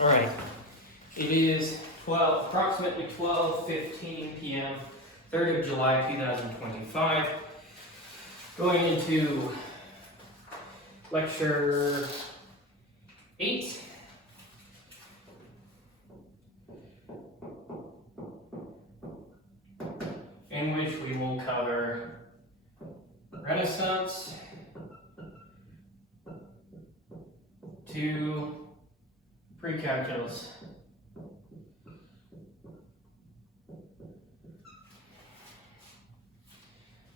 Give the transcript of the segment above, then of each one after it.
All right. It is approximately 12:15 p.m., 3rd of July, 2025. Going into lecture 8. In which we will cover Renaissance to pre-calculus.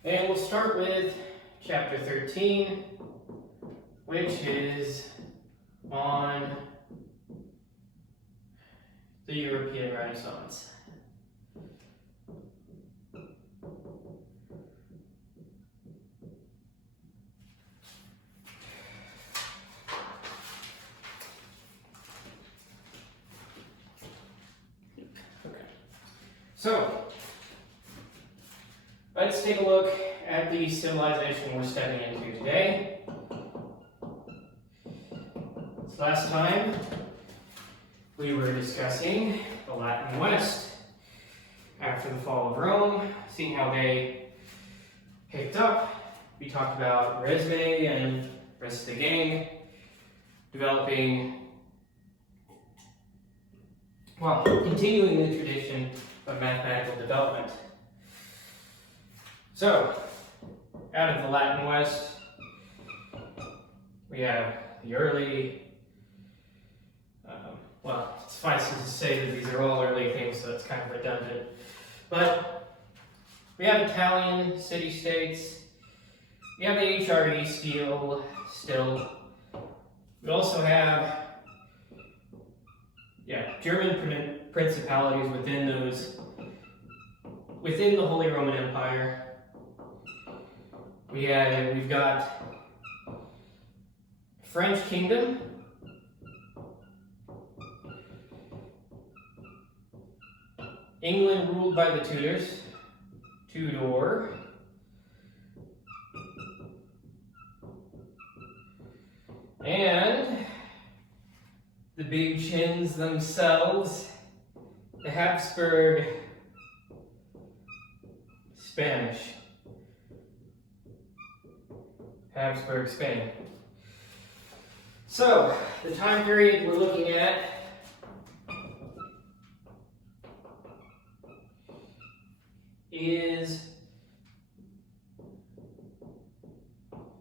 And we'll start with chapter 13, which is on the European Renaissance. So, let's take a look at the civilization we're stepping into today. So last time, we were discussing the Latin West after the fall of Rome, seeing how they picked up. We talked about Resme and the rest of the gang continuing the tradition of mathematical development. So, out of the Latin West, we have the early, suffice it to say that these are all early things, so it's kind of redundant. But we have Italian city-states, we have the HRE still. We also have German principalities within the Holy Roman Empire. We've got French Kingdom, England ruled by the Tudors, Tudor, and the big chins themselves, the Habsburg Spain. So, the time period we're looking at is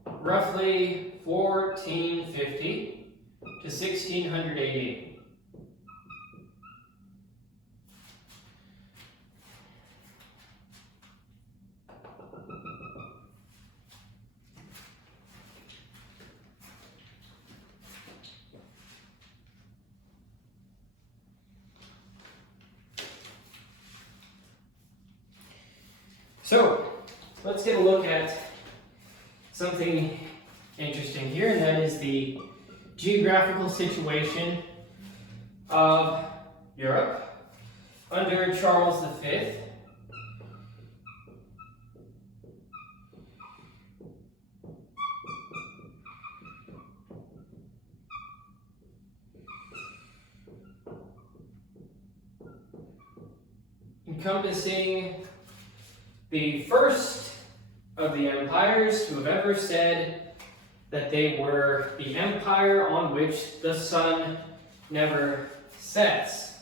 roughly 1450 to 1600 AD. So, let's get a look at something interesting here, and that is the geographical situation of Europe under Charles V. Encompassing the first of the empires to have ever said that they were the empire on which the sun never sets.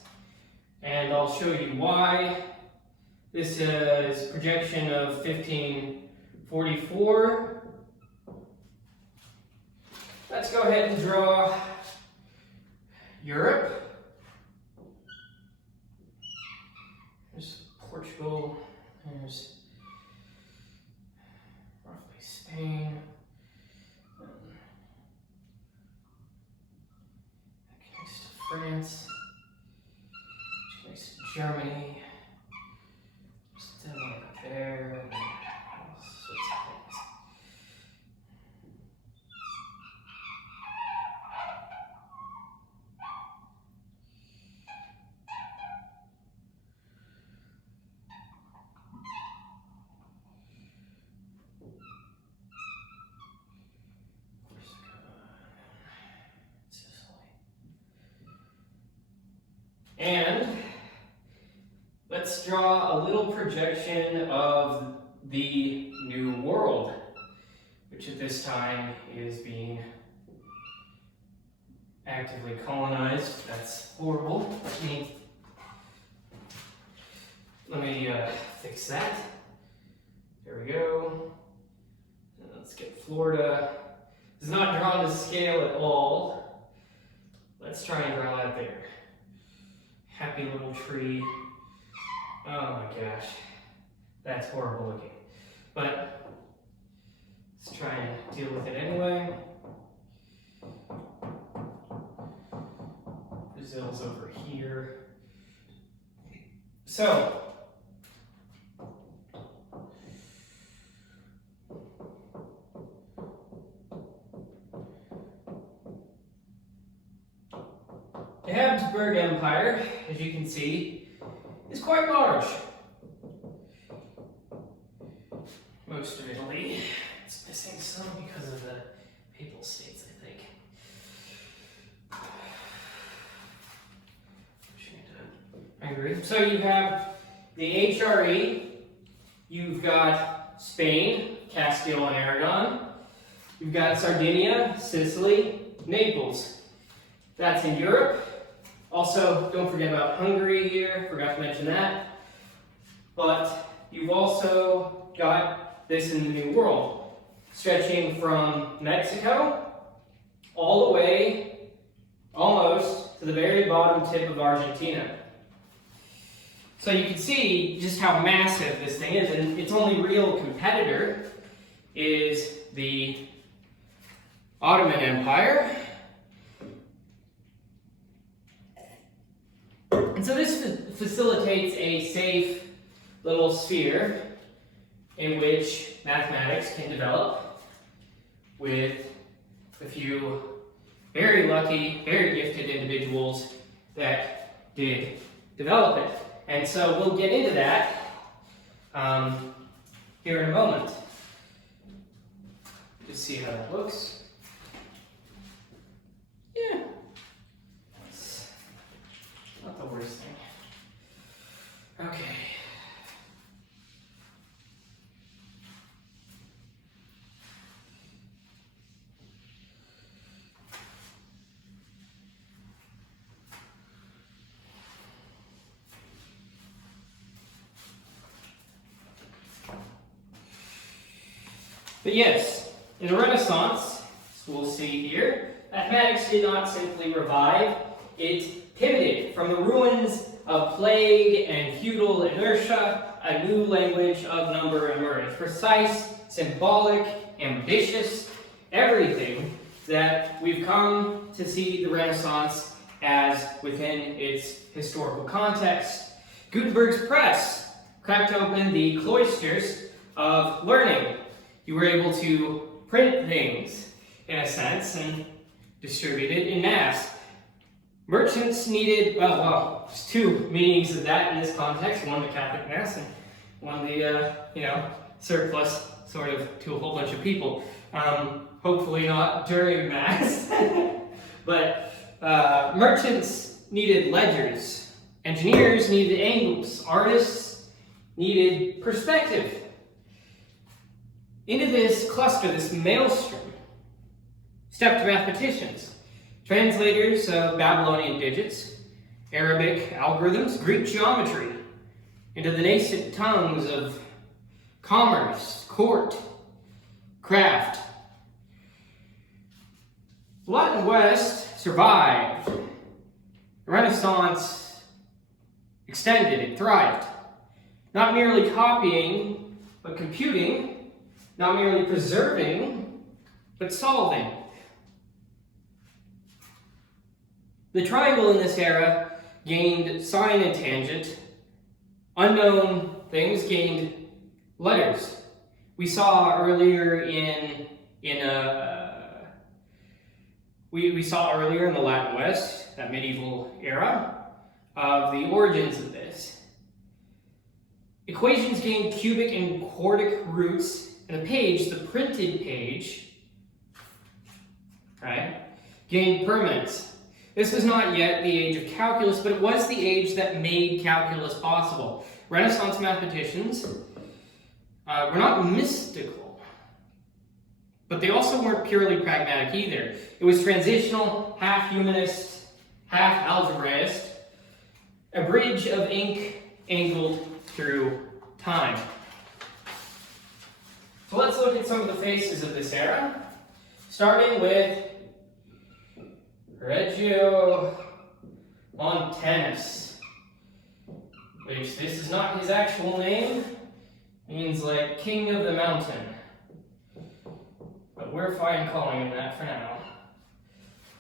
And I'll show you why. This is projection of 1544. Let's go ahead and draw Europe. There's Portugal, there's roughly Spain, that connects to France, which connects to Germany, Denmark there, and all sorts of things. Sicily. And let's draw a little projection of the New World, which at this time is being actively colonized. That's horrible. Let me fix that. There we go. And let's get Florida. It's not drawn to scale at all. Let's try and draw that there. Happy little tree. Oh my gosh. That's horrible looking. But let's try and deal with it anyway. Brazil's over here. So, the Habsburg Empire, as you can see, is quite large. Most of Italy. It's missing some because of the Papal States, I think. I agree. So you have the HRE, you've got Spain, Castile and Aragon, you've got Sardinia, Sicily, Naples. That's in Europe. Also, don't forget about Hungary here, forgot to mention that. But you've also got this in the New World, stretching from Mexico all the way almost to the very bottom tip of Argentina. So you can see just how massive this thing is, and its only real competitor is the Ottoman Empire. And so this facilitates a safe little sphere in which mathematics can develop with a few very lucky, very gifted individuals that did develop it. And so we'll get into that here in a moment. Just see how that looks. Yeah, it's not the worst thing. Okay. But yes, in the Renaissance, as we'll see here, mathematics did not simply revive, it pivoted from the ruins of plague and feudal inertia. A new language of number emerged. Precise, symbolic, ambitious, everything that we've come to see the Renaissance as within its historical context. Gutenberg's press cracked open the cloisters of learning. You were able to print things, in a sense, and distribute it in mass. Merchants needed, well, there's two meanings of that in this context. One, the Catholic Mass, and one, the, surplus, sort of, to a whole bunch of people. Hopefully not during Mass. But merchants needed ledgers. Engineers needed angles. Artists needed perspective. Into this cluster, this maelstrom, stepped mathematicians, translators of Babylonian digits, Arabic algorithms, Greek geometry, into the nascent tongues of commerce, court, craft. The Latin West survived. The Renaissance extended, it thrived. Not merely copying, but computing. Not merely preserving, but solving. The triangle in this era gained sine and tangent. Unknown things gained letters. We saw earlier we saw earlier in the Latin West, that medieval era, of the origins of this. Equations gained cubic and quartic roots. And the page, the printed page, right, gained permanence. This was not yet the age of calculus, but it was the age that made calculus possible. Renaissance mathematicians were not mystical, but they also weren't purely pragmatic either. It was transitional, half humanist, half algebraist, a bridge of ink angled through time. So let's look at some of the faces of this era, starting with Reggio Montanus, which this is not his actual name, means like king of the mountain, but we're fine calling him that for now.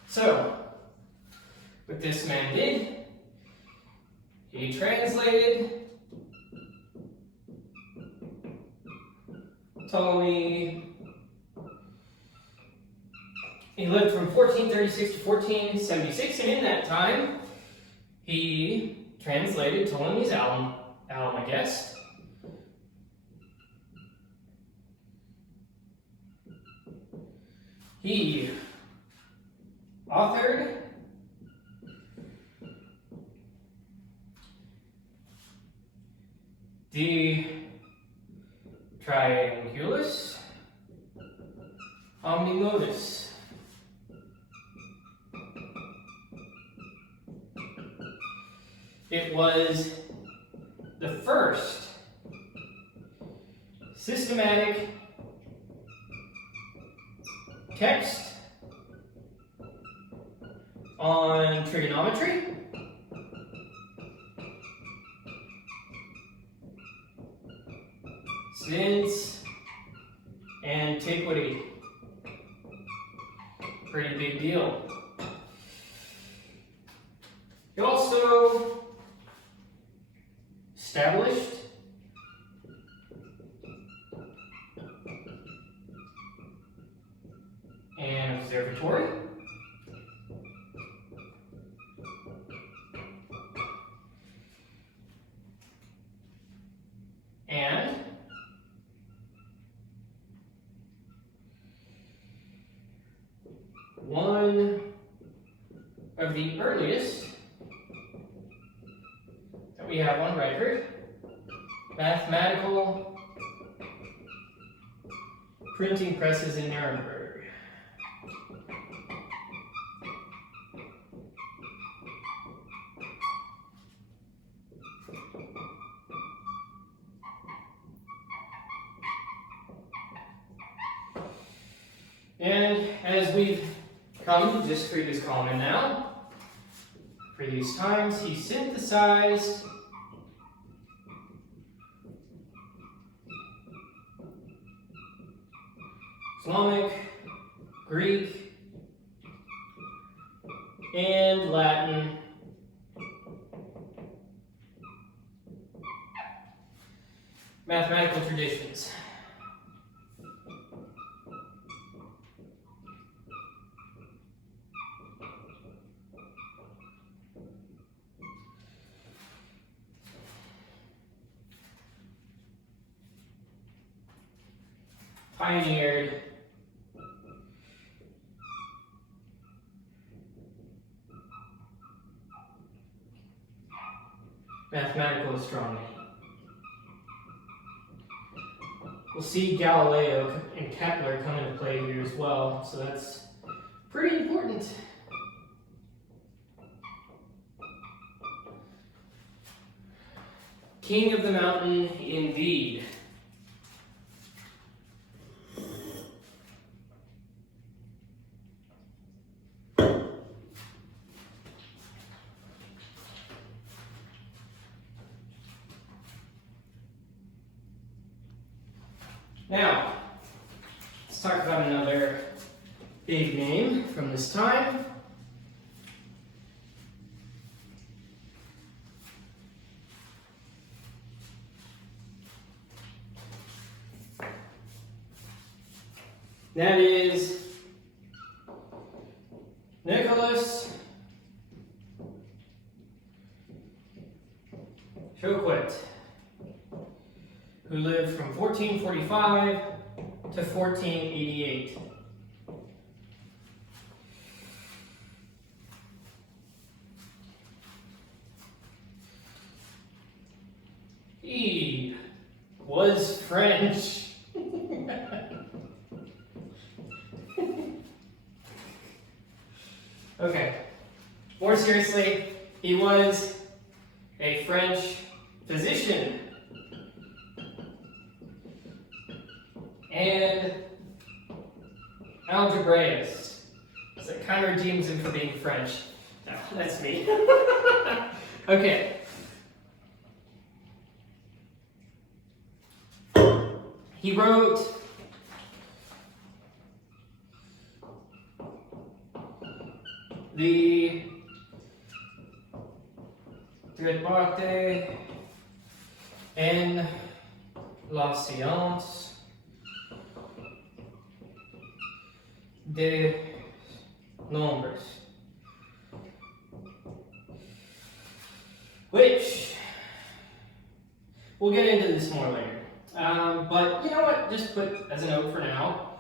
So, what this man did, he translated Ptolemy. He lived from 1436 to 1476, and in that time, he translated Ptolemy's Almagest. He authored De Triangulus Omnimodus. It was the first systematic text on trigonometry since antiquity. Pretty big deal. He also established an observatory, and one of the earliest that we have on record mathematical printing presses in Nuremberg. And as we've come just through this common now, for these times, he synthesized Islamic, Greek, and Latin mathematical traditions. Pioneered mathematical astronomy. We'll see Galileo and Kepler come into play here as well, so that's pretty important. King of the mountain, indeed. Now, let's talk about another big name from this time. That is Nicholas Ch8, who lived from 1445 to 1488. was French. Okay, more seriously, he was a French physician and algebraist. So it kind of redeems him for being French. No, that's me. Okay. He wrote the traité en la science des nombres, which we'll get into this more later. But you know what? Just put as a note for now.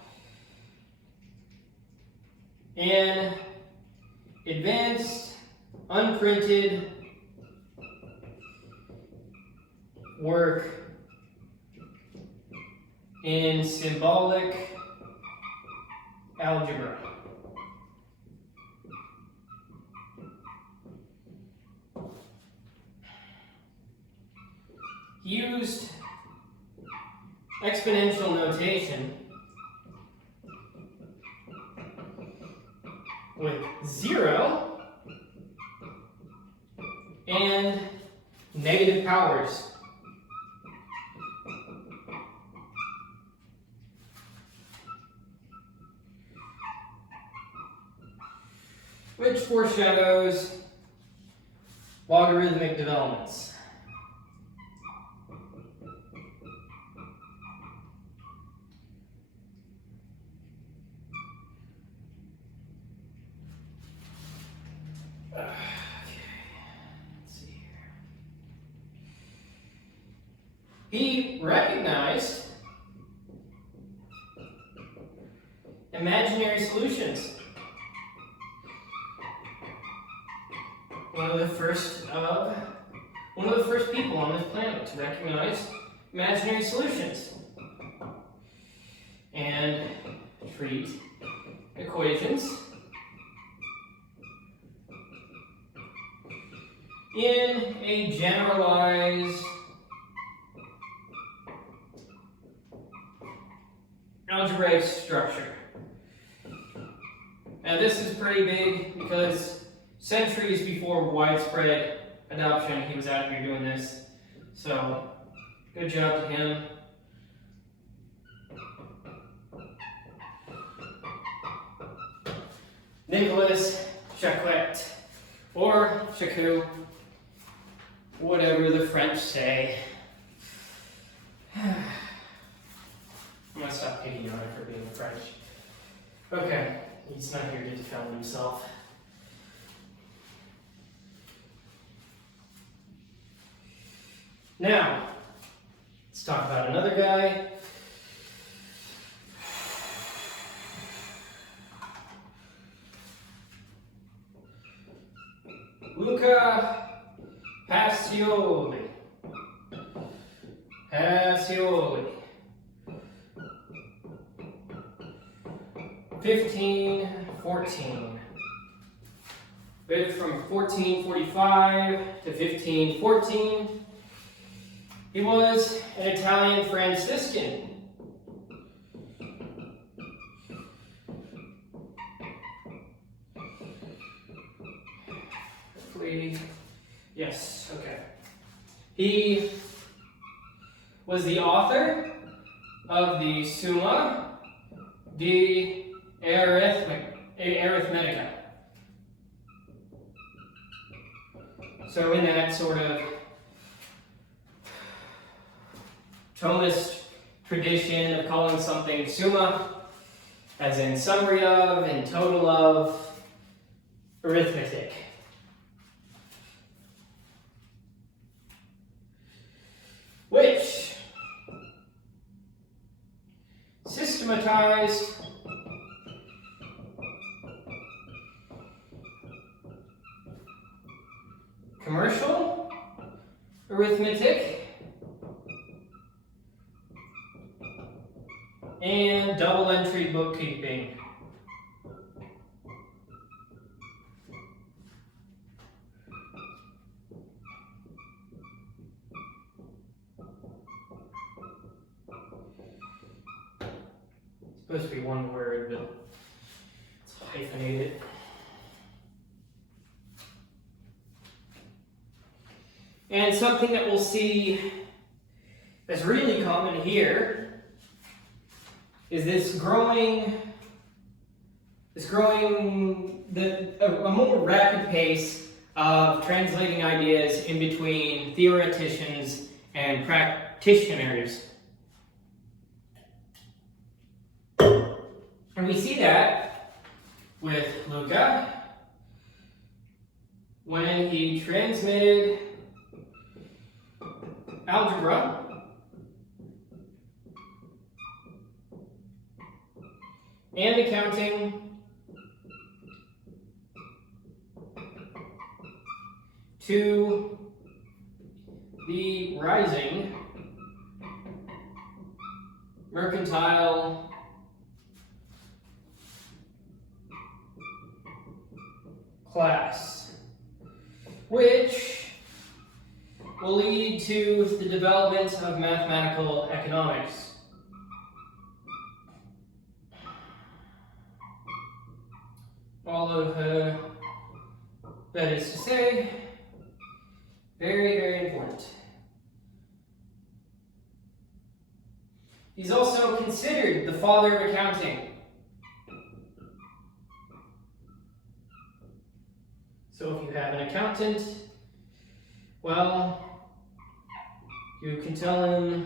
An advanced, unprinted work in symbolic algebra. He used exponential notation with 0 and negative powers. Which foreshadows logarithmic developments. He recognized imaginary solutions. One of the first people on this planet to recognize imaginary solutions and treat equations in a generalized algebraic structure. Now this is pretty big because centuries before widespread adoption, he was out here doing this. So, good job to him. Nicolas Ch8, or Ch8, whatever the French say. I'm gonna stop picking on it for being French. Okay, he's not here to defend himself. Now, let's talk about another guy. Luca Pacioli. 1514. Lived from 1445 to 1514. He was an Italian Franciscan. Hopefully, yes, okay. He was the author of the Summa de Arithmetica. So in that sort of Thomist tradition of calling something summa, as in summary of and total of arithmetic. Which systematized commercial arithmetic double entry bookkeeping. It's supposed to be one word, but it's hyphenated. And something that we'll see that's really common here is a more rapid pace of translating ideas in between theoreticians and practitioners. And we see that with Luca when he transmitted algebra and accounting to the rising mercantile class, which will lead to the development of mathematical economics. All of that is to say, very, very important. He's also considered the father of accounting. So if you have an accountant, well, you can tell him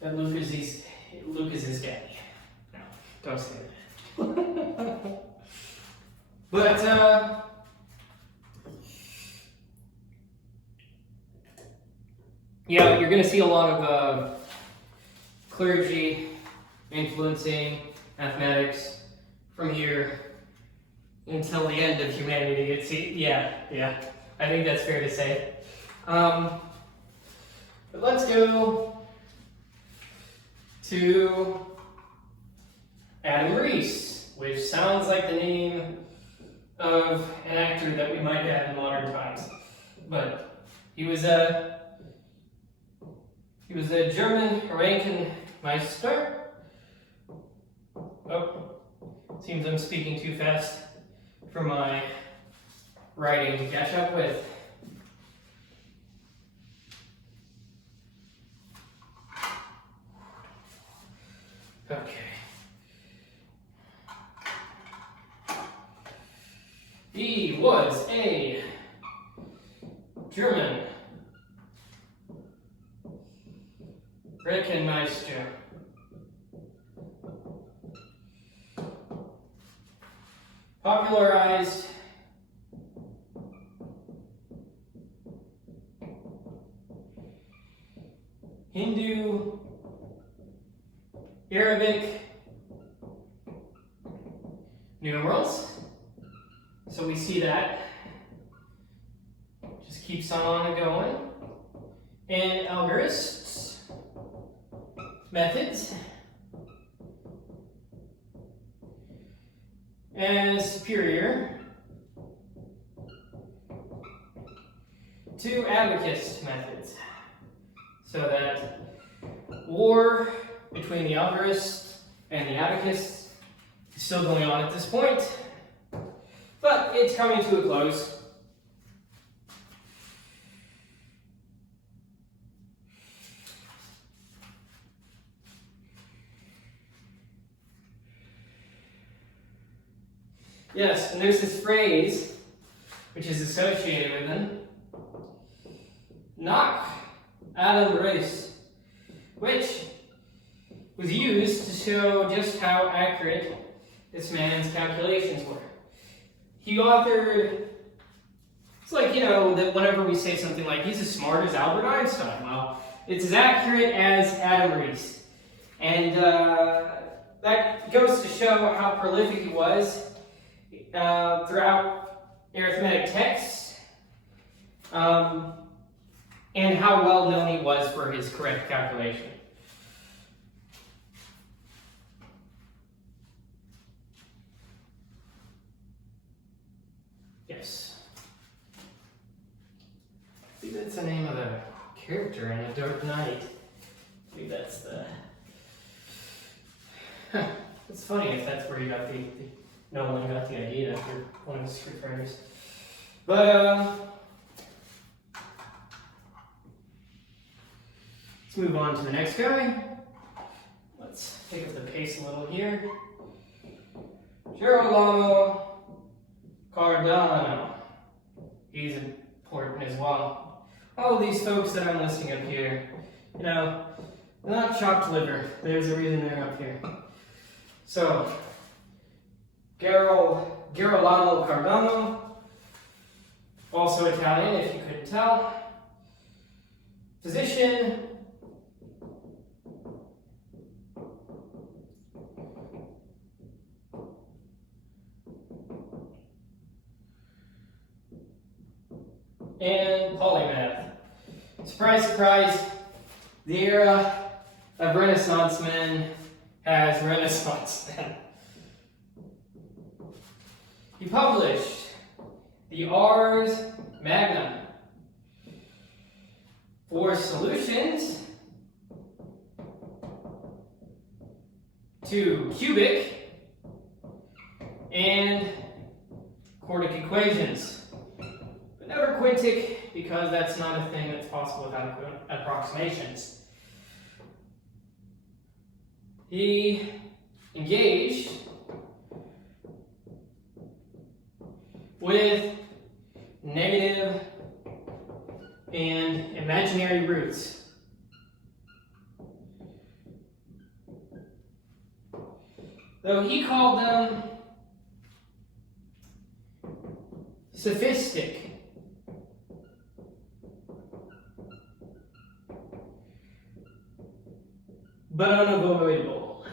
that Luke is his daddy. No, don't say that. But yeah, you're going to see a lot of clergy influencing mathematics from here until the end of humanity. Yeah, I think that's fair to say. But let's go to Adam Rees, which sounds like the name of an actor that we might have in modern times. But he was a German Rankenmeister. Oh, seems I'm speaking too fast for my writing to catch up with. Okay. He was a German Rechenmeister. Popularized Hindu, Arabic numerals. So we see that. Just keeps on going. And algorithms, methods, as superior to abacus methods. So that war between the algorists and the abacus is still going on at this point, but it's coming to a close. Yes, and there's this phrase which is associated with them. Nach Adam Rees, which was used to show just how accurate this man's calculations were. He authored, it's like, that whenever we say something like, he's as smart as Albert Einstein, well, it's as accurate as Adam Rees. And that goes to show how prolific he was throughout arithmetic texts, and how well known he was for his correct calculation. ellipse. I think that's the name of a character in A Dark Knight. I think that's the... Huh. It's funny if that's where you got the Nolan got the idea for one of his scriptwriters. But, let's move on to the next guy. Let's pick up the pace a little here. Girolamo Cardano. He's important as well. All of these folks that I'm listing up here, you know, they're not chopped liver. There's a reason they're up here. So, Girolamo Cardano, also Italian if you couldn't tell. Physician, and polymath. Surprise, surprise, the era of Renaissance men has Renaissance men. He published the Ars Magna for solutions to cubic and quartic equations, but never quintic, because that's not a thing that's possible without approximations. He engaged with negative and imaginary roots. Though he called them sophistic. But unavoidable.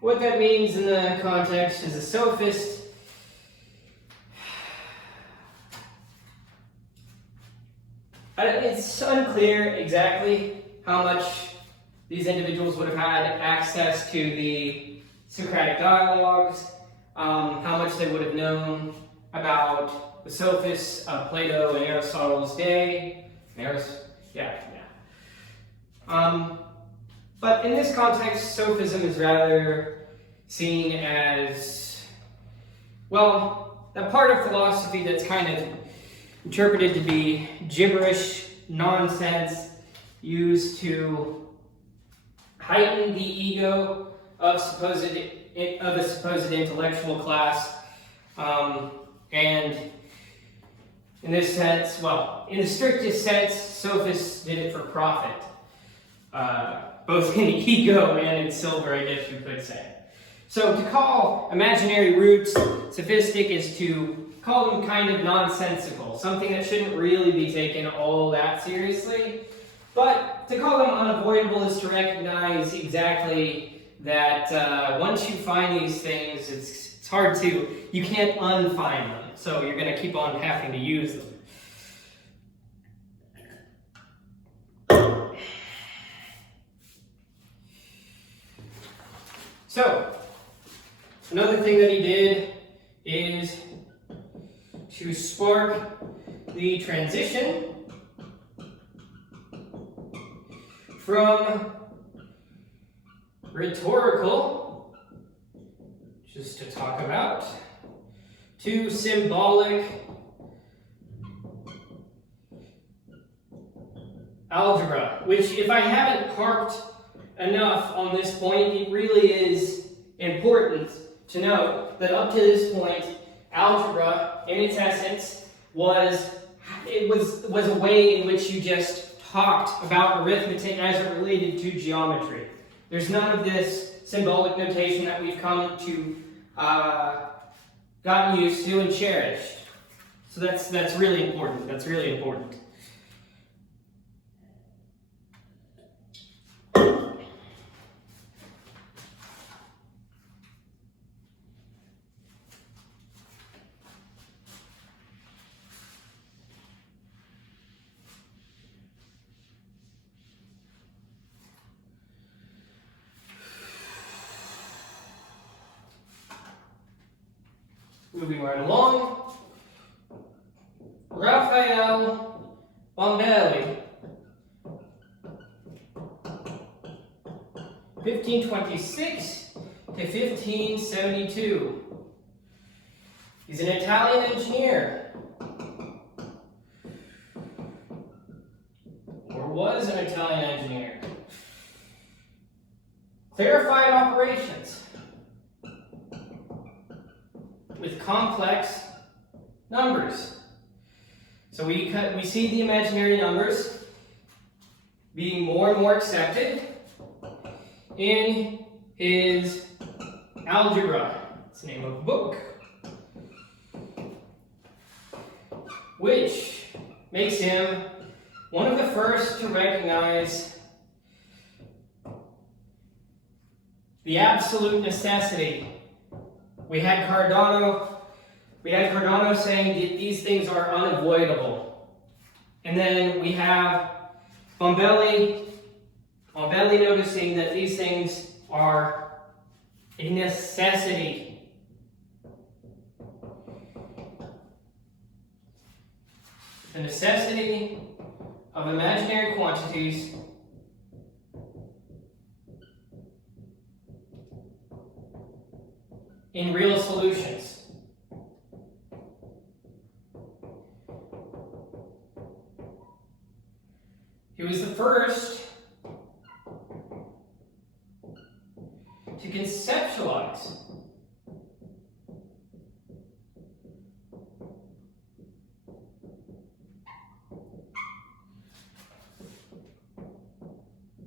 What that means in the context is a sophist it's unclear exactly how much these individuals would have had access to the Socratic dialogues, how much they would have known about the sophists of Plato and Aristotle's day. But in this context, sophism is rather seen as, well, a part of philosophy that's kind of interpreted to be gibberish, nonsense, used to heighten the ego of a supposed intellectual class. And in this sense, well, in the strictest sense, sophists did it for profit. Both in ego and in silver, I guess you could say. So to call imaginary roots sophistic is to call them kind of nonsensical, something that shouldn't really be taken all that seriously. But to call them unavoidable is to recognize exactly that once you find these things, it's hard to, you can't unfind them. So you're going to keep on having to use them. So, another thing that he did is to spark the transition from rhetorical, just to talk about, to symbolic algebra, which, if I haven't harped enough on this point, it really is important to note that up to this point, algebra, in its essence, was a way in which you just talked about arithmetic as it related to geometry. There's none of this symbolic notation that we've come to gotten used to and cherished. So that's really important. That's really important. moving right along. Raphael Bombelli, 1526 to 1572. He's an Italian engineer, or was an Italian engineer. Clarified operations with complex numbers. So we see the imaginary numbers being more and more accepted in his algebra. It's the name of the book, which makes him one of the first to recognize the absolute necessity. We had Cardano saying that these things are unavoidable. And then we have Bombelli noticing that these things are a necessity. The necessity of imaginary quantities in real solutions. He was the first to conceptualize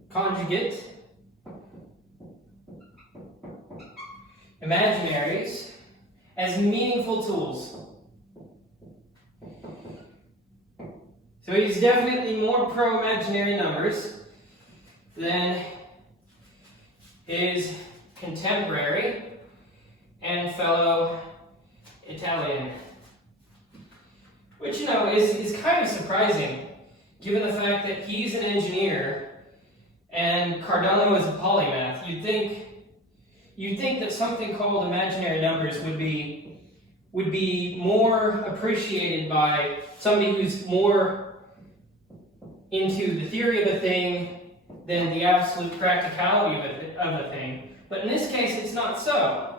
conjugate imaginaries as meaningful tools. So he's definitely more pro-imaginary numbers than his contemporary and fellow Italian. Which, is kind of surprising, given the fact that he's an engineer and Cardano is a polymath. You'd think that something called imaginary numbers would be more appreciated by somebody who's more into the theory of a thing than the absolute practicality of a thing. But in this case, it's not so.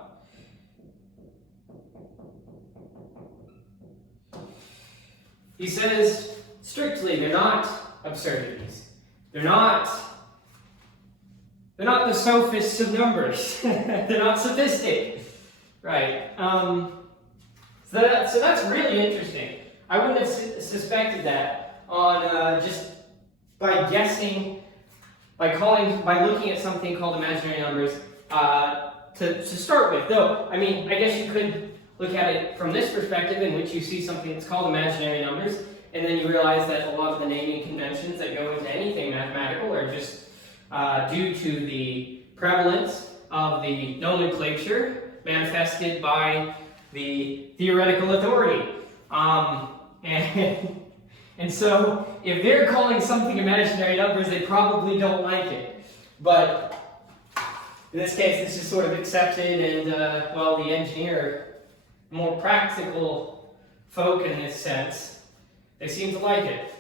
He says, strictly, they're not absurdities. They're not the sophists of numbers. They're not sophistic. Right. So that's really interesting. I wouldn't have suspected that on just by guessing, by looking at something called imaginary numbers to start with. Though, I guess you could look at it from this perspective, in which you see something that's called imaginary numbers, and then you realize that a lot of the naming conventions that go into anything mathematical are just due to the prevalence of the nomenclature manifested by the theoretical authority. And so, if they're calling something imaginary numbers, they probably don't like it. But in this case, it's just sort of accepted, and the engineer, more practical folk in this sense, they seem to like it.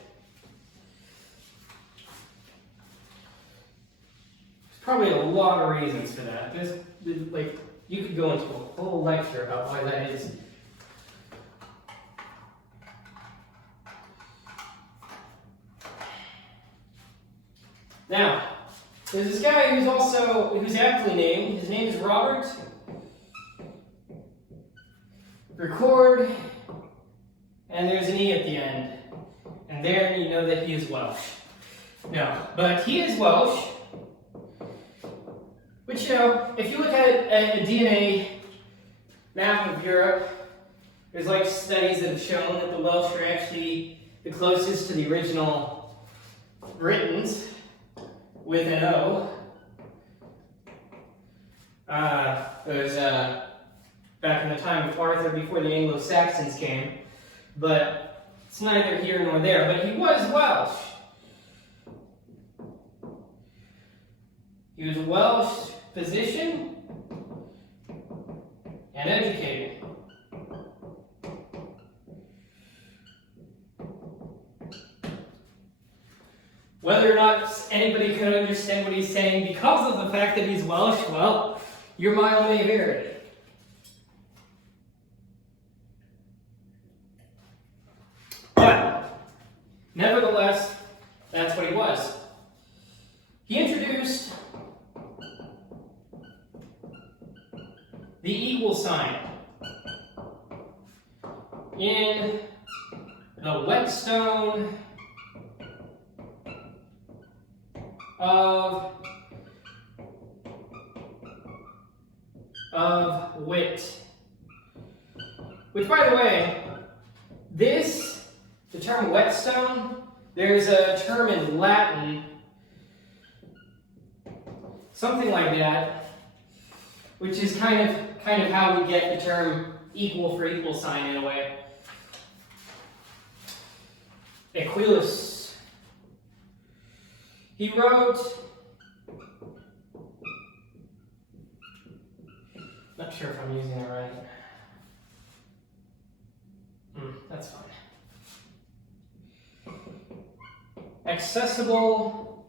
There's probably a lot of reasons for that. You could go into a whole lecture about why that is. Now, there's this guy who's aptly named. His name is Robert. Record, and there's an E at the end. And there you know that he is Welsh. No, but he is Welsh. Which, if you look at a DNA map of Europe, there's studies that have shown that the Welsh are actually the closest to the original Britons with an O. There's back in the time of Arthur, before the Anglo-Saxons came, but it's neither here nor there. But he was Welsh. He was a Welsh physician and educator. or not anybody could understand what he's saying because of the fact that he's Welsh, well, your mile may vary. But, nevertheless, that's what he was. He introduced the equal sign in the whetstone of wit. Which, by the way, the term whetstone, there's a term in Latin, something like that, which is kind of how we get the term equal for equal sign in a way. Equilus. He wrote, not sure if I'm using it right. That's fine. Accessible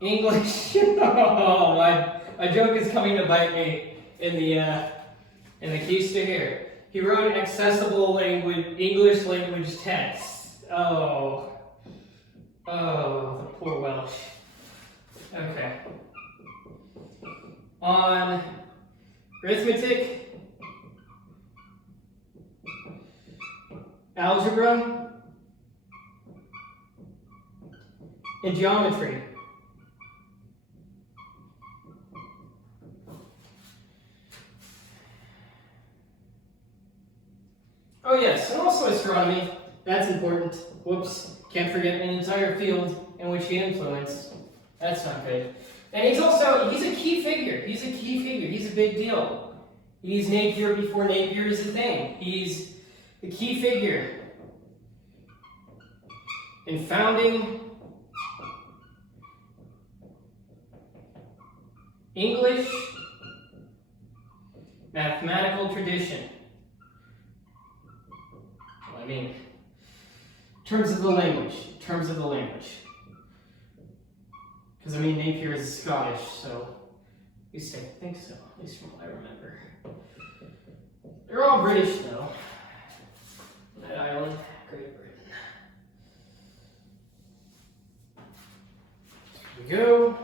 English. Oh, my joke is coming to bite me in the keys to here. He wrote accessible English language texts. Oh, the poor Welsh. Okay. On arithmetic, algebra, and geometry. Oh yes, and also astronomy. That's important. Whoops, can't forget an entire field in which he influenced. That's not good. And he's a key figure. He's a big deal. He's Napier before Napier is a thing. He's the key figure in founding English mathematical tradition. Well, I mean, in terms of the language. Because, I mean, Napier is Scottish, so at least I think so, at least from what I remember. They're all British, though. That island, Great Britain. Here we go.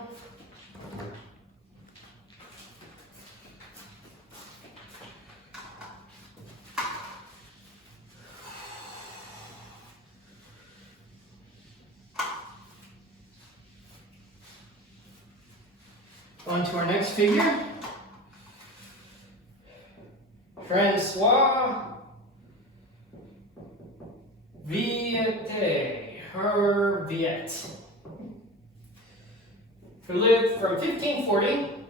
On to our next figure. Francois Viète, or Viète, who lived from 1540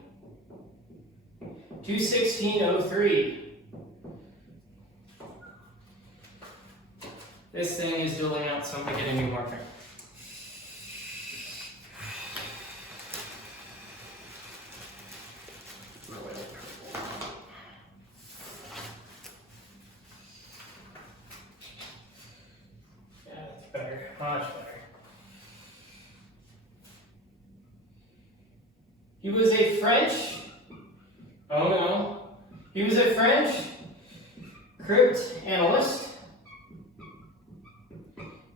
to 1603. This thing is dueling out, so I'm going to get a new marker. He was a French, he was a French crypt analyst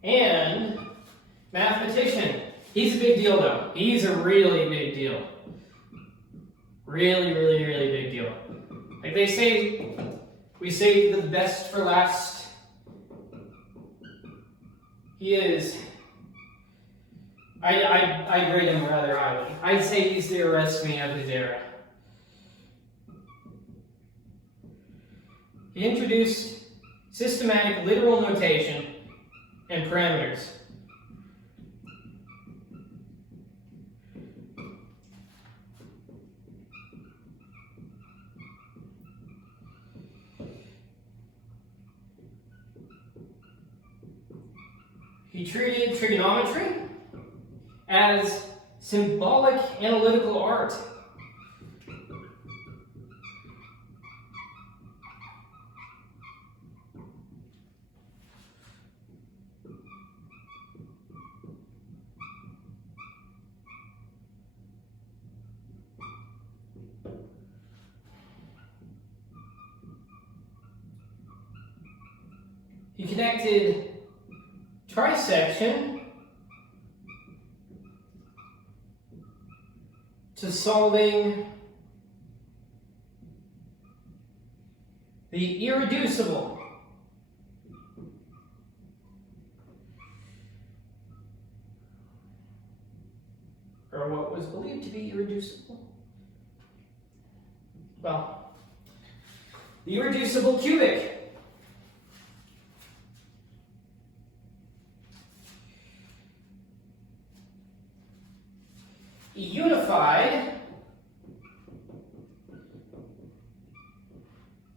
and mathematician. He's a big deal though. He's a really big deal. Really big deal. Like they say, we save the best for last. He is. I grade him rather highly. I'd say he's the Erasmus of his era. He introduced systematic literal notation and parameters. He treated trigonometry as symbolic analytical art. you connected trisection to solving the irreducible. Or what was believed to be irreducible. Well, the irreducible cubic. Unified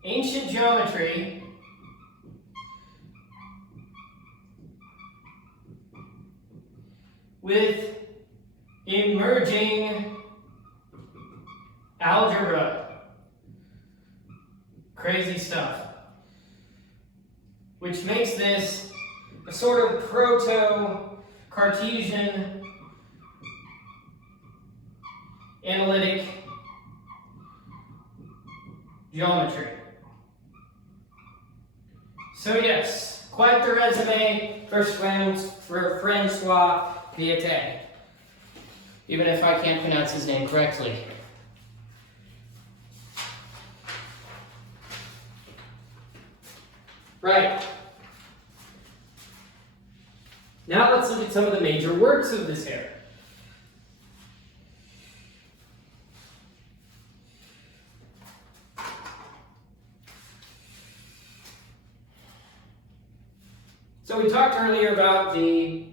ancient geometry with emerging algebra. Crazy stuff. Which makes this a sort of proto-Cartesian analytic geometry. So yes, quite the resume for Francois Viète. Even if I can't pronounce his name correctly. Right. Now let's look at some of the major works of this era. So we talked earlier about the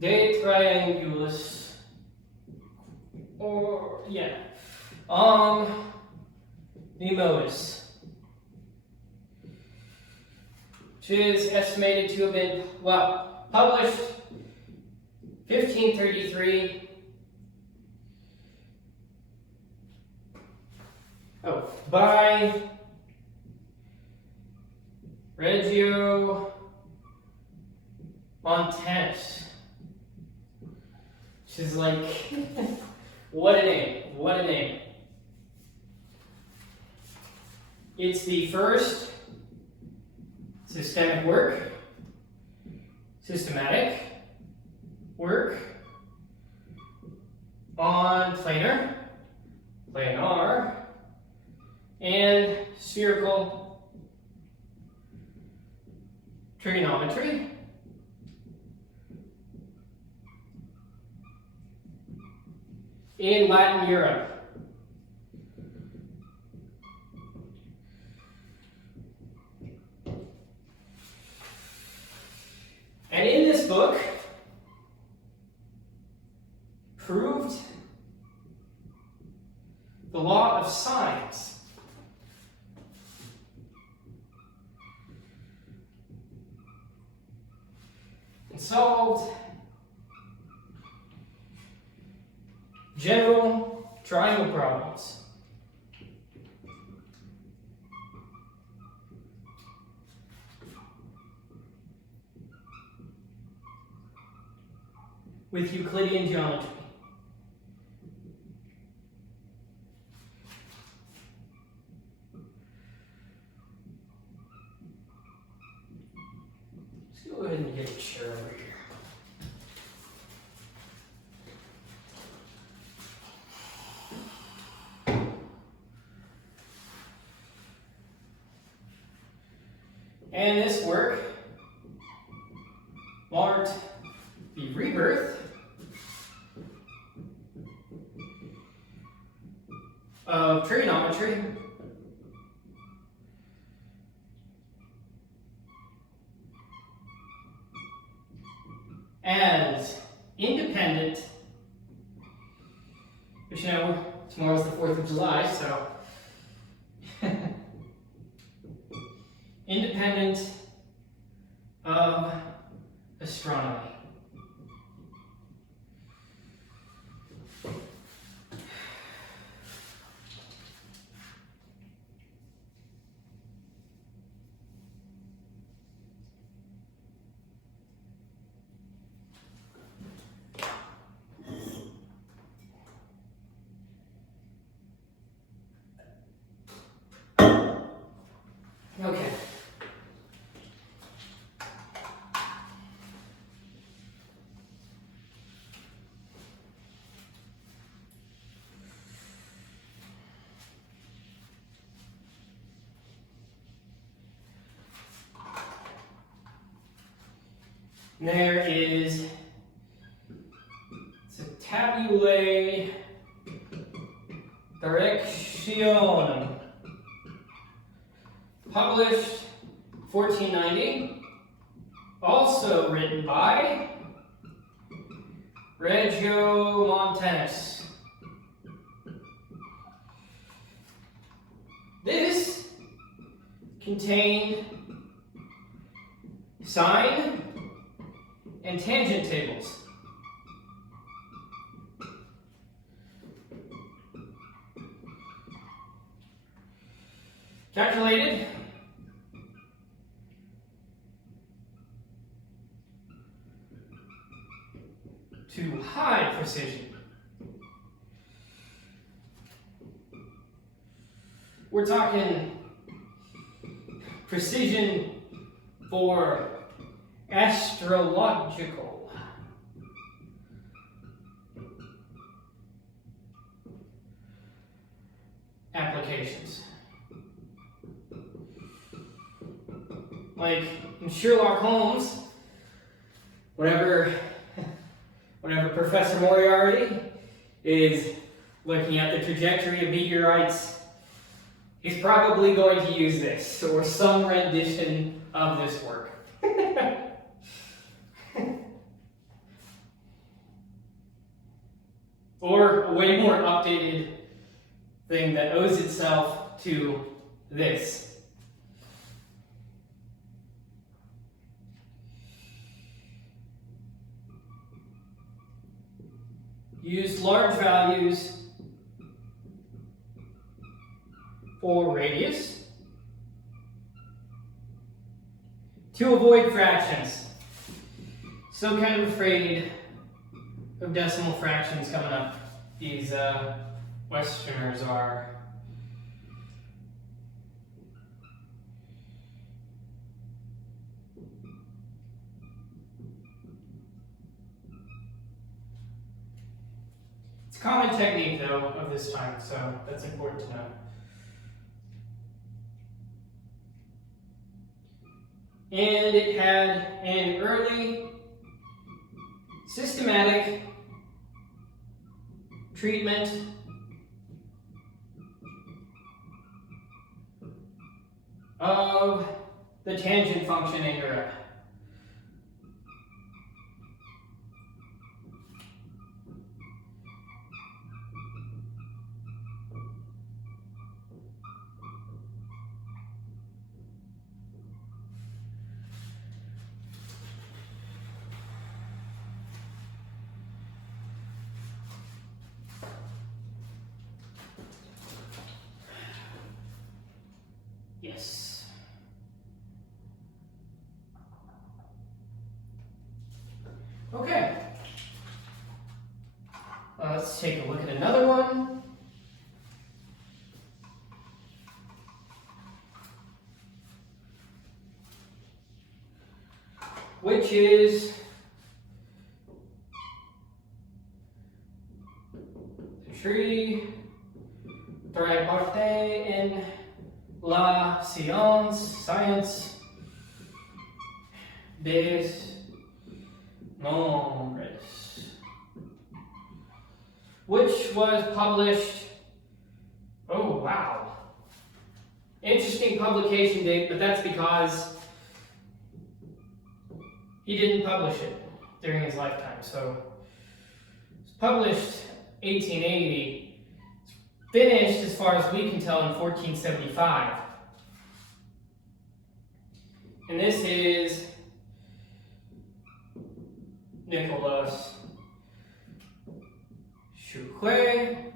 De Triangulis, Nemois, which is estimated to have been, published 1533. By Reggio Montanus, which is like, what a name, what a name. It's the first systematic work on planar, and spherical trigonometry. In Latin Europe. And in this book, proved the law of sines. And solved general triangle problems. With Euclidean geometry. Let's go ahead and get a chair over here. And this work marked the rebirth of trigonometry as independent, which tomorrow's the 4th of July, so independent of astronomy. Okay. And there is a tabulae directionum, published 1490, also written by Regiomontanus. This contained sine and tangent tables. Calculated to high precision. We're talking precision for astrological applications. Like in Sherlock Holmes, whenever Professor Moriarty is looking at the trajectory of meteorites, he's probably going to use this or some rendition of this work. Or a way more updated thing that owes itself to this. Use large values for radius to avoid fractions. So kind of afraid of decimal fractions coming up. These Westerners are. It's a common technique, though, of this time, so that's important to know. And it had an early systematic treatment of the tangent function in Europe. Yes. Okay. Let's take a look at another one. Which is the tree tripartite in la science des nombres, which was published, oh wow, interesting publication date, but that's because he didn't publish it during his lifetime. So it's published 1880. Finished, as far as we can tell, in 1475. And this is Nicolas Ch8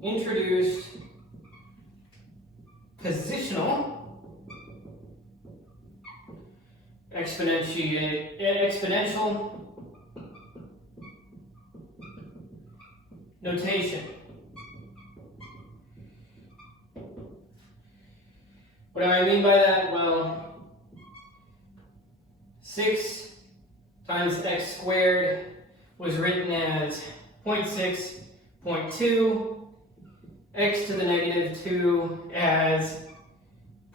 introduced positional exponential notation. What do I mean by that? Well, 6 times x squared was written as 0.6, 0.2, x to the negative 2 as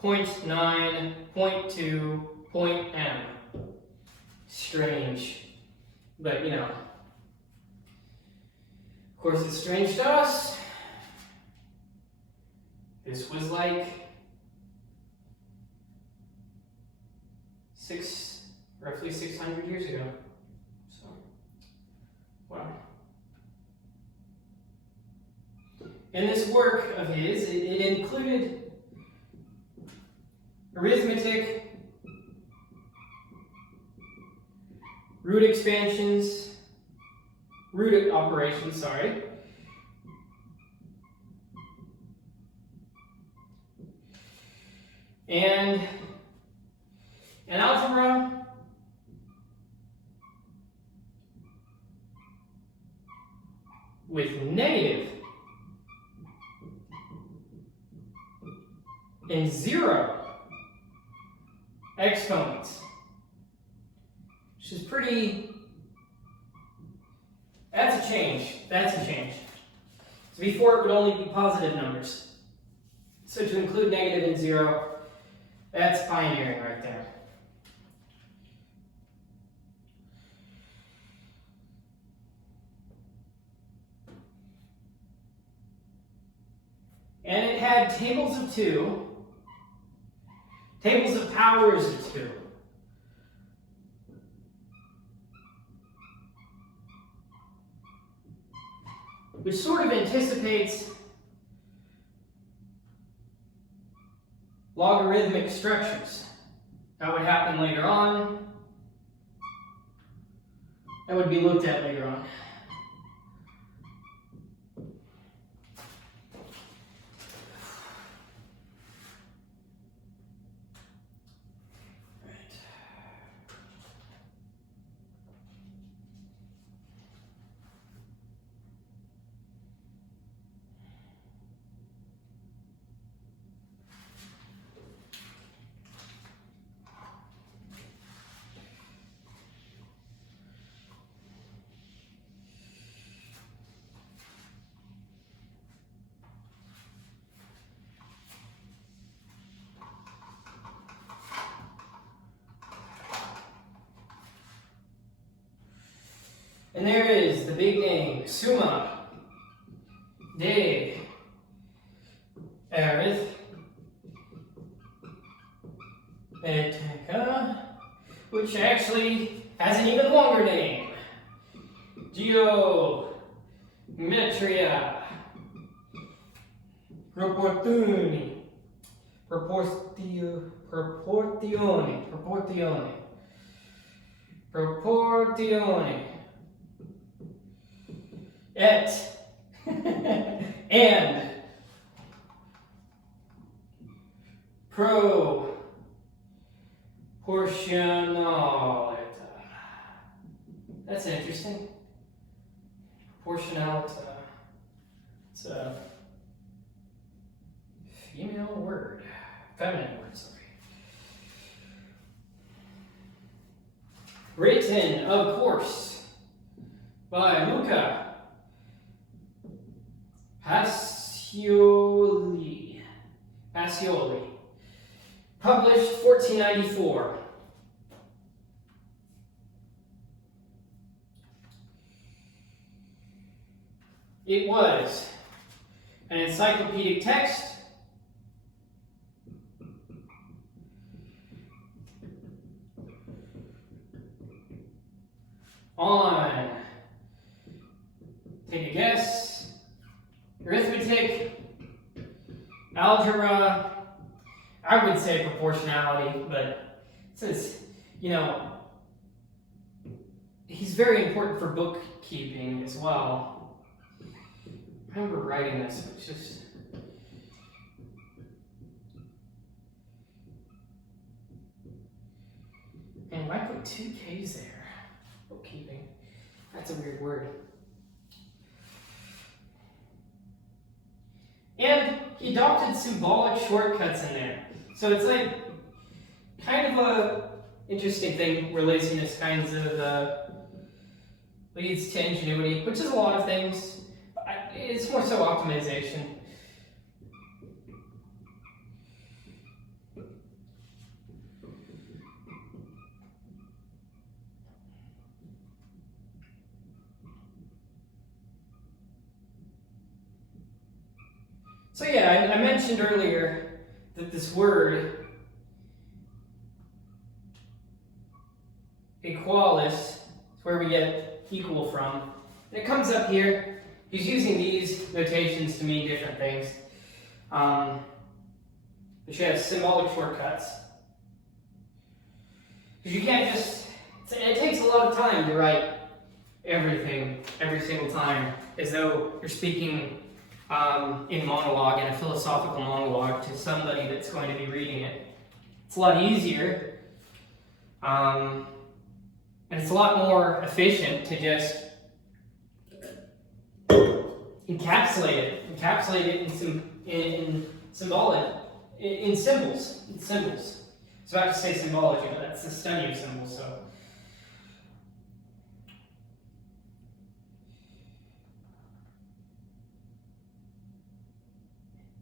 0.9, 0.2, m. Strange. But, you know, of course it's strange to us. This was like roughly 600 years ago. So, wow. In this work of his, it included arithmetic, root operations, and an algebra with negative and 0 exponents, which is pretty, that's a change. So before it would only be positive numbers. So to include negative and 0, that's pioneering right there. And it had tables of 2, tables of powers of 2. Which sort of anticipates logarithmic structures. That would happen later on. That would be looked at later on. And there is the big name, Summa de Arithmetica, which actually has an even longer name, Geometria Proportioni. Et and proportionalita. That's interesting. Proportionalita. It's a female word. Feminine word, sorry. Written, of course, by Luca Pacioli. Published 1494. It was an encyclopedic text on, take a guess, arithmetic, algebra, I would say proportionality, but since, you know, he's very important for bookkeeping as well. I remember writing this, it was just, man, why put 2 K's there? Bookkeeping. That's a weird word. And he adopted symbolic shortcuts in there. So it's like kind of a interesting thing where laziness kinds of leads to ingenuity, which is a lot of things. It's more so optimization. So yeah, I mentioned earlier that this word, equalis, is where we get equal from. And it comes up here. He's using these notations to mean different things. But you have symbolic shortcuts. Because you can't just, it takes a lot of time to write everything every single time, as though you're speaking in monologue, in a philosophical monologue to somebody that's going to be reading it. It's a lot easier, and it's a lot more efficient to just encapsulate it in symbolic, in symbols. So I have to say symbology, but that's the study of symbols. So.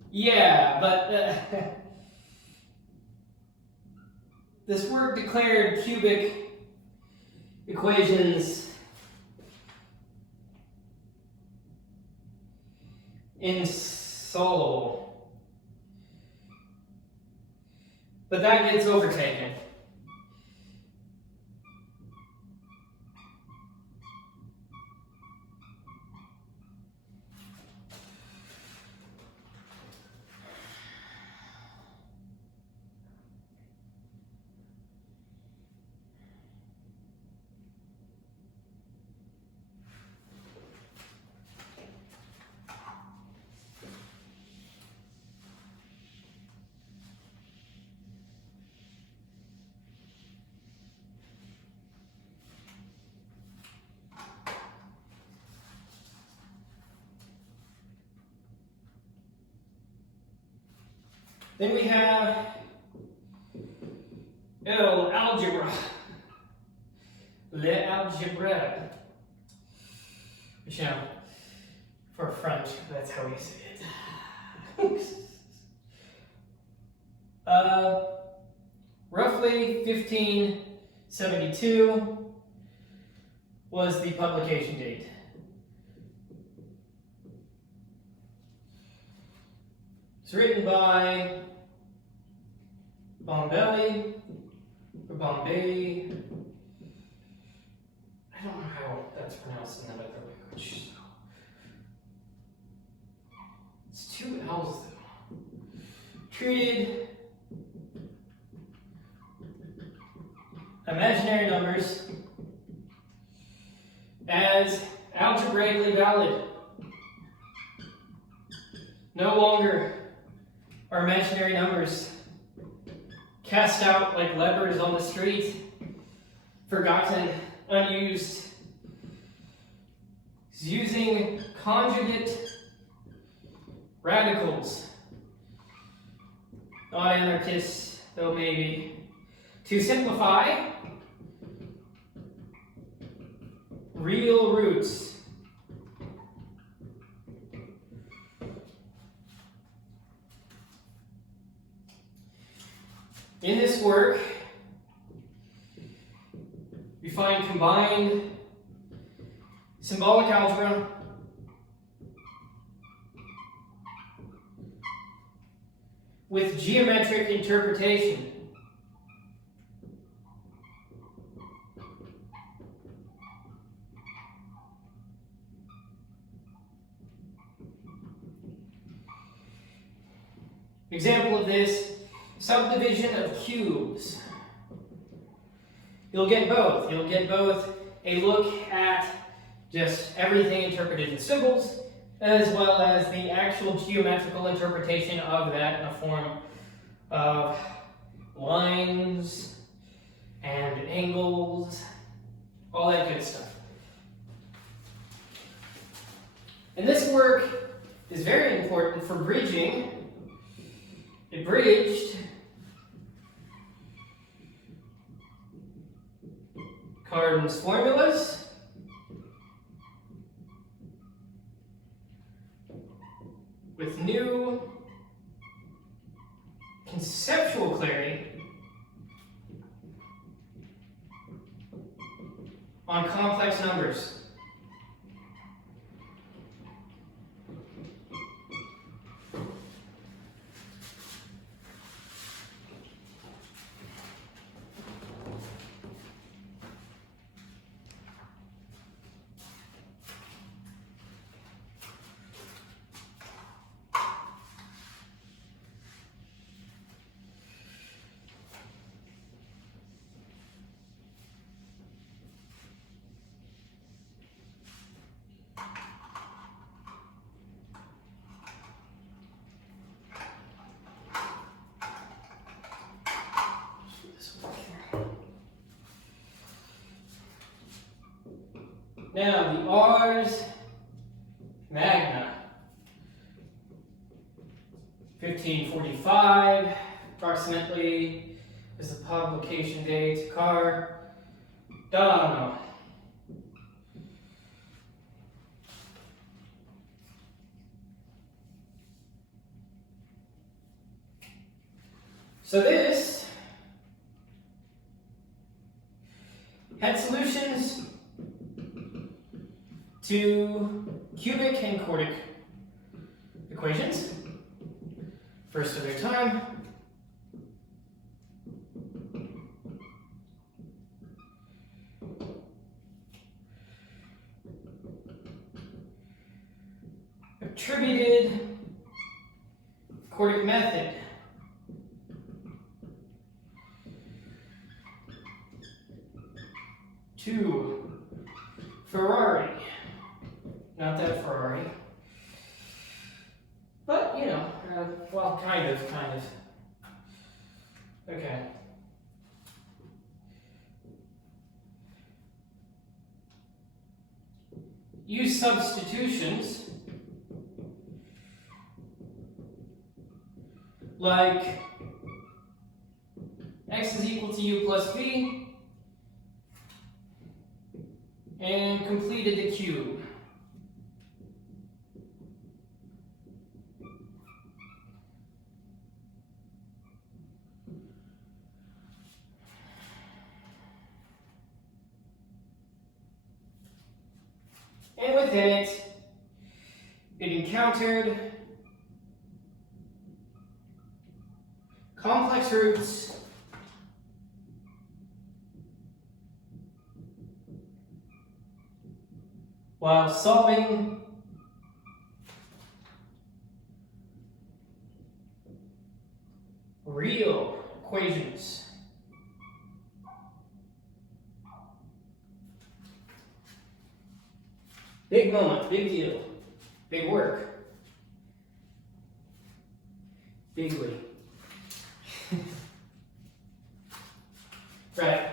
Yeah, but this word declared cubic equations in solo, but that gets overtaken. Then we have algebra. L'algebra. Which, for French, that's how we say it. Roughly 1572 was the publication date. It's written by Bombay, or Bombay. I don't know how that's pronounced in that other language. So. It's two L's though. Treated imaginary numbers as algebraically valid. No longer are imaginary numbers cast out like lepers on the street, forgotten, unused. He's using conjugate radicals, not anarchists, though maybe, to simplify real roots. In this work, we find combined symbolic algebra with geometric interpretation. Example of this, subdivision of cubes. You'll get both. You'll get both a look at just everything interpreted in symbols, as well as the actual geometrical interpretation of that in the form of lines and angles, all that good stuff. And this work is very important for bridging. It bridged Cardan's formulas with new conceptual clarity on complex numbers. Now, the Ars Magna, 1545, approximately, is the publication date. Cardano. So this had solutions to cubic and quartic equations, first of their time. Attributed quartic method. To Ferrari. Not that Ferrari. But, you know, well, kind of. Okay. Use substitutions like x is equal to u plus v, and completed the cube. And within it, it encountered complex roots while solving real equations. Big moment, big deal, big work, bigly. Right.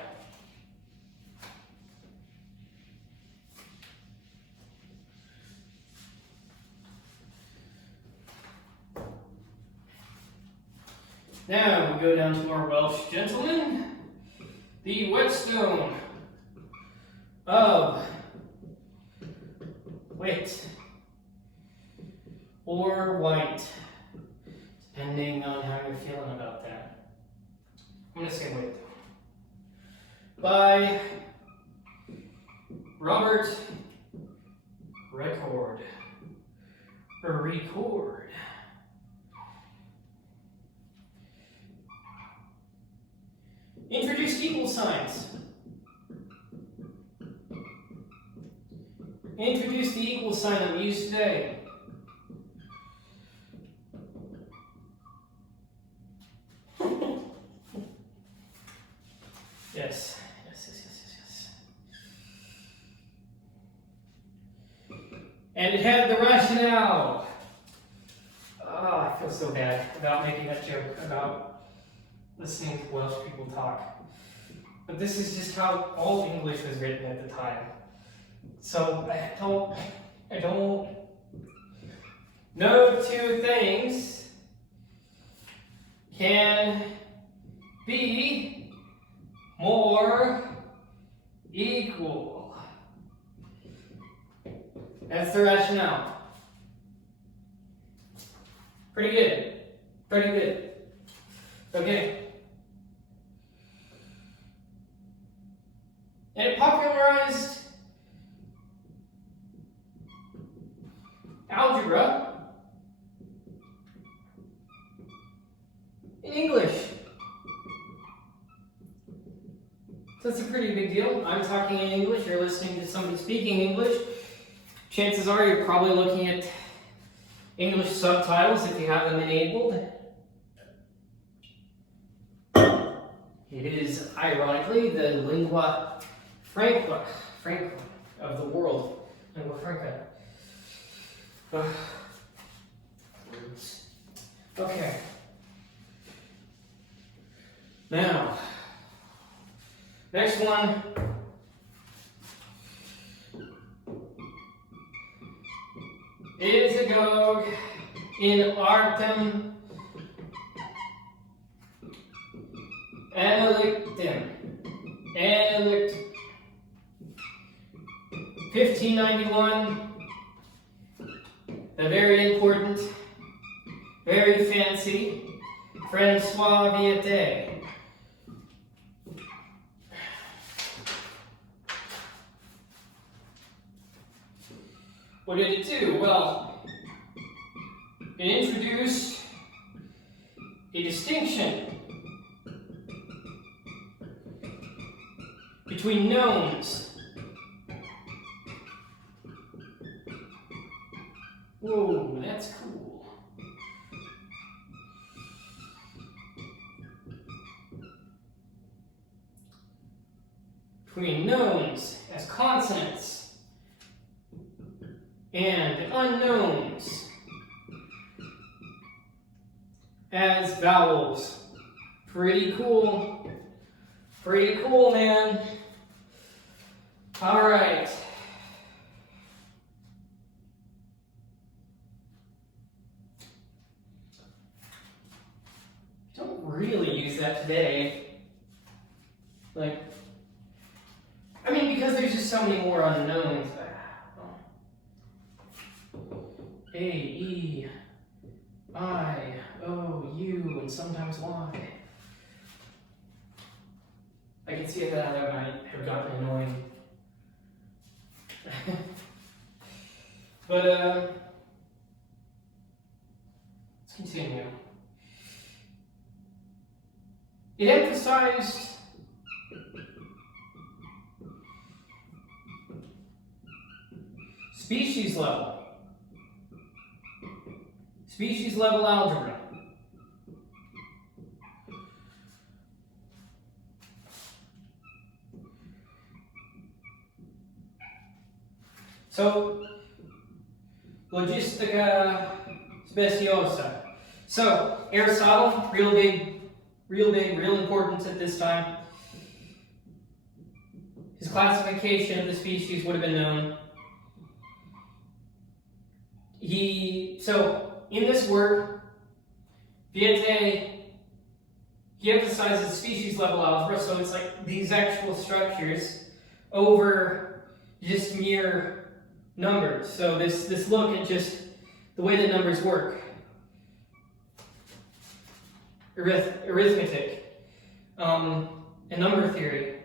Now we go down to our Welsh gentleman, the whetstone of wit or white, depending on how you're feeling about that. I'm going to say wit. By Robert Record. Introduced equal signs. Introduce the equal sign that we use today. Yes. And it had the rationale. Oh, I feel so bad about making that joke about listening to Welsh people talk. But this is just how all English was written at the time. So I don't no two things can be more equal. That's the rationale. Pretty good. Okay. And it popularized algebra in English. So that's a pretty big deal. I'm talking in English, you're listening to somebody speaking English. Chances are you're probably looking at English subtitles if you have them enabled. It is, ironically, the lingua franca of the world. Lingua franca. Okay. Now, next one Isagoge in artem analyctum. 1591. The very important, very fancy Francois Viète. What did it do? Well, it introduced a distinction between knowns. Whoa, that's cool. Between knowns as consonants and unknowns as vowels. Pretty cool. Pretty cool, man. All right. Don't really use that today. Like, I mean, because there's just so many more unknowns. A, E, I, O, U, and sometimes Y. I can see that might have gotten annoying. But, let's continue. It emphasized species level algebra. So, logistica speciosa. So, Aristotle, real important at this time. His classification of the species would have been known. So, in this work, Viète, he emphasizes species level algebra, so it's like these actual structures over just mere numbers. So this look at just the way that numbers work. Arithmetic, and number theory.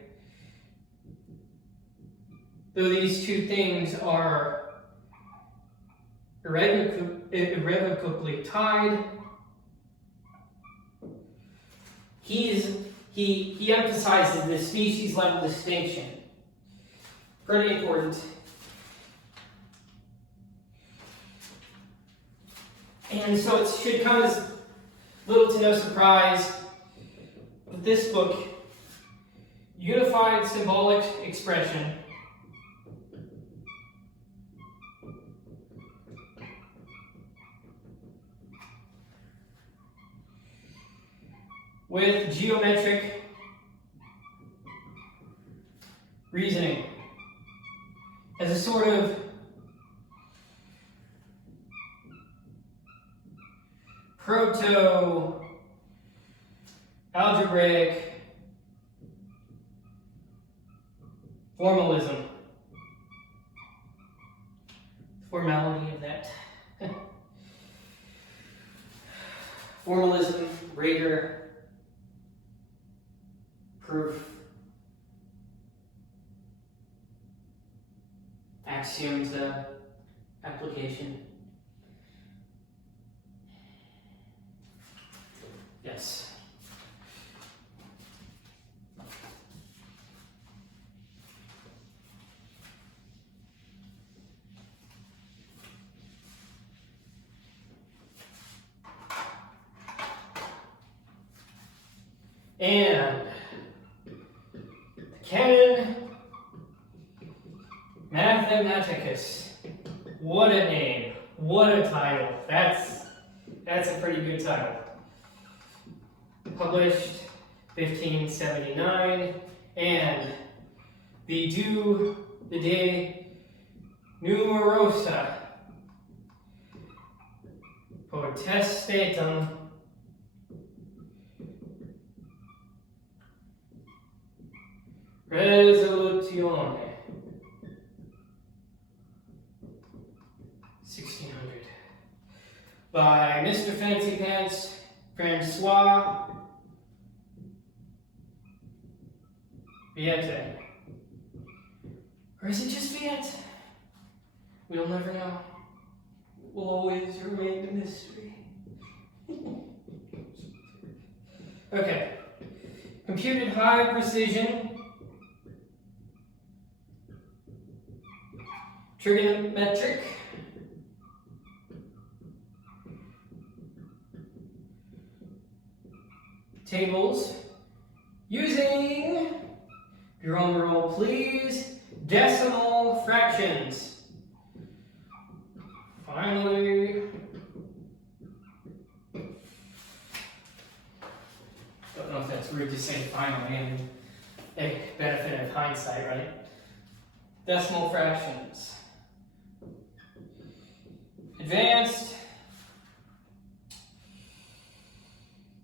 Though these two things are irrevocably tied, he emphasizes this species level distinction. Pretty important. And so it should come as little to no surprise that this book, Unified Symbolic Expression, with geometric reasoning as a sort of proto-algebraic formalism. Formality of that. Formalism, rigor, proof, axioms, application. Yes. And the canon Mathematicus. What a name. What a title. That's a pretty good title. Published 1579, and the De Numerosa potestatum Resoluzione 1600 by Mr. Fancy Pants Francois Viète. Or is it just Viète? We'll never know. It will always remain a mystery. Okay. Computed high precision trigonometric tables using, drum roll please, decimal fractions. Finally, don't know if that's rude to say finally, and a benefit of hindsight, right? Decimal fractions. Advanced.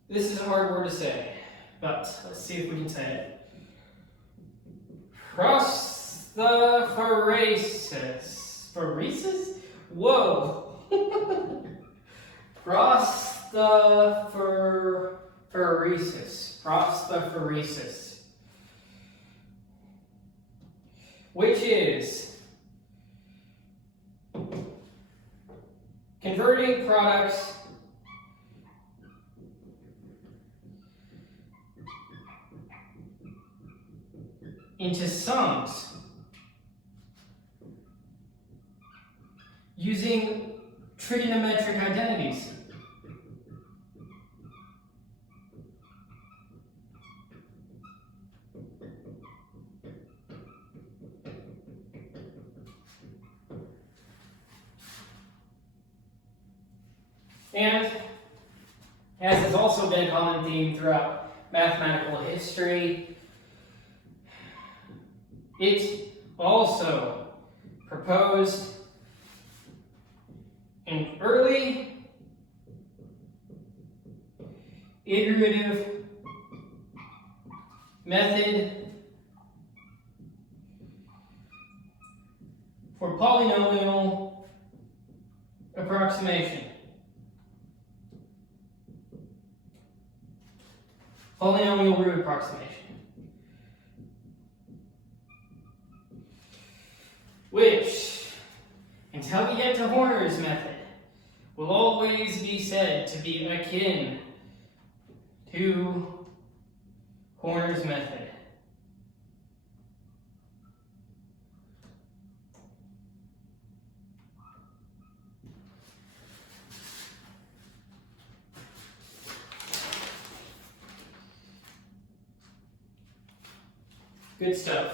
This is a hard word to say, but let's see if we can say it. Prosthaphoresis. Phoresis? Whoa! Prosthaphoresis. Prosthaphoresis. Which is converting products into sums using trigonometric identities. And, as has also been a common theme throughout mathematical history, it also proposed an early iterative method for polynomial approximation. Polynomial root approximation. Which, until we get to Horner's method, will always be said to be akin to Horner's method. Good stuff.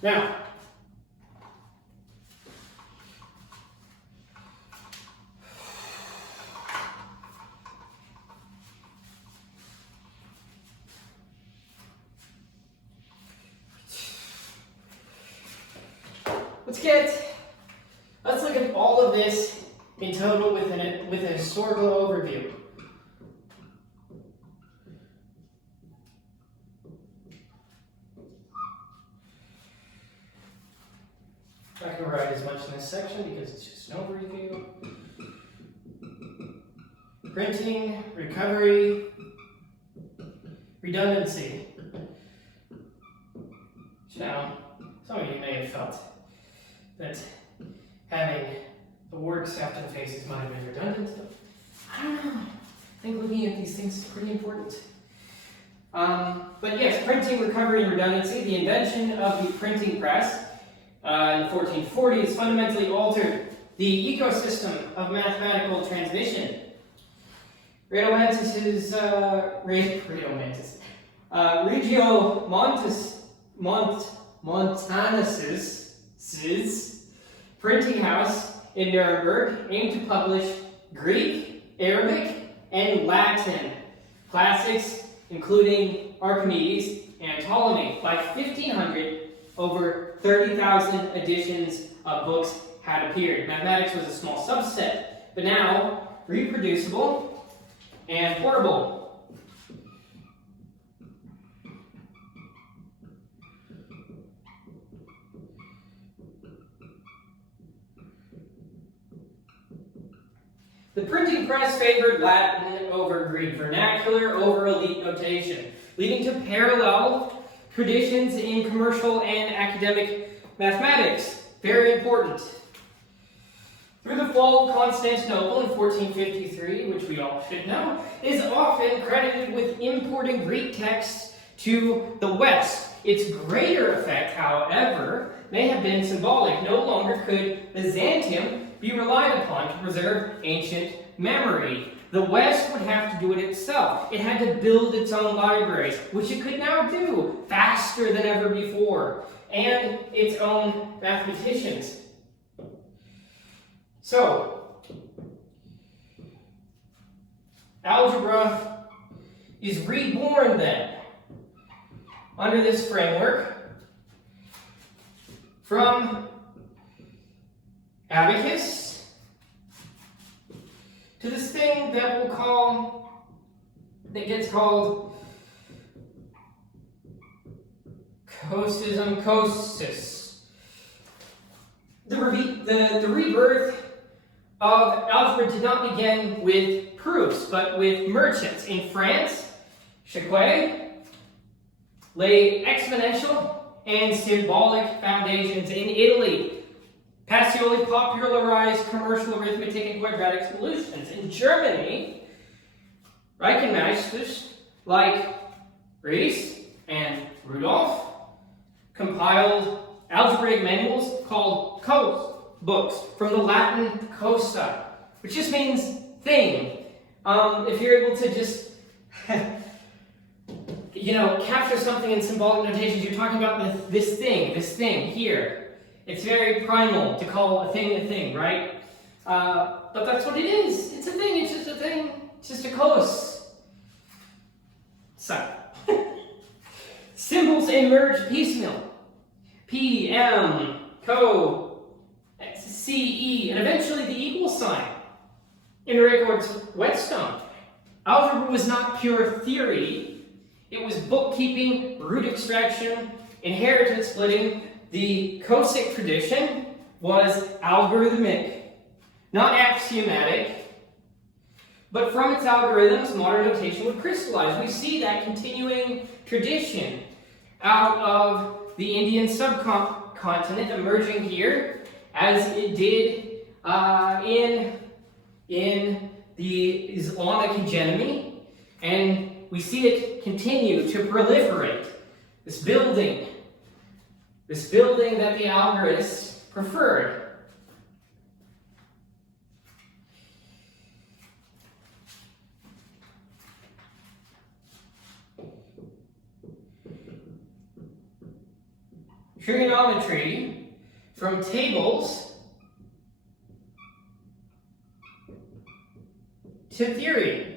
Now, let's look at all of this in total with a historical overview. I'm not going to write as much in this section because it's just an overview. Printing, recovery, redundancy. Now, some of you may have felt that having the works after the faces might have been redundant. I don't know. I think looking at these things is pretty important. But yes, printing, recovery, and redundancy. The invention of the printing press in the 1440s fundamentally altered the ecosystem of mathematical transmission. Montanus's printing house in Nuremberg aimed to publish Greek, Arabic, and Latin. Classics including Archimedes and Ptolemy. By 1500, over 30,000 editions of books had appeared. Mathematics was a small subset, but now reproducible and portable. The printing press favored Latin over Greek vernacular over elite notation, leading to parallel traditions in commercial and academic mathematics. Very important. Through the fall of Constantinople in 1453, which we all should know, is often credited with importing Greek texts to the West. Its greater effect, however, may have been symbolic. No longer could Byzantium be relied upon to preserve ancient memory. The West would have to do it itself. It had to build its own libraries, which it could now do faster than ever before, and its own mathematicians. So, algebra is reborn then, under this framework, from abacus to this thing that gets called cosis. The rebirth of algebra did not begin with proofs, but with merchants. In France, Ch8 laid exponential and symbolic foundations. In Italy, Pacioli popularized commercial arithmetic and quadratic solutions. In Germany, Rechenmeisters like Ries and Rudolph compiled algebraic manuals called Cos books from the Latin cosa, which just means thing. If you're able to just capture something in symbolic notations, you're talking about this thing here. It's very primal to call a thing, right? But that's what it is. It's a thing. It's just a thing. It's just a cos. So, symbols emerge piecemeal. P, M, co, C, E, and eventually the equal sign in Ricard's whetstone. Algebra was not pure theory. It was bookkeeping, root extraction, inheritance splitting. The cosic tradition was algorithmic, not axiomatic, but from its algorithms, modern notation would crystallize. We see that continuing tradition out of the Indian subcontinent emerging here, as it did in the Islamic hegemony, and we see it continue to proliferate. This building that the algorists preferred. Trigonometry from tables to theory.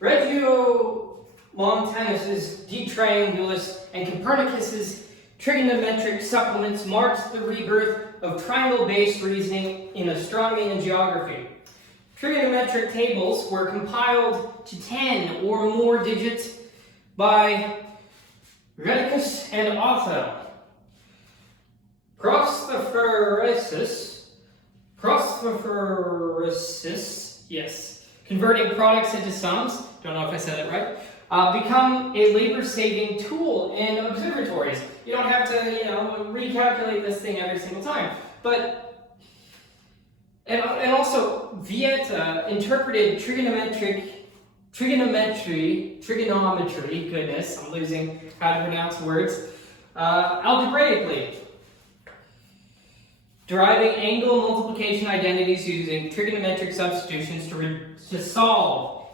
Regiomontanus's De Triangulis and Copernicus's trigonometric supplements marked the rebirth of triangle-based reasoning in astronomy and geography. Trigonometric tables were compiled to 10 or more digits by Rheticus and Otho. Prosophoresis, yes, converting products into sums, don't know if I said it right, become a labor-saving tool in observatories. You don't have to, recalculate this thing every single time. But, and also, Viète interpreted trigonometry, goodness, I'm losing how to pronounce words, algebraically, deriving angle multiplication identities using trigonometric substitutions to solve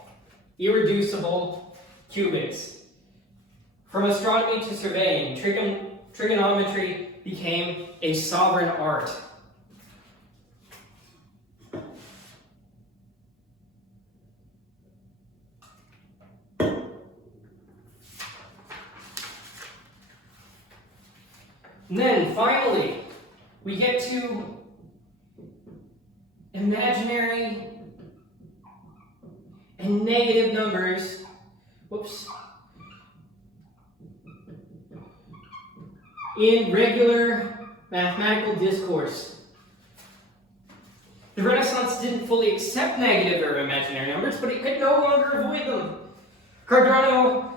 irreducible cubics. From astronomy to surveying, trigonometry became a sovereign art. And then finally, we get to imaginary and negative numbers. Whoops. In regular mathematical discourse. The Renaissance didn't fully accept negative or imaginary numbers, but it could no longer avoid them. Cardano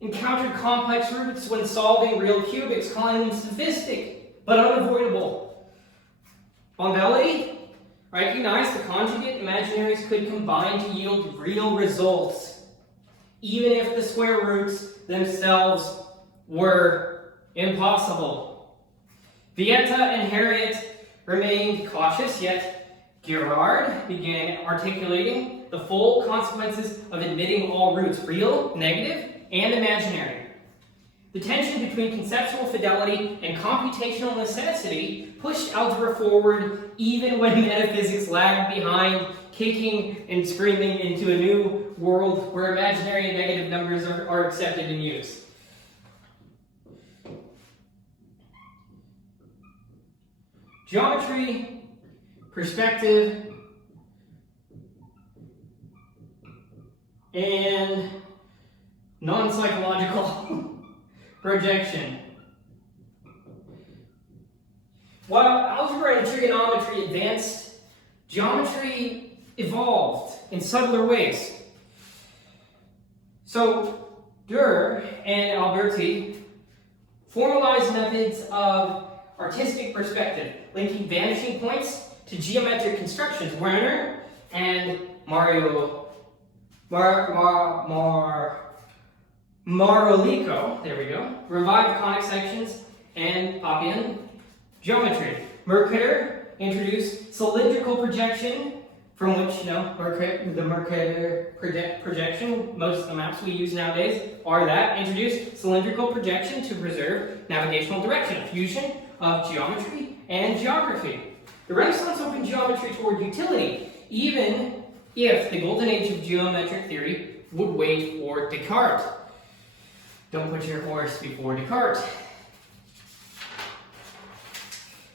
encountered complex roots when solving real cubics, calling them sophistic, but unavoidable. On Pacioli recognized the conjugate imaginaries could combine to yield real results, even if the square roots themselves were impossible. Viète and Harriet remained cautious, yet Girard began articulating the full consequences of admitting all roots, real, negative, and imaginary. The tension between conceptual fidelity and computational necessity pushed algebra forward even when metaphysics lagged behind, kicking and screaming into a new world where imaginary and negative numbers are accepted and used. Geometry, perspective, and non-psychological projection. While algebra and trigonometry advanced, geometry evolved in subtler ways. So, Durr and Alberti formalized methods of artistic perspective, linking vanishing points to geometric constructions. Werner and Marolico, there we go, revived conic sections and Papian geometry. Mercator introduced cylindrical projection, from which, the Mercator projection, most of the maps we use nowadays are that, introduced cylindrical projection to preserve navigational direction, a fusion of geometry and geography. The Renaissance opened geometry toward utility, even if the golden age of geometric theory would wait for Descartes. Don't put your horse before Descartes.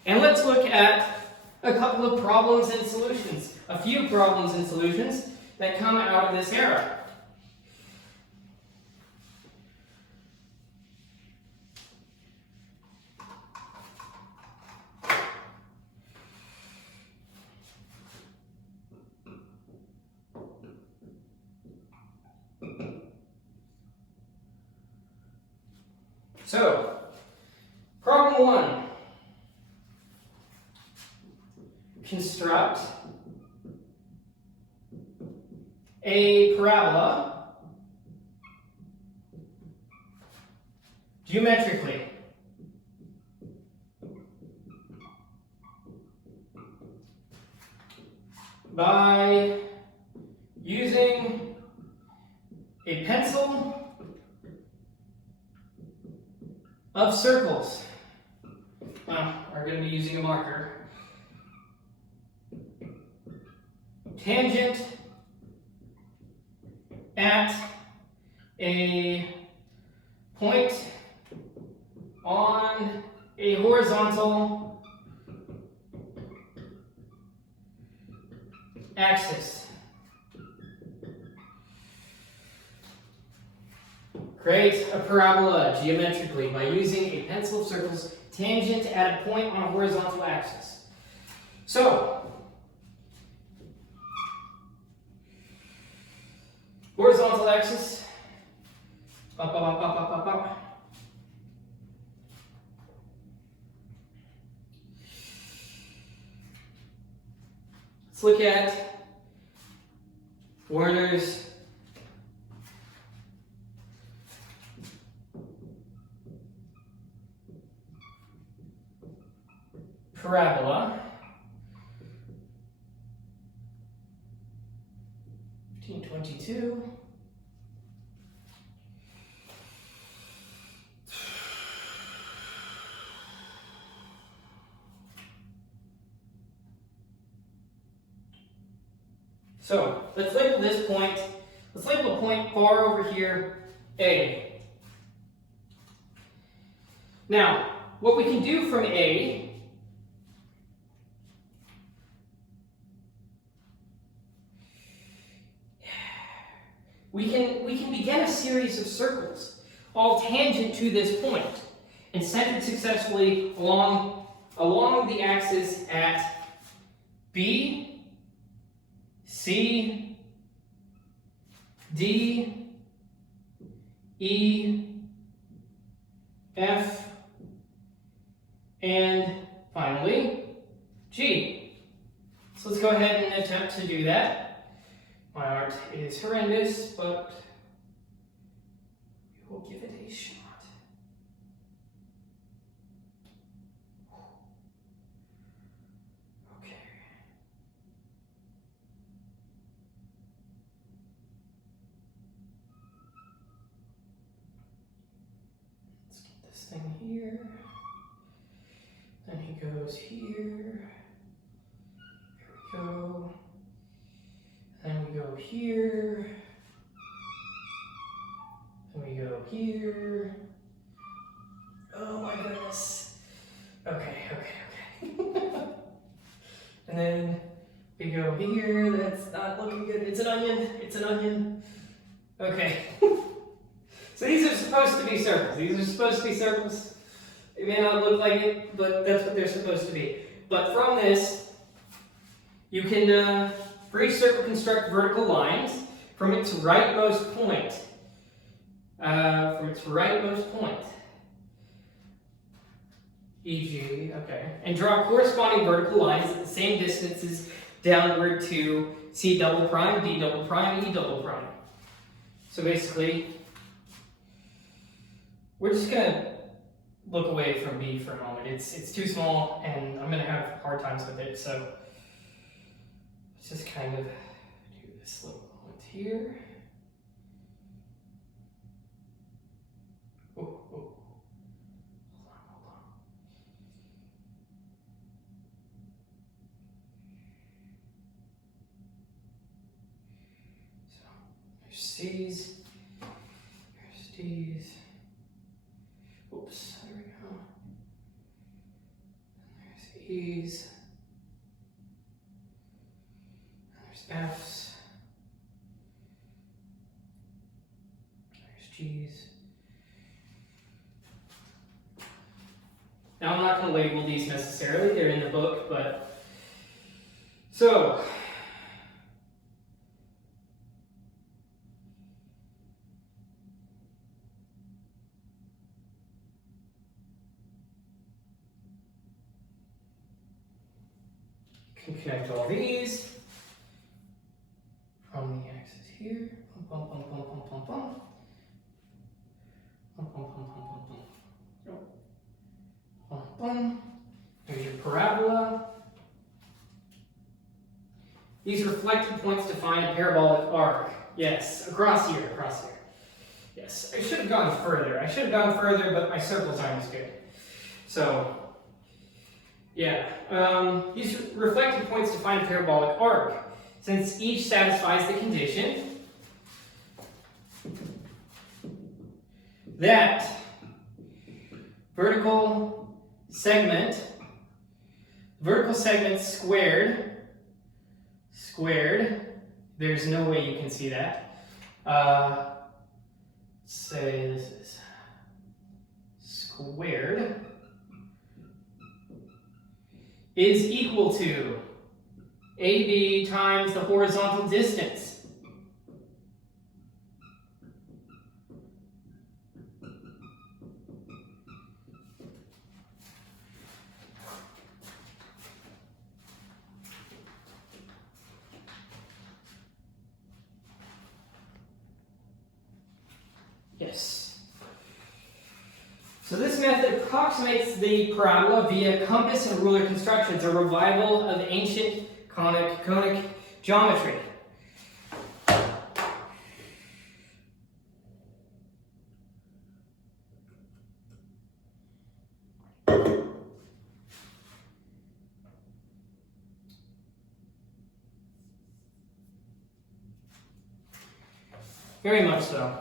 And let's look at a couple of problems and solutions, a few problems and solutions that come out of this era. So, problem 1. Construct a parabola geometrically. By using a pencil of circles. We're going to be using a marker. Tangent at a point on a horizontal axis. Create a parabola geometrically by using a pencil of circles tangent at a point on a horizontal axis. So, horizontal axis, up, up, up, up, up, up, up. Let's look at Werner's parabola. 1522. So let's label this point, let's label a point far over here A. Now, what we can do from A we can begin a series of circles, all tangent to this point, and centered successfully along the axis at B, C, D, E, F, and finally G. So let's go ahead and attempt to do that. My art is horrendous, but we will give it a shot. Okay. Let's get this thing here. Then he goes here. Here we go. Then we go here. Then we go here. Oh my goodness. Okay. And then we go here. That's not looking good. It's an onion. Okay. So these are supposed to be circles. It may not look like it, but that's what they're supposed to be. But from this, you can, for each circle, construct vertical lines from its rightmost point. E.g., okay. And draw corresponding vertical lines at the same distances downward to C double prime, D double prime, E double prime. So basically, we're just gonna look away from B for a moment. It's too small, and I'm gonna have hard times with it. So let's just kind of do this little moment here. Oh. Hold on. So there's C's, there's D's. Oops, there we go. And there's E's. And there's F's. There's G's. Now I'm not going to label these necessarily, they're in the book, but so you can connect all these from the axis here. There's your parabola. These reflected points define a parabolic arc. Yes, across here. Yes, I should have gone further, but my circles aren't as good. So, yeah. These reflected points define a parabolic arc, since each satisfies the condition that vertical segment squared, there's no way you can see that. Say this is squared is equal to AB times the horizontal distance. Yes. So this method approximates the parabola via compass and ruler construction. It's a revival of ancient conic geometry. Very much so.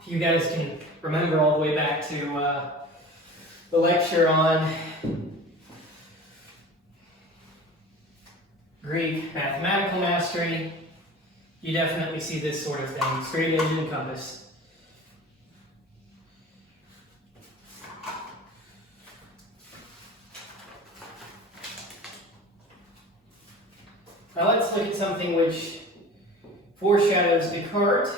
If you guys can remember all the way back to the lecture on Greek mathematical mastery, you definitely see this sort of thing, straight edge and compass. Now let's look at something which foreshadows Descartes.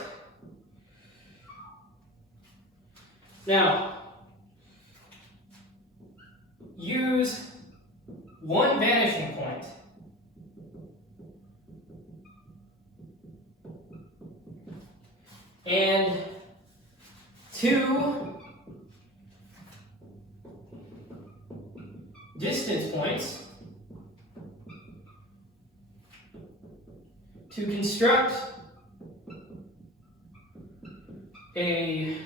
Now, use one vanishing point and two distance points to construct a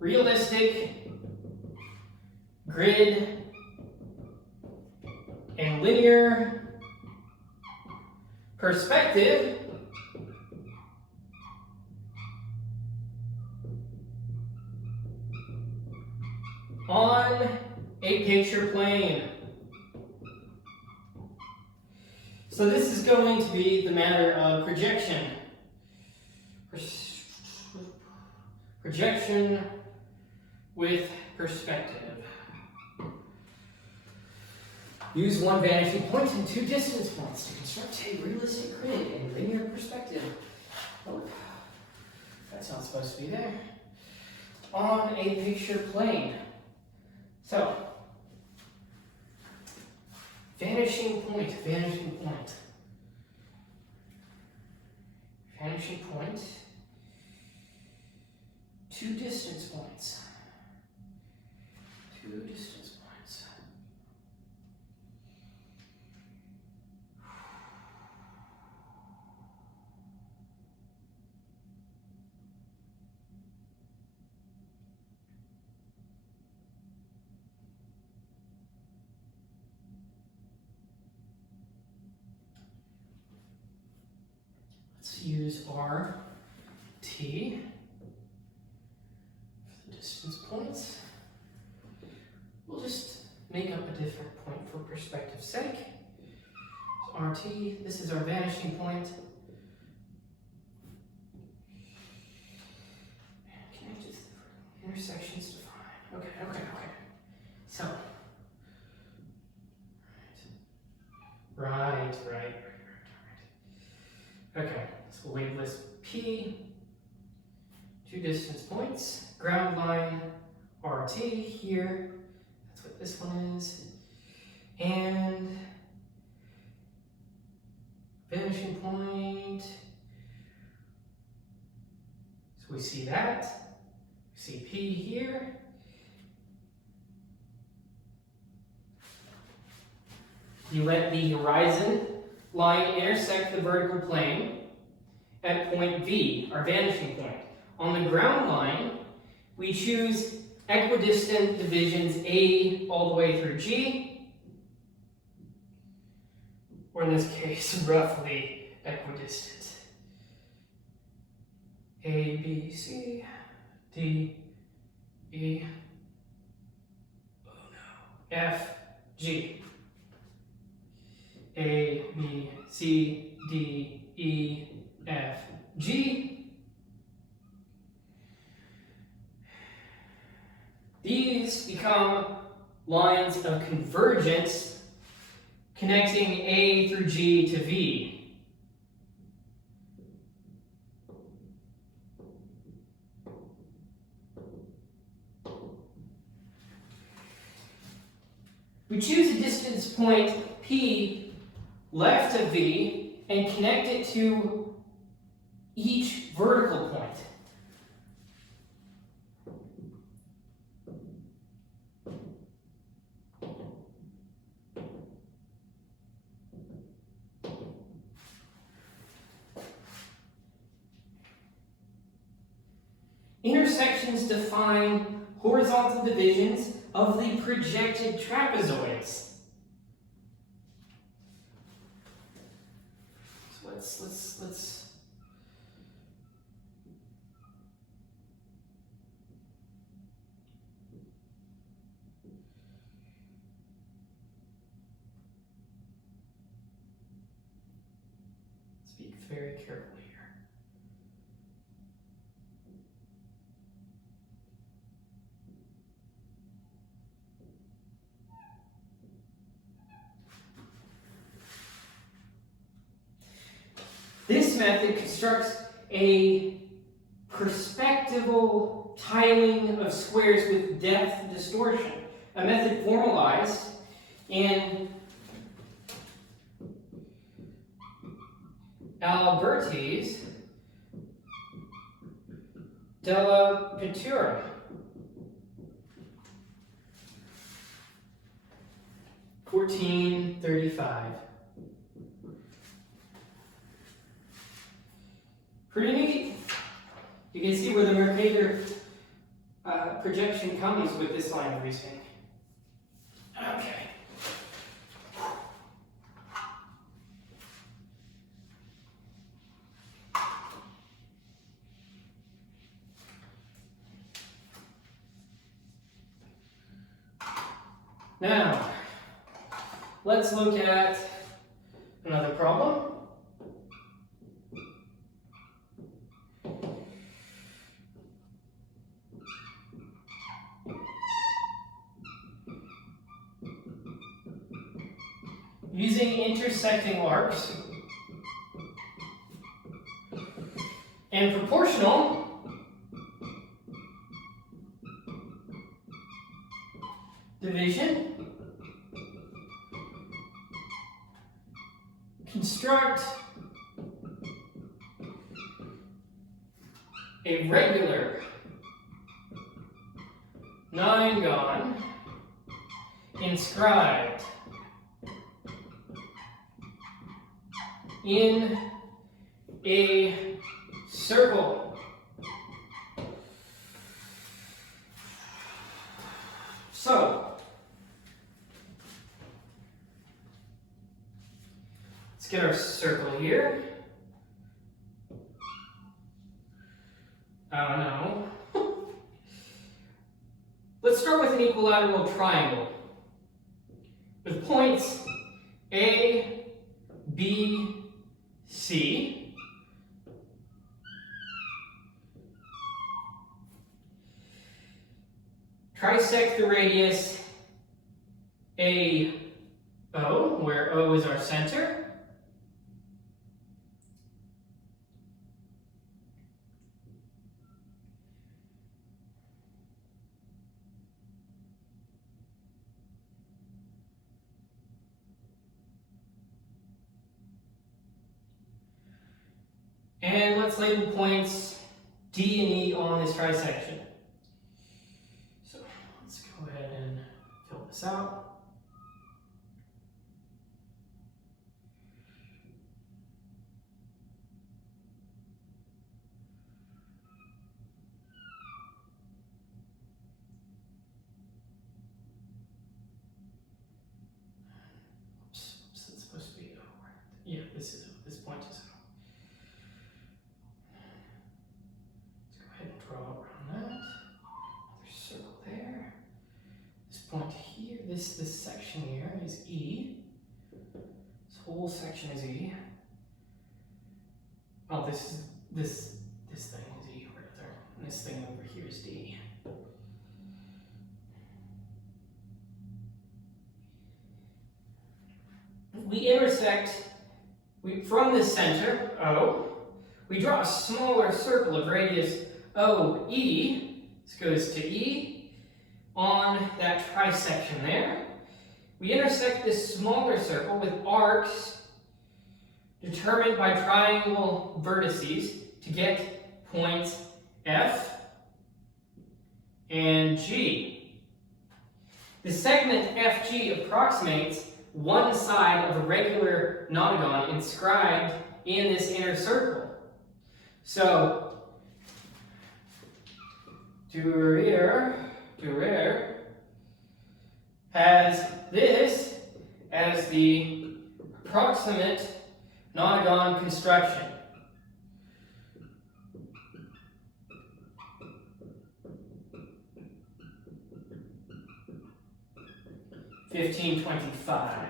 realistic grid and linear perspective on a picture plane. So this is going to be the matter of projection. Projection with perspective. Use one vanishing point and two distance points to construct a realistic grid and linear perspective. Oh, that's not supposed to be there. On a picture plane. So, vanishing point, vanishing point. Vanishing point. Two distance points. Two distance points. Let's use our T. Distance points. We'll just make up a different point for perspective's sake. So RT, this is our vanishing point. Can I just intersections defined? Okay. So right. Okay, so waveless P, two distance points. Ground line RT here, that's what this one is, and vanishing point, so we see that, we see P here, you let the horizon line intersect the vertical plane at point V, our vanishing point. On the ground line, we choose equidistant divisions A all the way through G, or in this case, roughly equidistant. A, B, C, D, E, F, G. A, B, C, D, E, F, G. These become lines of convergence connecting A through G to V. We choose a distance point P left of V and connect it to each vertical point. Intersections define horizontal divisions of the projected trapezoids. So let's Speak very carefully here. This method constructs a perspectival tiling of squares with depth distortion, a method formalized in Alberti's della pittura. (1435). Pretty neat. You can see where the Mercator projection comes with this line of reasoning. Okay. Now, let's look at another problem. Using intersecting arcs and proportional division, construct a regular nine-gon inscribed in a circle. So, let's get our circle here. Oh no. Let's start with an equilateral triangle with points A, B, C. Trisect the radius AO, where O is our center. And let's label points D and E on this trisection. So let's go ahead and fill this out. Oops, it's supposed to be over. Yeah, this point is out. Draw around that. Another circle there. This point here, this section here is E. This whole section is E. Oh, this thing is E right there. And this thing over here is D. We intersect from the center, O. We draw a smaller circle of radius OE, this goes to E, on that trisection there. We intersect this smaller circle with arcs determined by triangle vertices to get points F and G. The segment FG approximates one side of a regular nonagon inscribed in this inner circle. So, Durer has this as the approximate nonagon construction. (1525).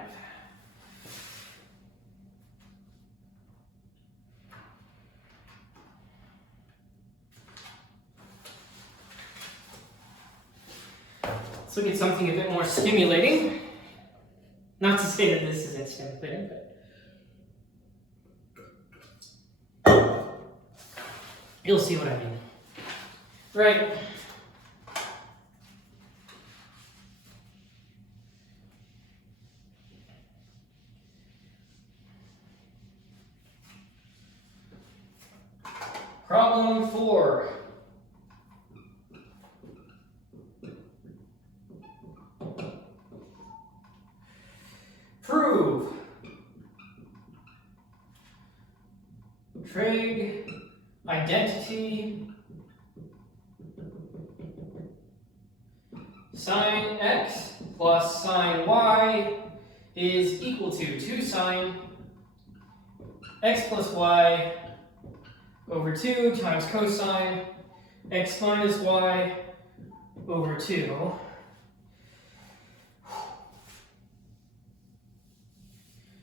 Let's look at something a bit more stimulating. Not to say that this isn't stimulating, but you'll see what I mean. Right. Problem 4. Prove trig identity sine x plus sine y is equal to 2 sine x plus y over 2 times cosine x minus y over 2.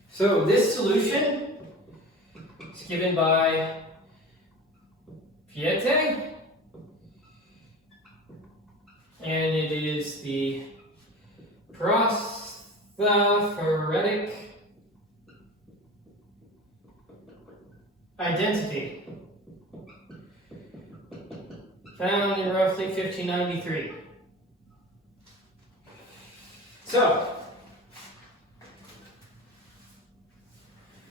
So this solution is given by Viète, and it is the Pacioli identity found in roughly 1593. So,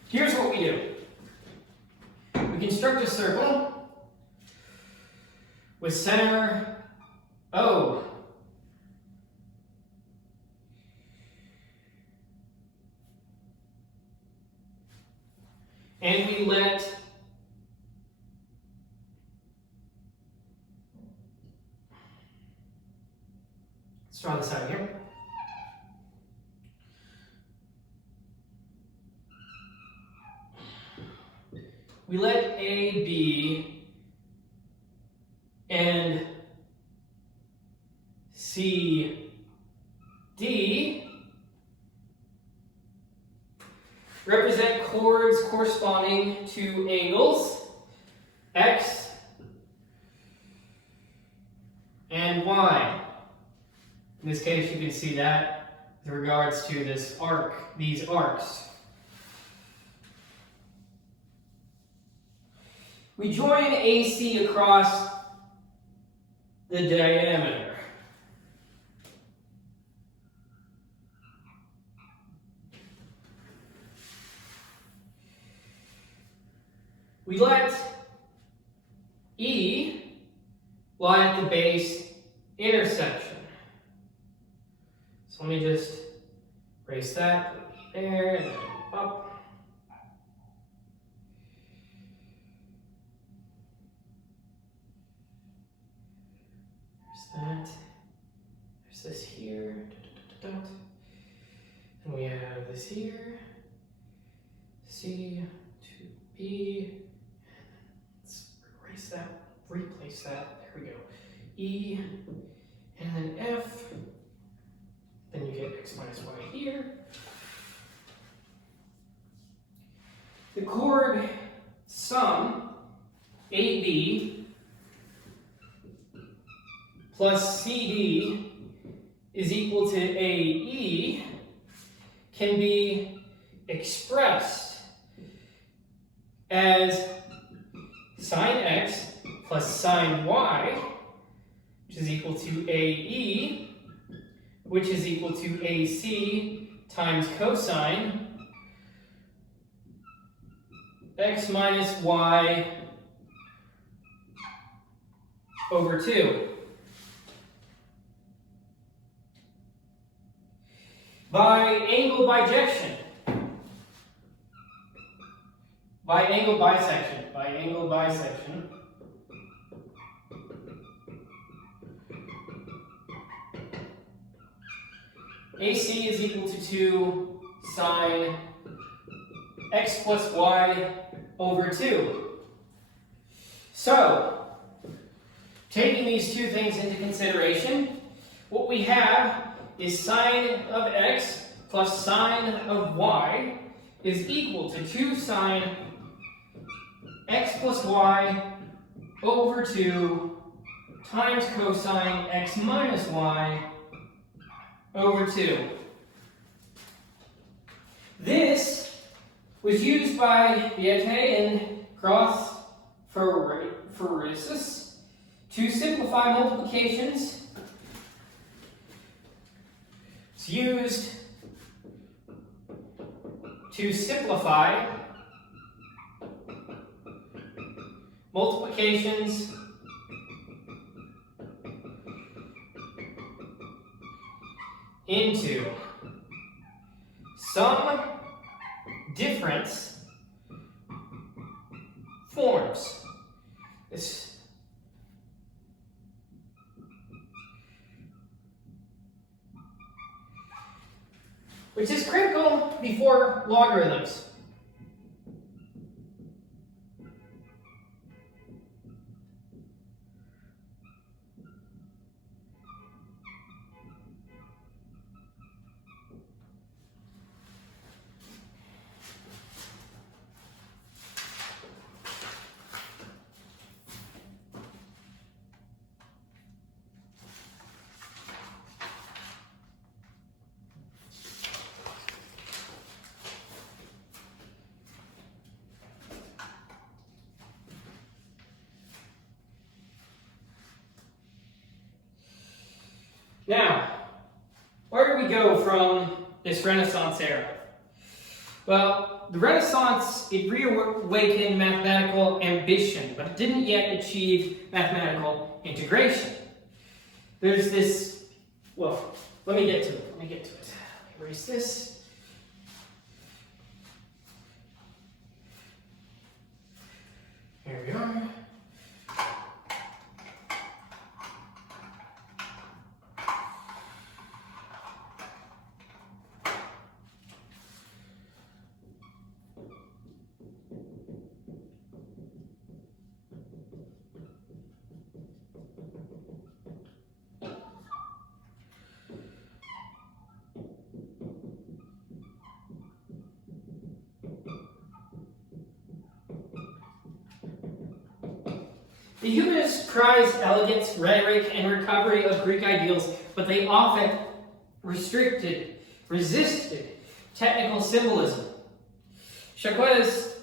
here's what we do. We construct a circle with center O. And we let let's draw this out here. We let A, B, and C, D represent chords corresponding to angles X and Y. In this case, you can see that with regards to this arc, these arcs. We join AC across the diameter. We let E lie at the base intersection. So let me just erase that there and then up. That. There's this here. And we have this here. C to B. Let's erase that, replace that. There we go. E and then F. Then you get X minus Y here. The chord sum AB plus CD is equal to AE can be expressed as sine X plus sine Y, which is equal to AE, which is equal to AC times cosine X minus Y over 2. By angle bisection, AC is equal to 2 sine X plus Y over 2. So, taking these two things into consideration, what we have is sine of X plus sine of Y is equal to 2 sine X plus Y over 2 times cosine X minus Y over 2. This was used by Viète and Cross-Ferresis to simplify multiplications. It's used to simplify multiplications into some difference forms. Which is critical before logarithms. Now, where do we go from this Renaissance era? Well, the Renaissance, it reawakened mathematical ambition, but it didn't yet achieve mathematical integration. There's this, well, let me get to it. Let me erase this. Here we are. The humanists prized elegance, rhetoric, and recovery of Greek ideals, but they often resisted technical symbolism. Ch8's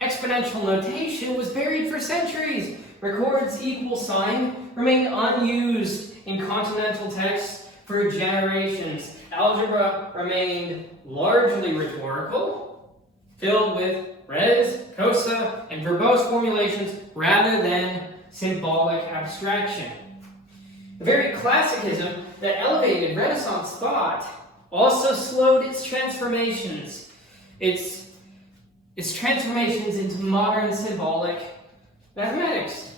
exponential notation was buried for centuries. Records equal sign remained unused in continental texts for generations. Algebra remained largely rhetorical, filled with res, cosa, and verbose formulations rather than symbolic abstraction. The very classicism that elevated Renaissance thought also slowed its transformations. Its transformations into modern symbolic mathematics.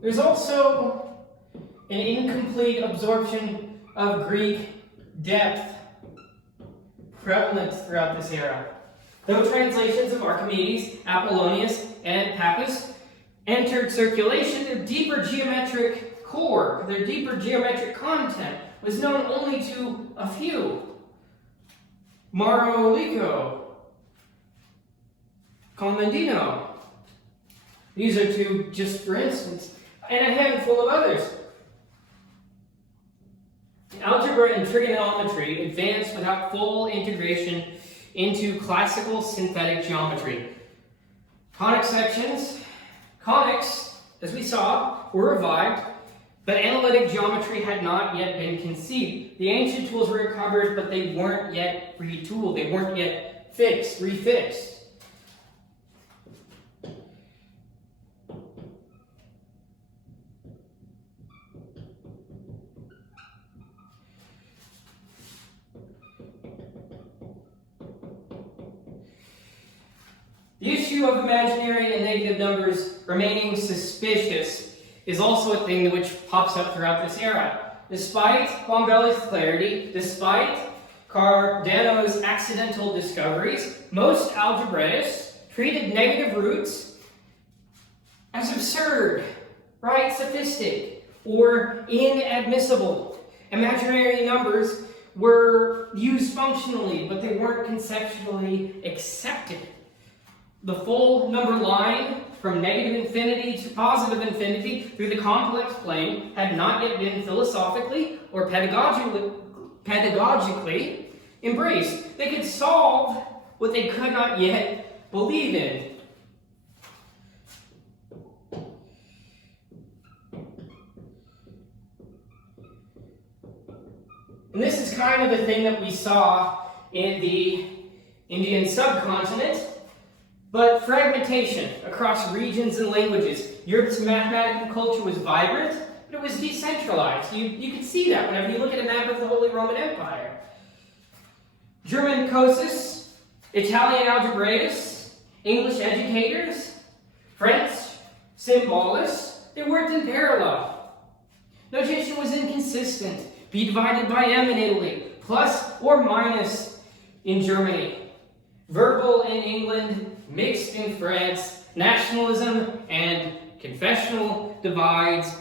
There's also an incomplete absorption of Greek depth prevalent throughout this era. Though translations of Archimedes, Apollonius, and Pappus entered circulation, their deeper geometric core, their deeper geometric content, was known only to a few. Marolico, Comandino. These are two, just for instance, and a handful of others. Algebra and trigonometry advanced without full integration into classical synthetic geometry. Conics, as we saw, were revived, but analytic geometry had not yet been conceived. The ancient tools were recovered, but they weren't yet retooled. They weren't yet refixed. The issue of imaginary and negative numbers remaining suspicious is also a thing which pops up throughout this era. Despite Bombelli's clarity, despite Cardano's accidental discoveries, most algebraists treated negative roots as absurd, right, sophistic, or inadmissible. Imaginary numbers were used functionally, but they weren't conceptually accepted. The full number line from negative infinity to positive infinity through the complex plane had not yet been philosophically or pedagogically embraced. They could solve what they could not yet believe in. And this is kind of the thing that we saw in the Indian subcontinent, but fragmentation across regions and languages. Europe's mathematical culture was vibrant, but it was decentralized. You can see that whenever you look at a map of the Holy Roman Empire. German Cosus, Italian algebraists, English educators, French symbolists, they worked in parallel. Notation was inconsistent. Be divided by m in Italy, plus or minus in Germany. Verbal in England, mixed in France, nationalism and confessional divides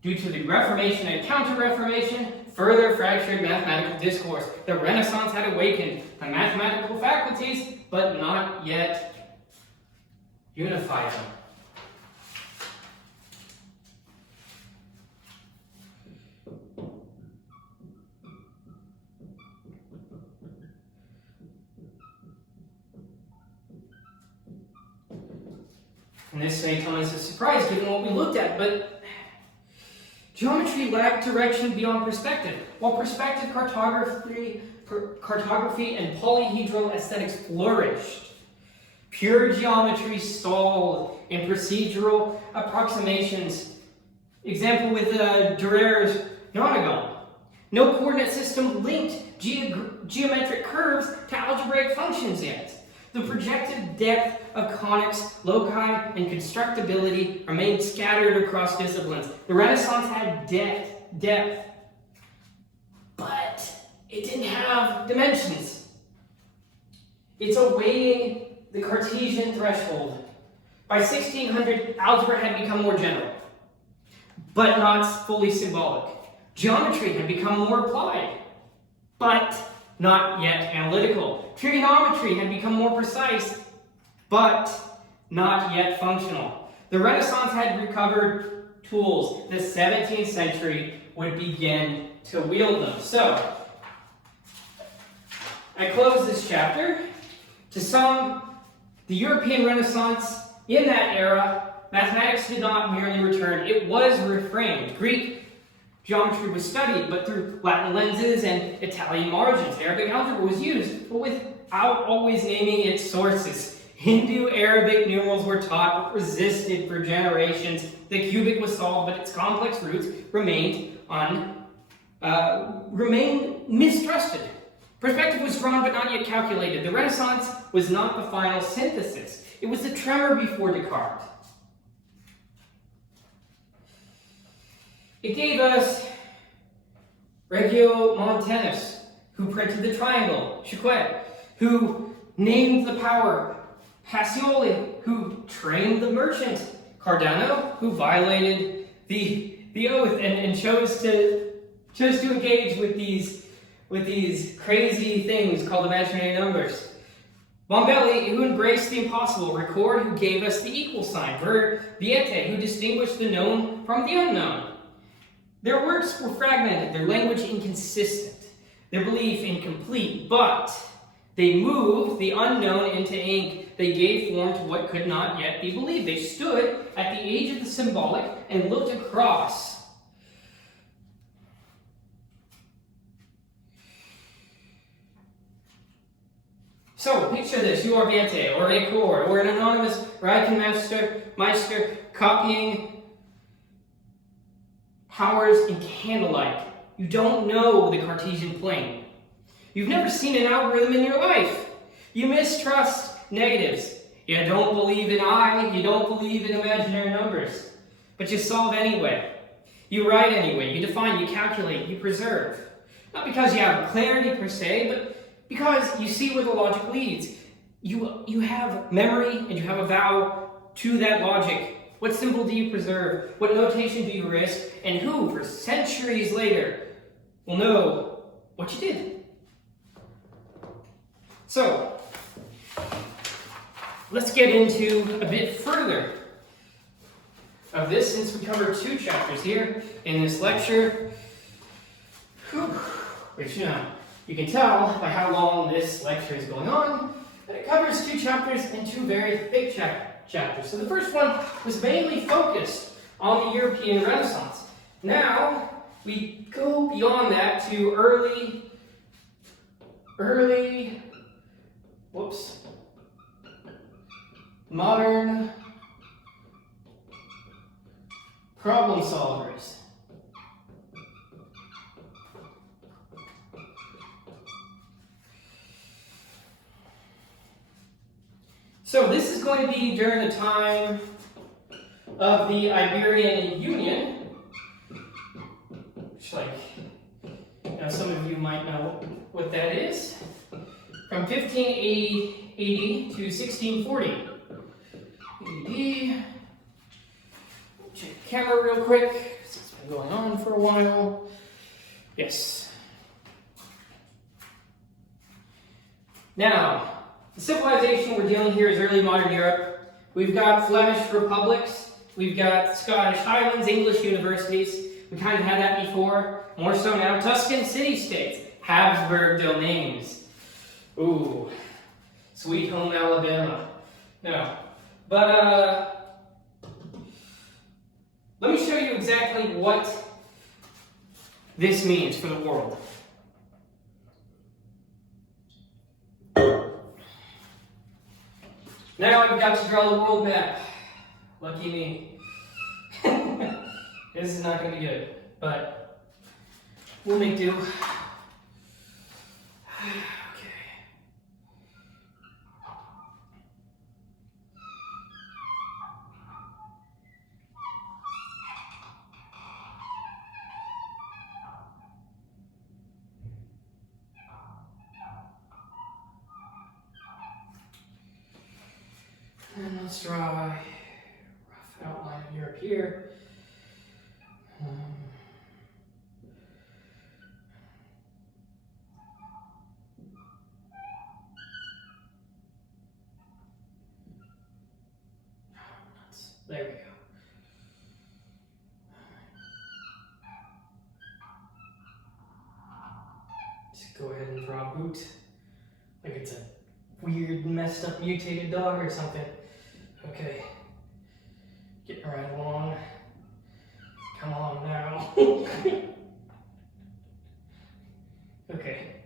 due to the Reformation and Counter-Reformation further fractured mathematical discourse. The Renaissance had awakened the mathematical faculties, but not yet unified them. And this may come as a surprise given what we looked at, but geometry lacked direction beyond perspective. While perspective cartography and polyhedral aesthetics flourished, pure geometry stalled in procedural approximations. Example with Durer's nonagon. No coordinate system linked geometric curves to algebraic functions yet. The projected depth of conics, loci, and constructibility remained scattered across disciplines. The Renaissance had depth, but it didn't have dimensions. It's awaiting the Cartesian threshold. By 1600, algebra had become more general, but not fully symbolic. Geometry had become more applied, but not yet analytical. Trigonometry had become more precise, but not yet functional. The Renaissance had recovered tools. The 17th century would begin to wield them. So, I close this chapter. To some, the European Renaissance, in that era, mathematics did not merely return, it was reframed. Greek geometry was studied, but through Latin lenses and Italian margins. Arabic algebra was used, but without always naming its sources. Hindu-Arabic numerals were taught, but resisted for generations. The cubic was solved, but its complex roots remained mistrusted. Perspective was drawn, but not yet calculated. The Renaissance was not the final synthesis. It was the tremor before Descartes. It gave us Regiomontanus, who printed the triangle, Ch8, who named the power, Pacioli, who trained the merchant, Cardano, who violated the oath and chose to engage with these crazy things called imaginary numbers. Bombelli, who embraced the impossible, Ricord, who gave us the equal sign, Viète, who distinguished the known from the unknown. Their works were fragmented, their language inconsistent, their belief incomplete, but they moved the unknown into ink. They gave form to what could not yet be believed. They stood at the age of the symbolic and looked across. So, picture this. You are Viète, or Ricord, or an anonymous Reichenmeister copying powers in candlelight. You don't know the Cartesian plane. You've never seen an algorithm in your life. You mistrust negatives. You don't believe in I, you don't believe in imaginary numbers. But you solve anyway. You write anyway, you define, you calculate, you preserve. Not because you have clarity per se, but because you see where the logic leads. You have memory and you have a vow to that logic. What symbol do you preserve? What notation do you risk? And who, for centuries later, will know what you did? So, let's get into a bit further of this, since we covered 2 chapters here in this lecture. Which, you can tell by how long this lecture is going on, that it covers 2 chapters and 2 very thick chapters. So the first one was mainly focused on the European Renaissance. Now, we go beyond that to modern problem solvers. So this is going to be during the time of the Iberian Union, which, some of you might know what that is, from 1580 to 1640 AD. Check the camera real quick, it's been going on for a while. Yes. Now, the civilization we're dealing here is early modern Europe. We've got Flemish republics, we've got Scottish Highlands, English universities. We kind of had that before, more so now. Tuscan city-states, Habsburg domains. Ooh, sweet home Alabama. No, but let me show you exactly what this means for the world. Now I've got to draw the world map. Lucky me. This is not going to be good, but we'll make do. Okay. And let's draw a rough outline of Europe here. There we go. Just go ahead and draw a boot. Like it's a weird, messed up, mutated dog or something. Okay. Getting right along. Come on now. Okay.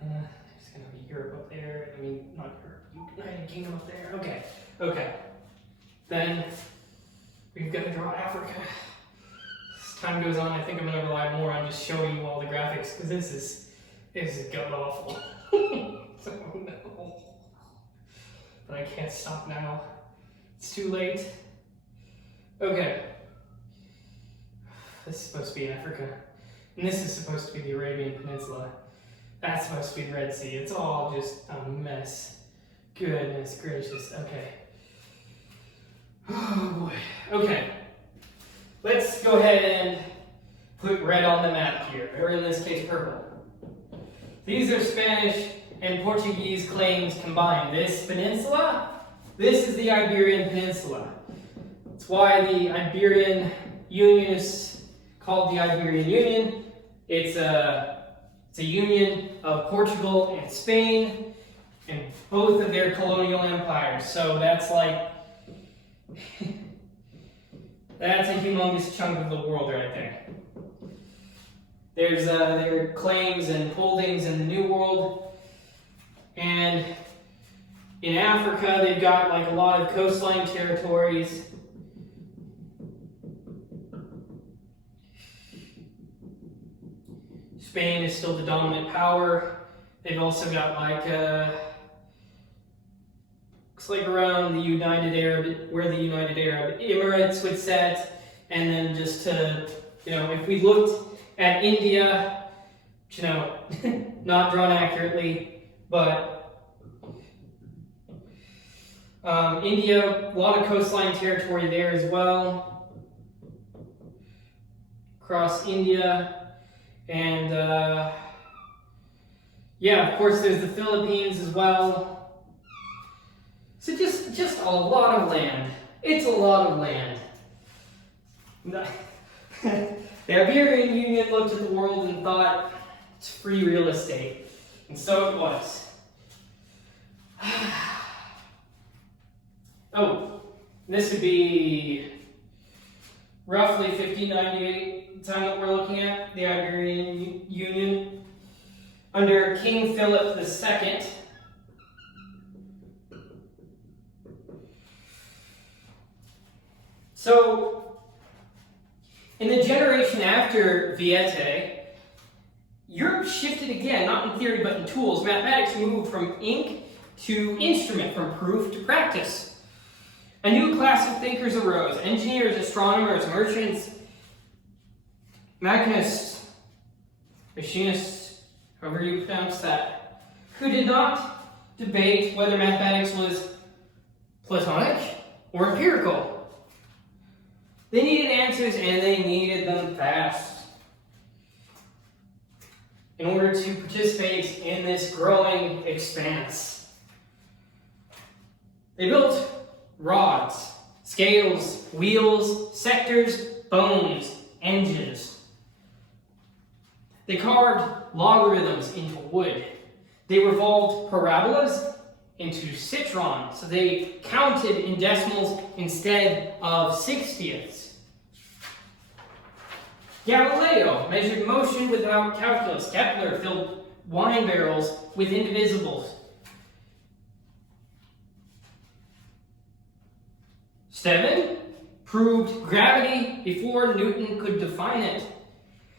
There's gonna be Europe up there. I mean, not Europe, United Kingdom up there. Okay. Okay. Then we've got to draw Africa. As time goes on, I think I'm going to rely more on just showing you all the graphics, because this is god awful. So no. But I can't stop now. It's too late. Okay. This is supposed to be Africa. And this is supposed to be the Arabian Peninsula. That's supposed to be the Red Sea. It's all just a mess. Goodness gracious. Okay. Oh boy. Okay. Let's go ahead and put red on the map here, or in this case purple. These are Spanish and Portuguese claims combined. This peninsula, this is the Iberian Peninsula. That's why the Iberian Union is called the Iberian Union. It's a union of Portugal and Spain and both of their colonial empires. So that's like that's a humongous chunk of the world right there. There's their claims and holdings in the New World, and in Africa they've got like a lot of coastline territories. Spain is still the dominant power. They've also got like looks like around the United Arab, where the United Arab Emirates would set, and then just to, if we looked at India, not drawn accurately, but India, a lot of coastline territory there as well, across India, and Yeah, of course, there's the Philippines as well. So just a lot of land. It's a lot of land. The Iberian Union looked at the world and thought, it's free real estate. And so it was. Oh, this would be roughly 1598, the time that we're looking at, the Iberian Union. Under King Philip II. So, in the generation after Viète, Europe shifted again, not in theory but in tools. Mathematics moved from ink to instrument, from proof to practice. A new class of thinkers arose: engineers, astronomers, merchants, mechanists, machinists, however you pronounce that, who did not debate whether mathematics was Platonic or empirical. They needed answers, and they needed them fast. In order to participate in this growing expanse, they built rods, scales, wheels, sectors, bones, engines. They carved logarithms into wood. They revolved parabolas into citrons, so they counted in decimals instead of sixtieths. Galileo measured motion without calculus. Kepler filled wine barrels with indivisibles. Stephen proved gravity before Newton could define it.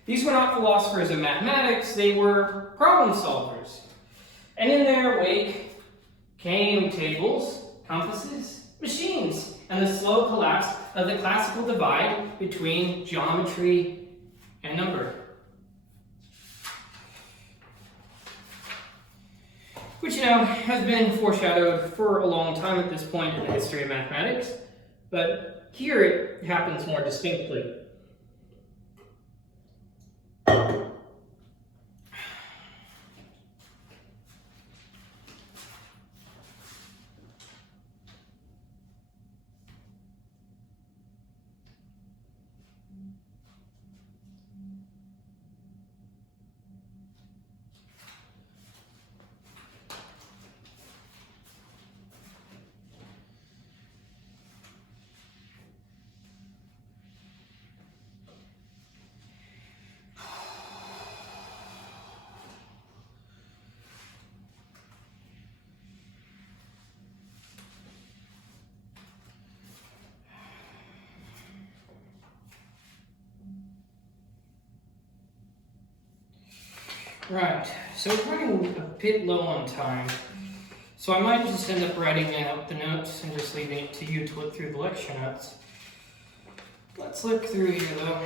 These were not philosophers of mathematics, they were problem solvers. And in their wake came tables, compasses, machines, and the slow collapse of the classical divide between geometry and number. Which, has been foreshadowed for a long time at this point in the history of mathematics, but here it happens more distinctly. Right, so we're running a bit low on time, so I might just end up writing out the notes and just leaving it to you to look through the lecture notes. Let's look through here though.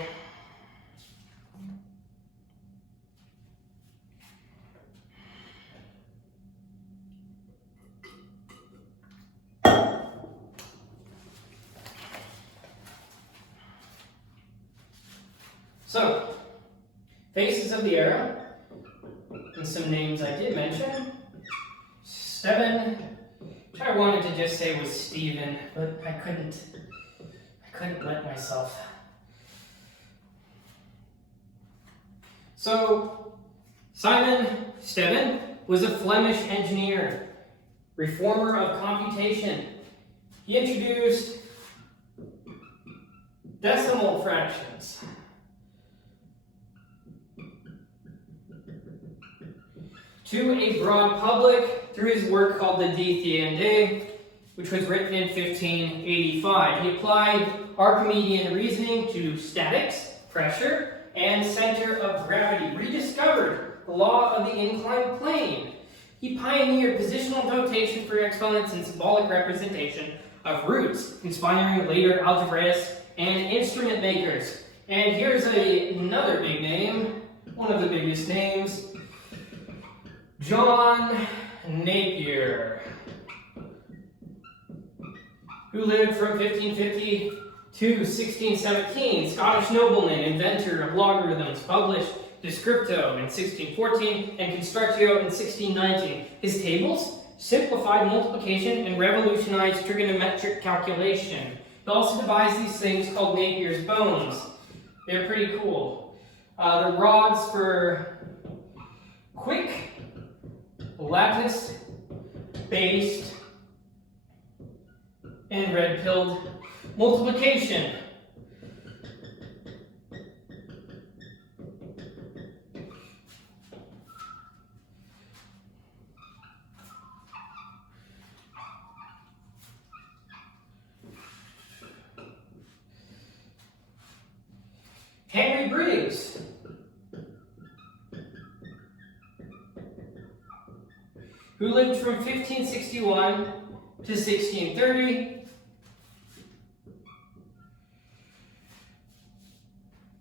So, faces of the era. And some names I did mention. Stephen, which I wanted to just say was Stephen, but I couldn't let myself. So, Simon Stephen was a Flemish engineer, reformer of computation. He introduced decimal fractions. To a broad public through his work called the De Theende, which was written in 1585. He applied Archimedean reasoning to statics, pressure, and center of gravity, rediscovered the law of the inclined plane. He pioneered positional notation for exponents and symbolic representation of roots, inspiring later algebraists and instrument makers. And here's another big name, one of the biggest names, John Napier, who lived from 1550 to 1617, Scottish nobleman, inventor of logarithms, published Descripto in 1614, and Constructio in 1619. His tables simplified multiplication and revolutionized trigonometric calculation. He also devised these things called Napier's bones. They're pretty cool. The rods for quick, lattice-based, and red-pilled multiplication. Henry Briggs, who lived from 1561 to 1630.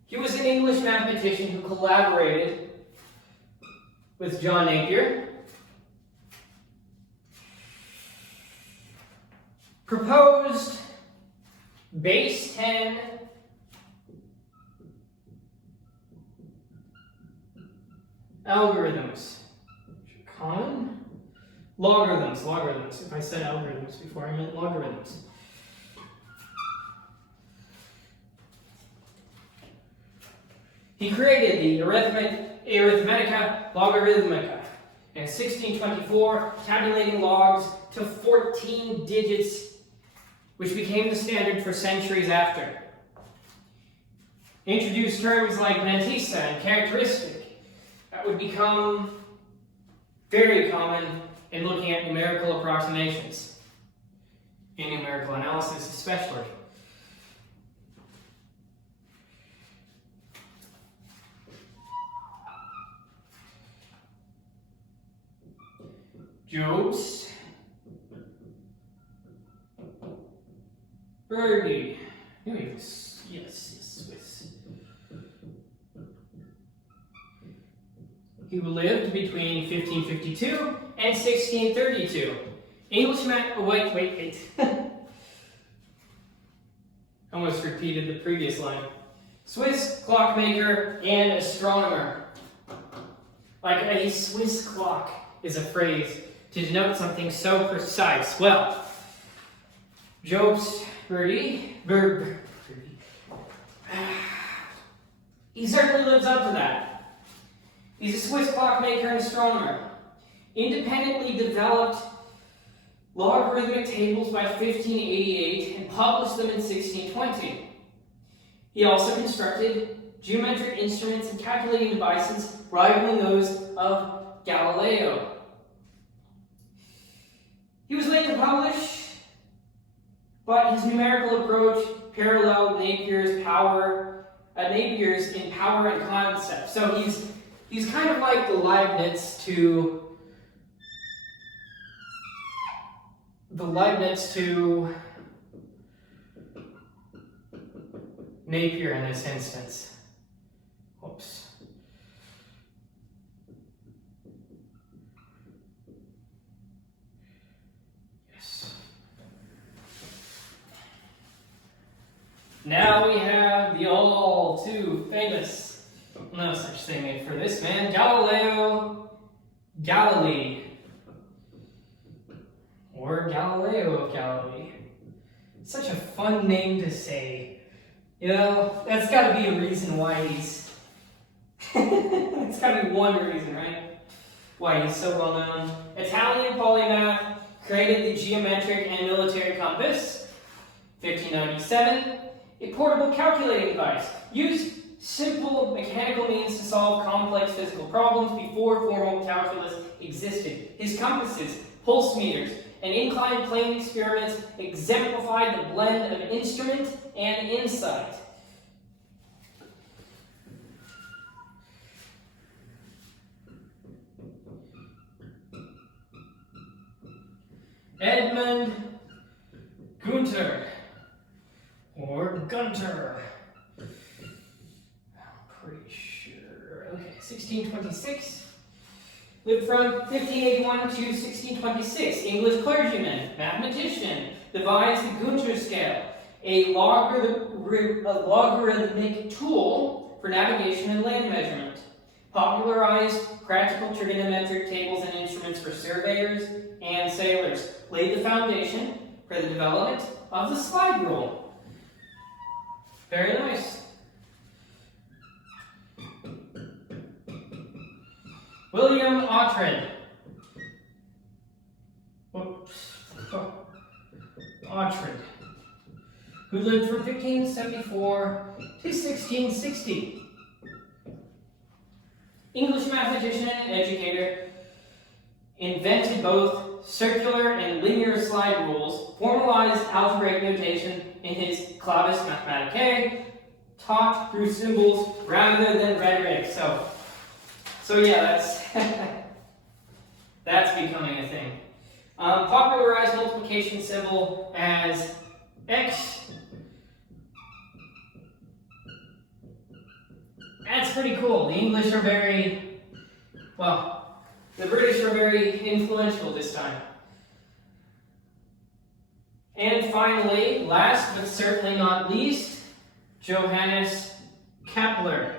He was an English mathematician who collaborated with John Napier. Proposed base 10 algorithms. Common? Logarithms. If I said algorithms before, I meant logarithms. He created the Arithmetica Logarithmica in 1624, tabulating logs to 14 digits, which became the standard for centuries after. He introduced terms like mantissa and characteristic that would become very common in looking at numerical approximations, in numerical analysis especially. Jobs, Birdie, yes, Swiss. He lived between 1552 and 1632. Englishman, wait. Almost repeated the previous line. Swiss clockmaker and astronomer. Like a Swiss clock is a phrase to denote something so precise. Well, Jobst Birdie, he certainly lives up to that. He's a Swiss clockmaker and astronomer. Independently developed logarithmic tables by 1588 and published them in 1620. He also constructed geometric instruments and calculating devices rivaling those of Galileo. He was late to publish, but his numerical approach paralleled Napier's in power and concept. So he's kind of like the Leibniz to Napier in this instance. Whoops. Now we have the all too famous, no such thing for this man, Galileo Galilei, or Galileo of Galilee. Such a fun name to say. You know, that's got to be a reason why he's... it's got to be one reason, right? Why he's so well known. Italian polymath, created the geometric and military compass. 1597. A portable calculating device, used simple mechanical means to solve complex physical problems before formal calculus existed. His compasses, pulse meters, and inclined plane experiments exemplified the blend of instrument and insight. Edmund Gunther, or Gunter. I'm pretty sure. Okay, 1626. Lived from 1581 to 1626. English clergyman, mathematician, devised the Gunter scale, a logarithmic tool for navigation and land measurement. popularized practical trigonometric tables and instruments for surveyors and sailors, laid the foundation for the development of the slide rule. Very nice. William Oughtred. Oughtred, who lived from 1574 to 1660. English mathematician and educator, invented both circular and linear slide rules, formalized algebraic notation in his Clavis Mathematicae, taught through symbols rather than rhetoric. So yeah, that's becoming a thing. Popularized multiplication symbol as X. That's pretty cool. The English are very, well, the British are very influential this time. And finally, last but certainly not least, Johannes Kepler.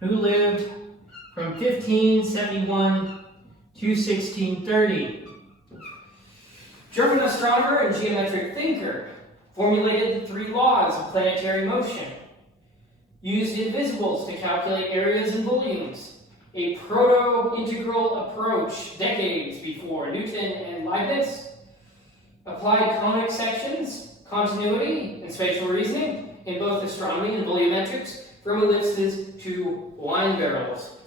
Who lived from 1571 to 1630. German astronomer and geometric thinker, formulated the 3 laws of planetary motion, used invisibles to calculate areas and volumes, a proto-integral approach decades before Newton and Leibniz, applied conic sections, continuity, and spatial reasoning in both astronomy and volumetrics, from ellipses to wine barrels.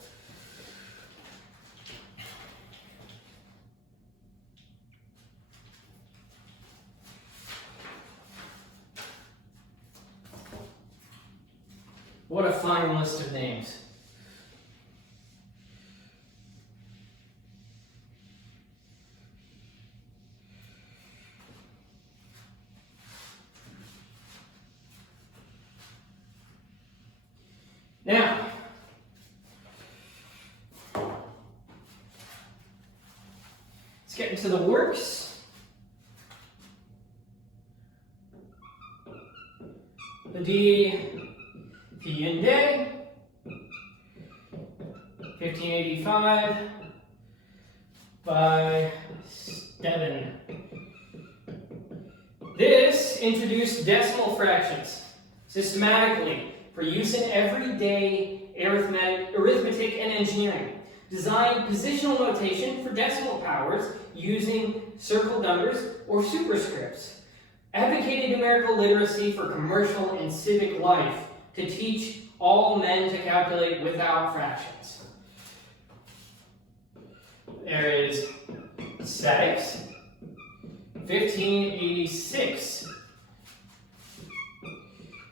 What a fine list of names. Now, let's get into the works. The Viète, 1585, by Steven. This introduced decimal fractions systematically for use in everyday arithmetic and engineering. Designed positional notation for decimal powers using circle numbers or superscripts. Advocated numerical literacy for commercial and civic life to teach all men to calculate without fractions. There is statics, 1586,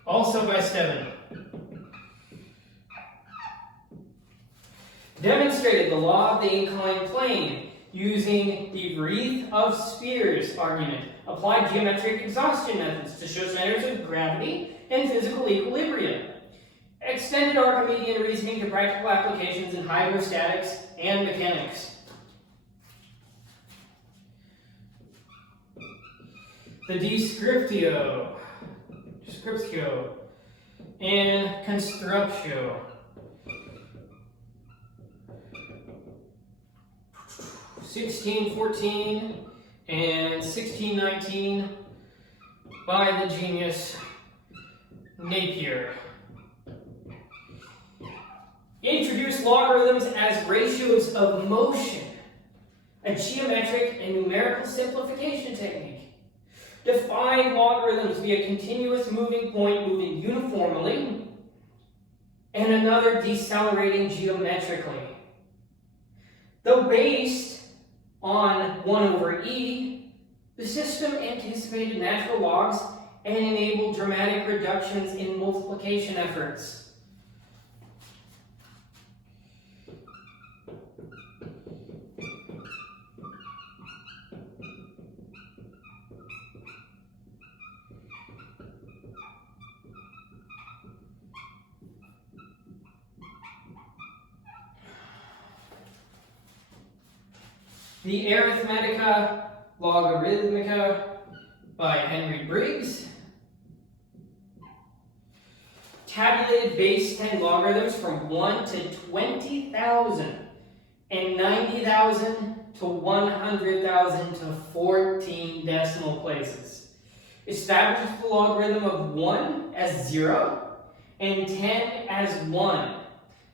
also by Steven. Demonstrated the law of the inclined plane using the wreath of spheres argument. Applied geometric exhaustion methods to show centers of gravity and physical equilibrium. Extended Archimedean reasoning to practical applications in hydrostatics and mechanics. The Descriptio and Constructio. 1614 and 1619 by the genius Napier. Introduced logarithms as ratios of motion, a geometric and numerical simplification technique. Defined logarithms to be a continuous moving point moving uniformly and another decelerating geometrically. Though based on 1 over e, the system anticipated natural logs and enabled dramatic reductions in multiplication efforts. The Arithmetica Logarithmica by Henry Briggs. tabulated base 10 logarithms from 1 to 20,000 and 90,000 to 100,000 to 14 decimal places. Establishes the logarithm of 1 as 0 and 10 as 1.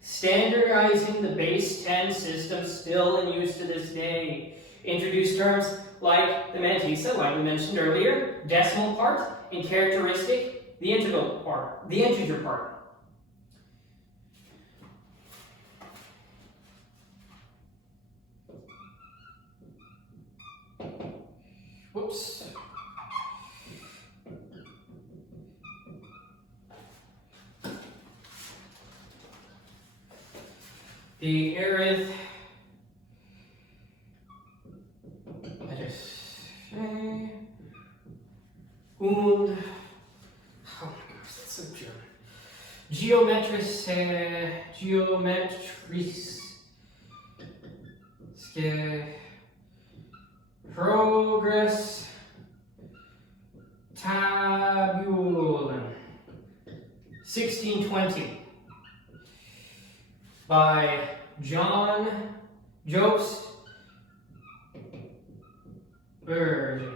Standardizing the base 10 system still in use to this day. Introduced terms like the mantissa, like we mentioned earlier, decimal part, and characteristic, the integral part, the integer part. Whoops. The arith und oh my gosh, that's so German. Progress Tabulum 1620 by John Jobst Bird.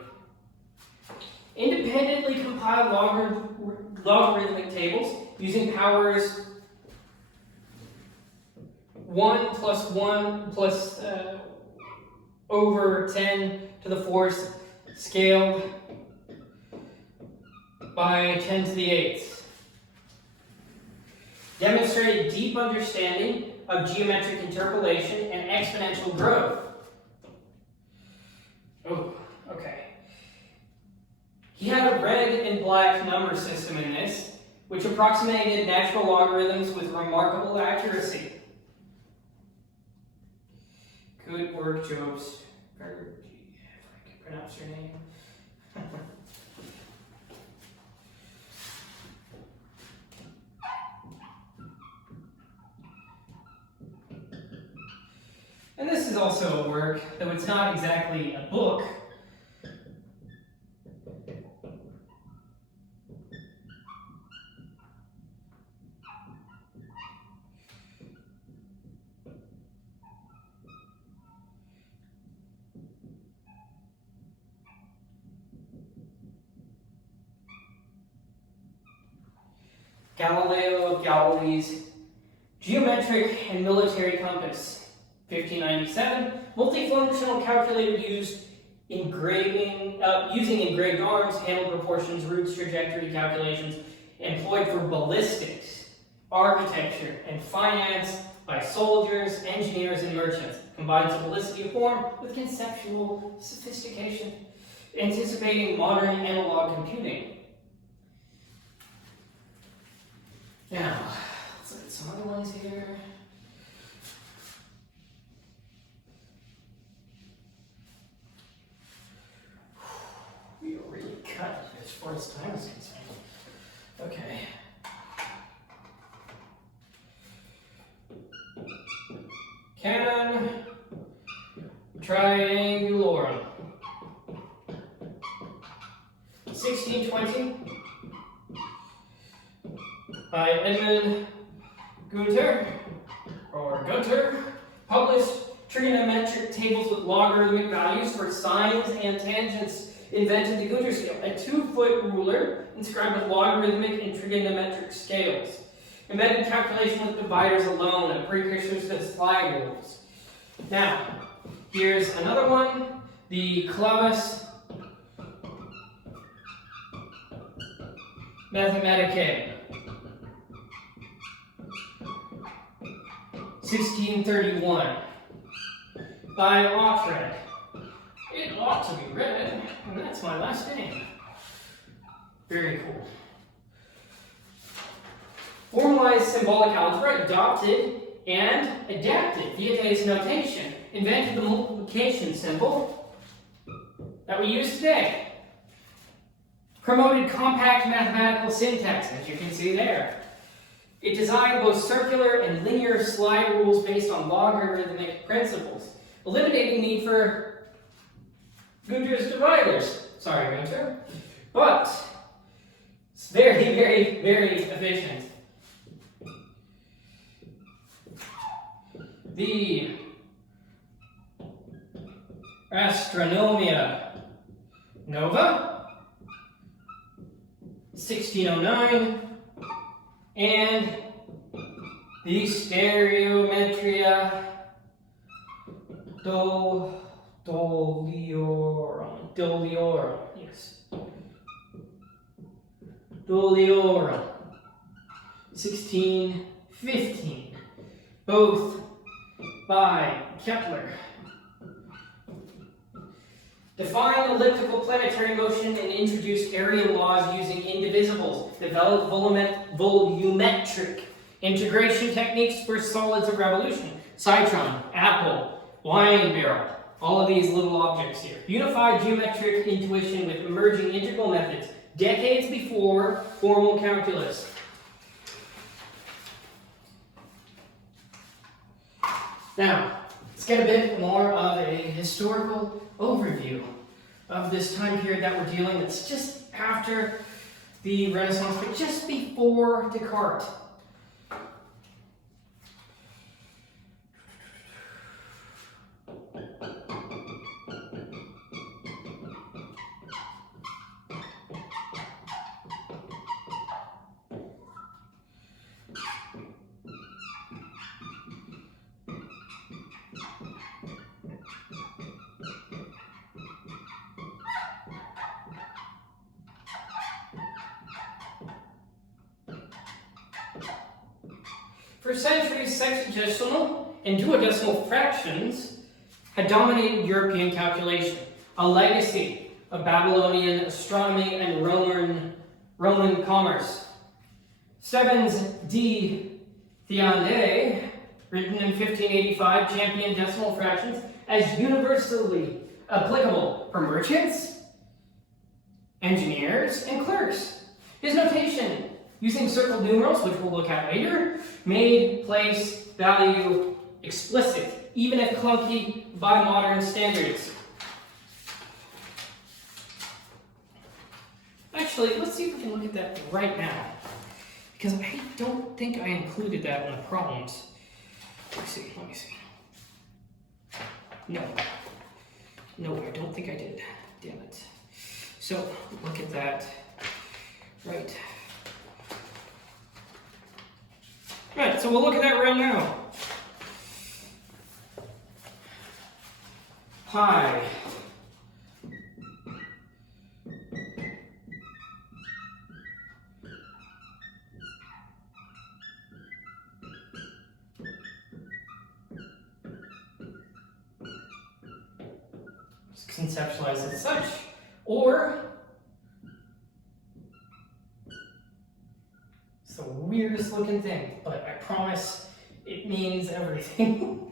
Independently compiled logarithmic tables using powers 1 plus 1 plus over 10 to the 4th scaled by 10 to the 8th. Demonstrated deep understanding of geometric interpolation and exponential growth. Oh, okay. He had a red and black number system in this, which approximated natural logarithms with remarkable accuracy. Good work, Jobst. If I can pronounce your name. And this is also a work, though it's not exactly a book. Galileo Galilei's Geometric and Military Compass, 1597, multifunctional calculator used using engraved arms, handled proportions, routes, trajectory calculations, employed for ballistics, architecture, and finance by soldiers, engineers, and merchants. Combines simplicity of form with conceptual sophistication, anticipating modern analog computing. Now, let's look at some other ones here. We are really cut as far as time is concerned. Okay. Canon Triangularum, 1620. By Edmund Gunter, published trigonometric tables with logarithmic values for sines and tangents, invented the Gunter scale, a 2-foot ruler inscribed with logarithmic and trigonometric scales, invented calculation with dividers alone, a precursor to slide rules. Now, here's another one, the Clavis Mathematicae. 1631 by Oughtred. It ought to be read, and that's my last name. Very cool. Formalized symbolic algebra, adopted and adapted Viète's notation, invented the multiplication symbol that we use today. Promoted compact mathematical syntax, as you can see there. It designed both circular and linear slide rules based on logarithmic principles, eliminating the need for Gunter's dividers. Sorry, Gunter. But it's very, very, very efficient. the Astronomia Nova, 1609, and the Stereometria Doliorum, yes, Doliorum, 1615, both by Kepler. Defined elliptical planetary motion and introduced area laws using indivisibles. Developed volumetric integration techniques for solids of revolution. Citron, apple, wine barrel, all of these little objects here. Unified geometric intuition with emerging integral methods, decades before formal calculus. Now, let's get a bit more of a historical overview of this time period that we're dealing with. It's just after the Renaissance, but just before Descartes. For centuries, sexagesimal and duodecimal fractions had dominated European calculation, a legacy of Babylonian astronomy and Roman commerce. Sebens de Thiandais, written in 1585, championed decimal fractions as universally applicable for merchants, engineers, and clerks. His notation, using circled numerals, which we'll look at later, made place value explicit, even if clunky by modern standards. Actually, let's see if we can look at that right now, because I don't think I included that in the problems. Let me see. No, I don't think I did. Damn it. So, look at that. Right. Right, so we'll look at that right now. Pi it's conceptualized as such, or it's the weirdest looking thing, but I promise it means everything.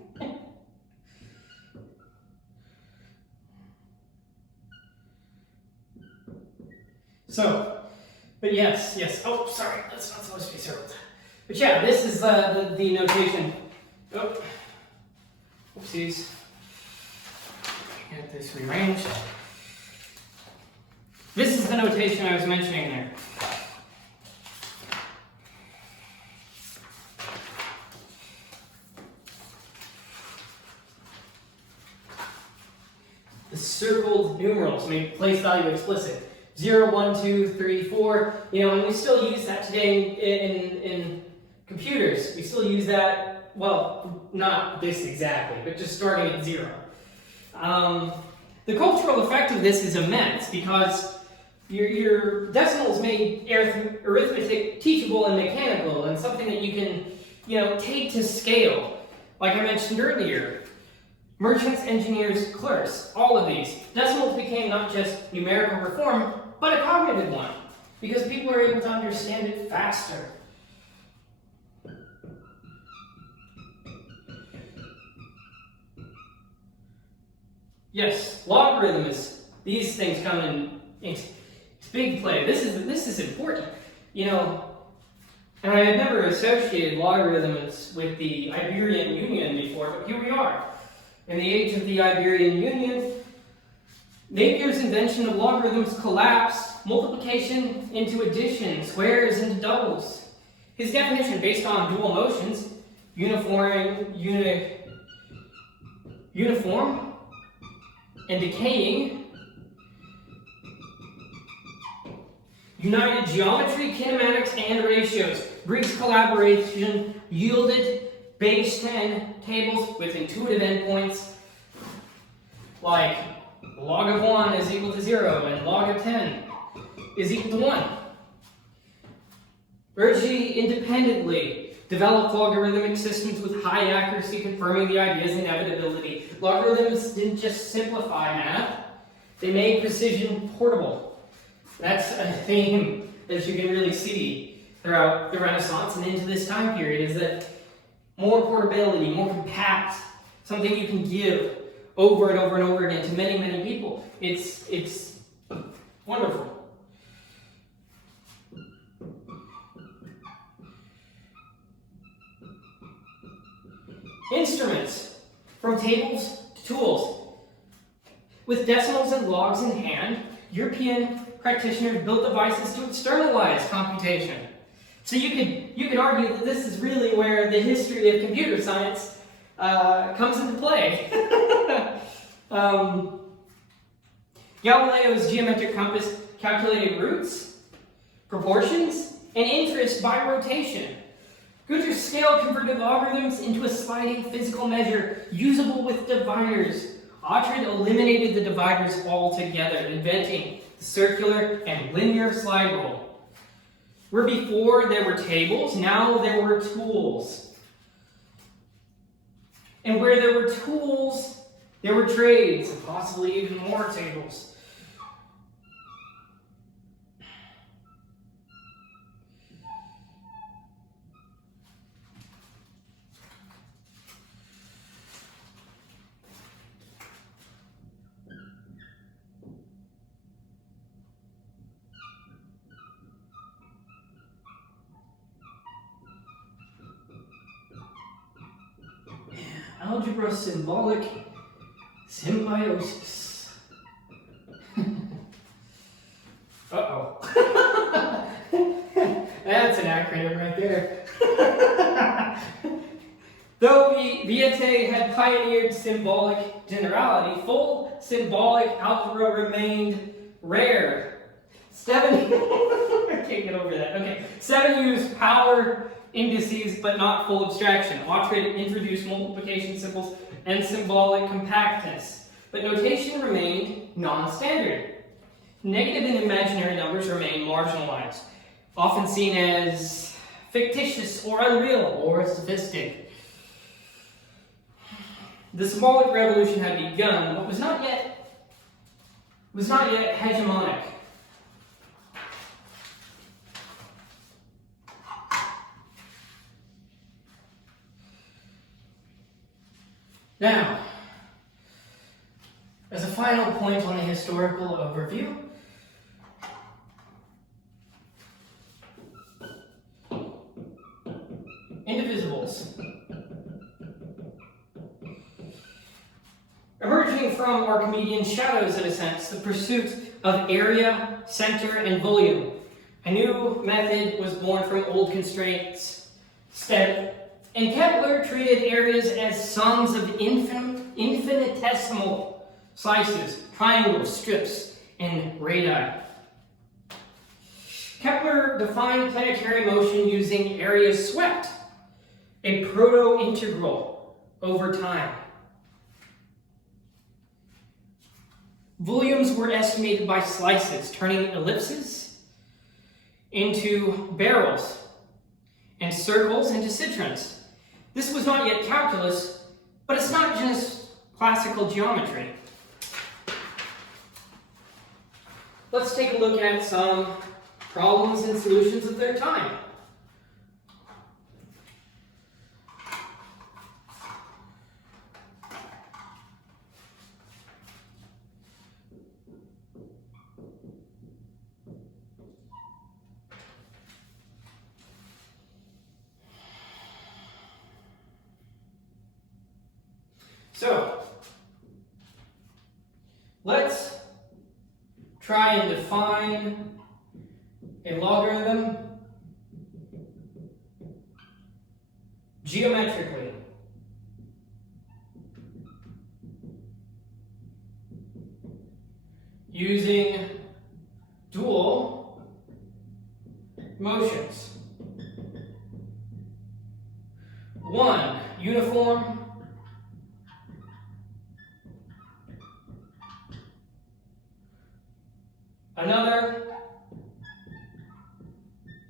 So, but yes, oh, sorry, that's not supposed to be circled. But yeah, this is the notation. Oh, oopsies. Get this rearranged. This is the notation I was mentioning there. The circled numerals make place value explicit. 0, 1, 2, 3, 4. You know, and we still use that today in computers. We still use that, well, not this exactly, but just starting at 0. The cultural effect of this is immense because your decimals made arithmetic teachable and mechanical and something that you can, you know, take to scale. Like I mentioned earlier, merchants, engineers, clerks, all of these. Decimals became not just numerical reform, but a cognitive one, because people are able to understand it faster. Yes, logarithms, these things come in big play. This is important. You know, and I had never associated logarithms with the Iberian Union before, but here we are. In the age of the Iberian Union, Napier's invention of logarithms collapsed multiplication into addition, squares into doubles. His definition, based on dual motions, uniforming uniform and decaying, united geometry, kinematics, and ratios. Briggs collaboration yielded base 10 tables with intuitive endpoints like log of 1 is equal to 0 and log of 10 is equal to 1. Burgi independently developed logarithmic systems with high accuracy, confirming the idea's inevitability. Logarithms didn't just simplify math, they made precision portable. That's a theme that you can really see throughout the Renaissance and into this time period, is that more portability, more compact, something you can give over and over and over again to many, many people. It's wonderful. Instruments, from tables to tools. With decimals and logs in hand, European practitioners built devices to externalize computation. So you could argue that this is really where the history of computer science comes into play. Galileo's geometric compass calculated roots, proportions, and interest by rotation. Gunther's scale converted logarithms into a sliding physical measure usable with dividers. Oughtred eliminated the dividers altogether, inventing the circular and linear slide rule. Where before there were tables, now there were tools. And where there were tools, there were trades, and possibly even more tables. Algebra, symbolic, symbiosis. Uh-oh. That's an acronym right there. Though Viète had pioneered symbolic generality, full symbolic algebra remained rare. I can't get over that. Okay, 7 used power indices, but not full abstraction. Oughtred introduced multiplication symbols and symbolic compactness, but notation remained non-standard. Negative and imaginary numbers remain marginalized, often seen as fictitious or unreal or sophistic. The symbolic revolution had begun, but was not yet hegemonic. Now, as a final point on the historical overview, indivisibles. Emerging from Archimedean shadows, in a sense, the pursuit of area, center, and volume. A new method was born from old constraints. And Kepler treated areas as sums of infinitesimal slices, triangles, strips, and radii. Kepler defined planetary motion using area swept, a proto-integral over time. Volumes were estimated by slices, turning ellipses into barrels and circles into citrons. This was not yet calculus, but it's not just classical geometry. Let's take a look at some problems and solutions of their time. So, let's try and define a logarithm geometrically. using dual motions. One, uniform. Another,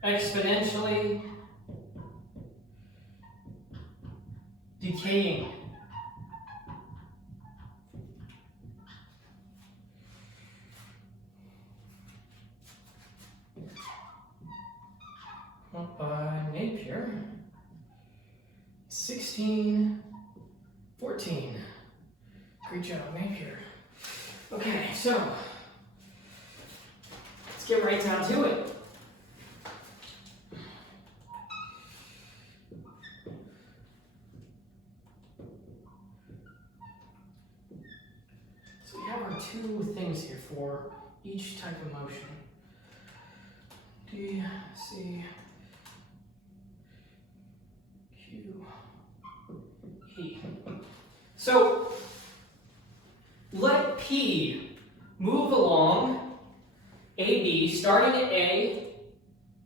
exponentially decaying. By Napier, 1614. Great job, Napier. Okay, so let's get right down to it. So we have our two things here for each type of motion. D, C, Q, E. So let P move along AB, starting at A,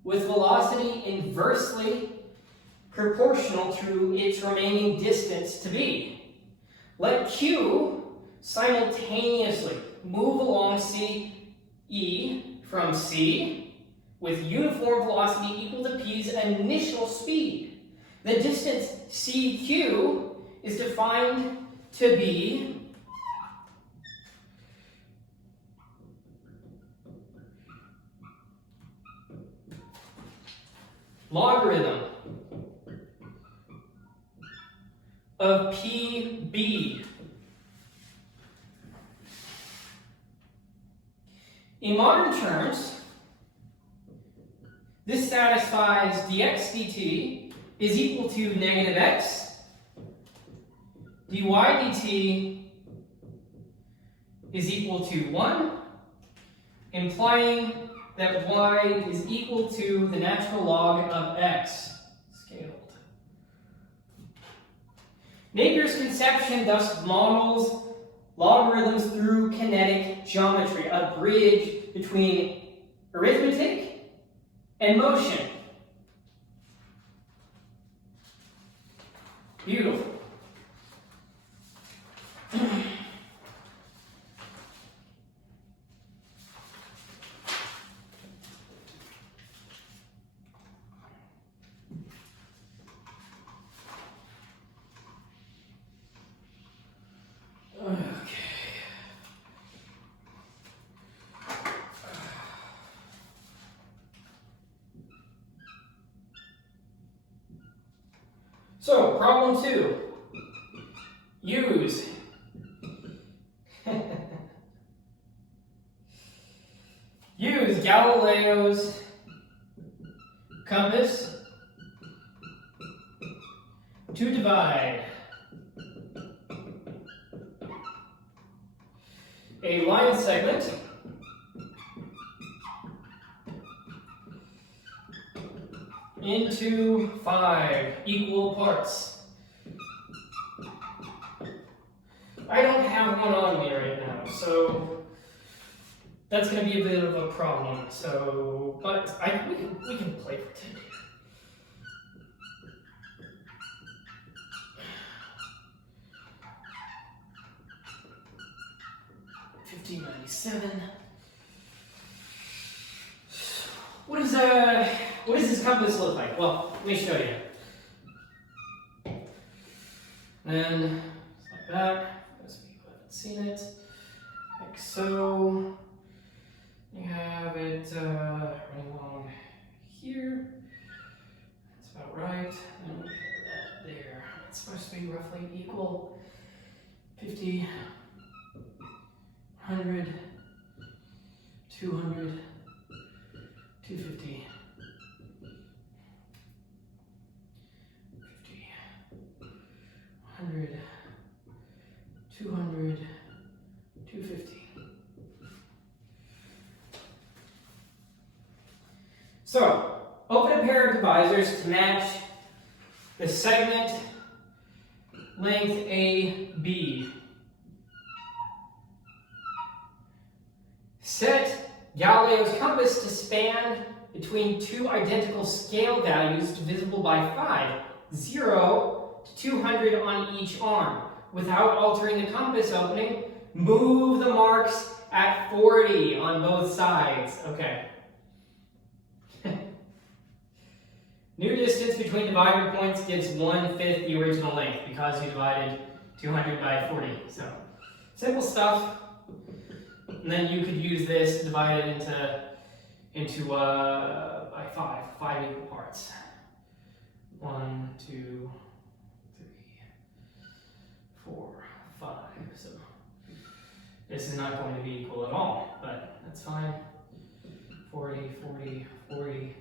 with velocity inversely proportional to its remaining distance to B. Let Q simultaneously move along CE from C with uniform velocity equal to P's initial speed. The distance CQ is defined to be logarithm of PB. In modern terms, this satisfies dx dt is equal to negative x, dy dt is equal to 1, implying that y is equal to the natural log of x, scaled. Napier's conception thus models logarithms through kinetic geometry, a bridge between arithmetic and motion. Beautiful. So, problem 2. Use Galileo's compass to divide a line segment into 5 equal parts. I don't have one on me right now, so that's going to be a bit of a problem. So, but we can play pretend here. $15.97. What does this compass look like? Well, let me show you. Then it's like that. Those of you who haven't seen it, like so. You have it running along here. That's about right. And we have that there. It's supposed to be roughly equal. 50, 100, 200, 250. 50, 100, 200, 250. So, open a pair of divisors to match the segment length AB. Set Galileo's compass to span between two identical scale values divisible by 5, 0 to 200 on each arm. Without altering the compass opening, move the marks at 40 on both sides. Okay. New distance between divider points gives 1/5 the original length because we divided 200 by 40. So, simple stuff. And then you could use this to divide it into by 5 equal parts. 1, 2, 3, 4, 5. So this is not going to be equal at all, but that's fine. 40, 40, 40,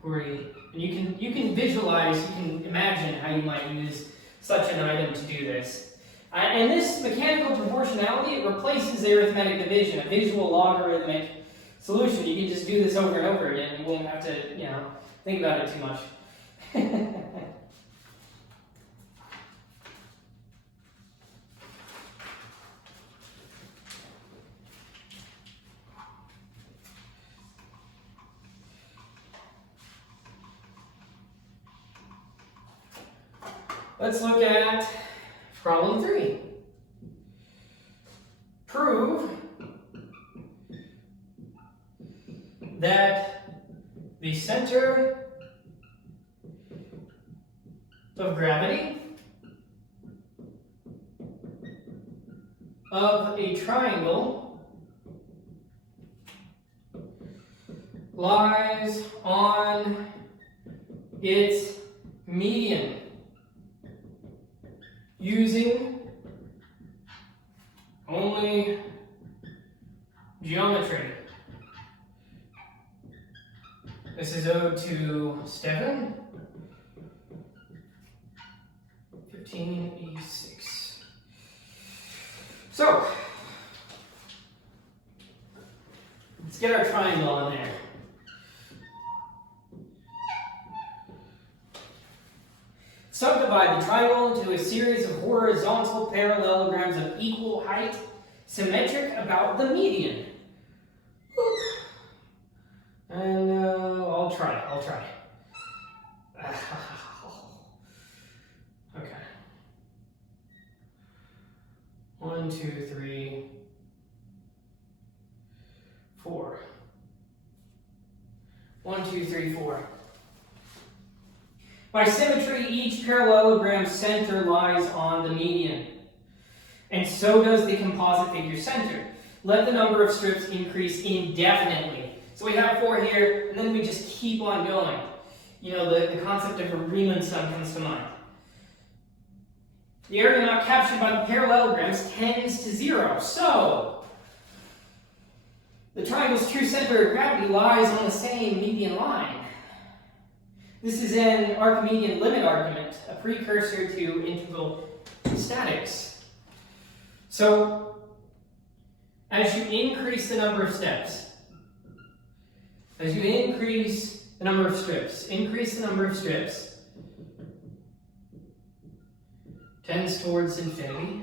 40. And you can visualize, you can imagine how you might use such an item to do this. And this mechanical proportionality, it replaces the arithmetic division, a visual logarithmic solution. You can just do this over and over again. You won't have to, think about it too much. Let's look at problem 3. Prove that the center of gravity of a triangle lies on its median using only geometry. This is owed to Stefan. 1586. So, let's get our triangle on there. Subdivide the triangle into a series of horizontal parallelograms of equal height, symmetric about the median. And I'll try. Okay. 1, 2, 3, 4. 1, 2, 3, 4. By symmetry, each parallelogram center lies on the median, and so does the composite figure center. Let the number of strips increase indefinitely. So we have 4 here, and then we just keep on going. The concept of a Riemann sum comes to mind. The area not captured by the parallelograms tends to 0. So, the triangle's true center of gravity lies on the same median line. This is an Archimedean limit argument, a precursor to integral statics. So, as you increase the number of steps, as you increase the number of strips, tends towards infinity.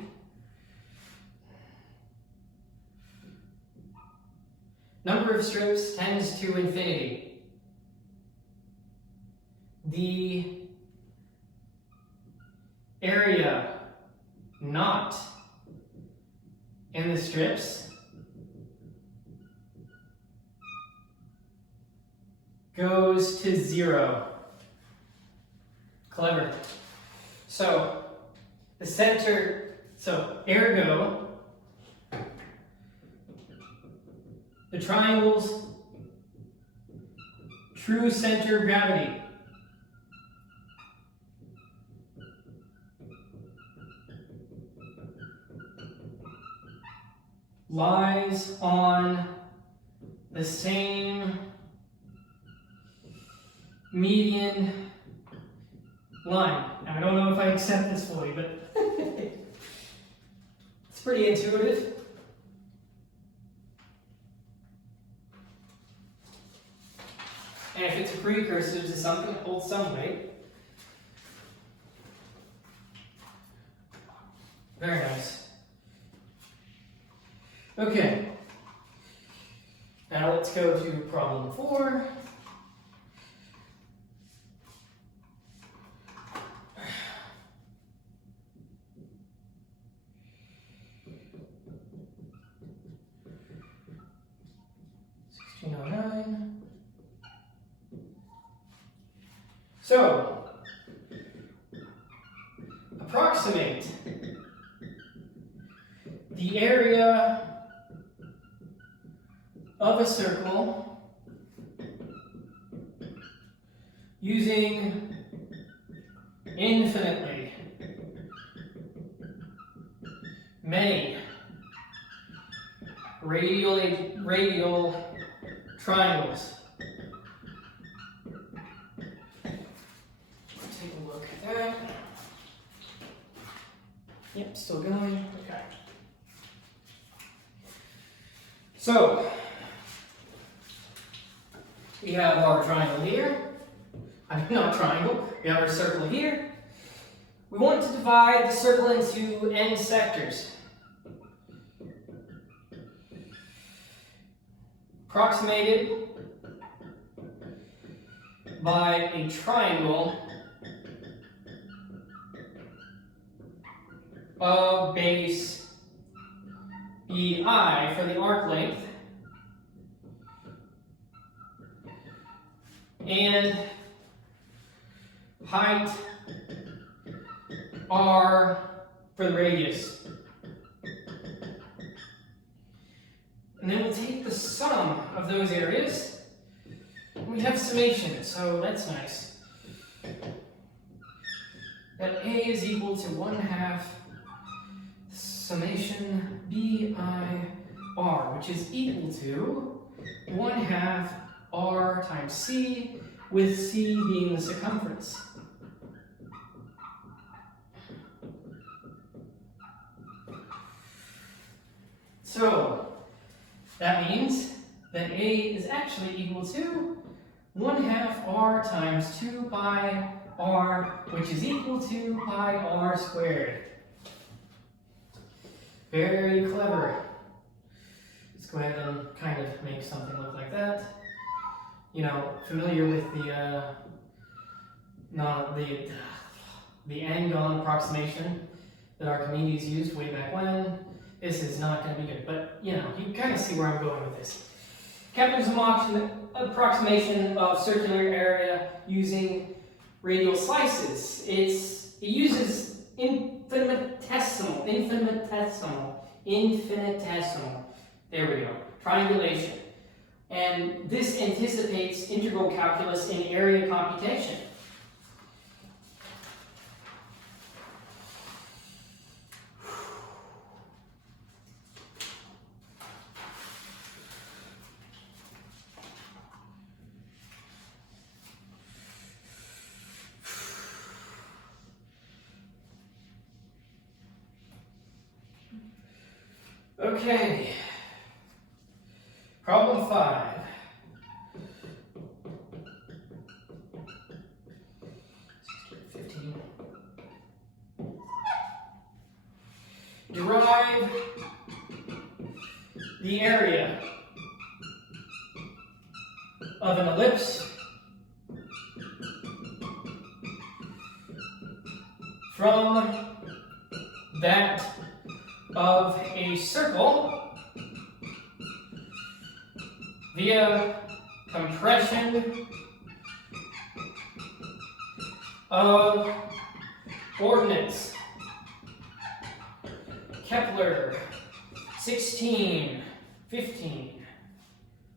Number of strips tends to infinity. The area not in the strips goes to 0. Clever. So, the center, ergo, the triangle's true center of gravity lies on the same median line. Now, I don't know if I accept this fully, but it's pretty intuitive. And if it's a precursor to something, it holds some weight. Very nice. Okay. let's go to problem 4. So, approximate the area of a circle using infinitely many radial triangles. Take a look at that. Yep, still going. Okay. So, we have our triangle here. I mean, not triangle. We have our circle here. We want to divide the circle into n sectors. Approximated by a triangle of base BI for the arc length and height R for the radius. And then we'll take the sum of those areas. We have summation, so that's nice. That A is equal to 1/2 summation BI/R, which is equal to 1/2 R times C, with C being the circumference. So, that means that A is actually equal to 1/2 R times 2 pi R, which is equal to pi R squared. Very clever. Let's go ahead and kind of make something look like that. You know, familiar with the angle approximation that Archimedes used way back when. This is not going to be good, but you know, you kind of see where I'm going with this. Kepler's approximation of circular area using radial slices. It uses infinitesimal. There we go. Triangulation. And this anticipates integral calculus in area computation. Okay, problem 5. Derive the area of an ellipse from that of a circle via compression of ordinates. Kepler 1615.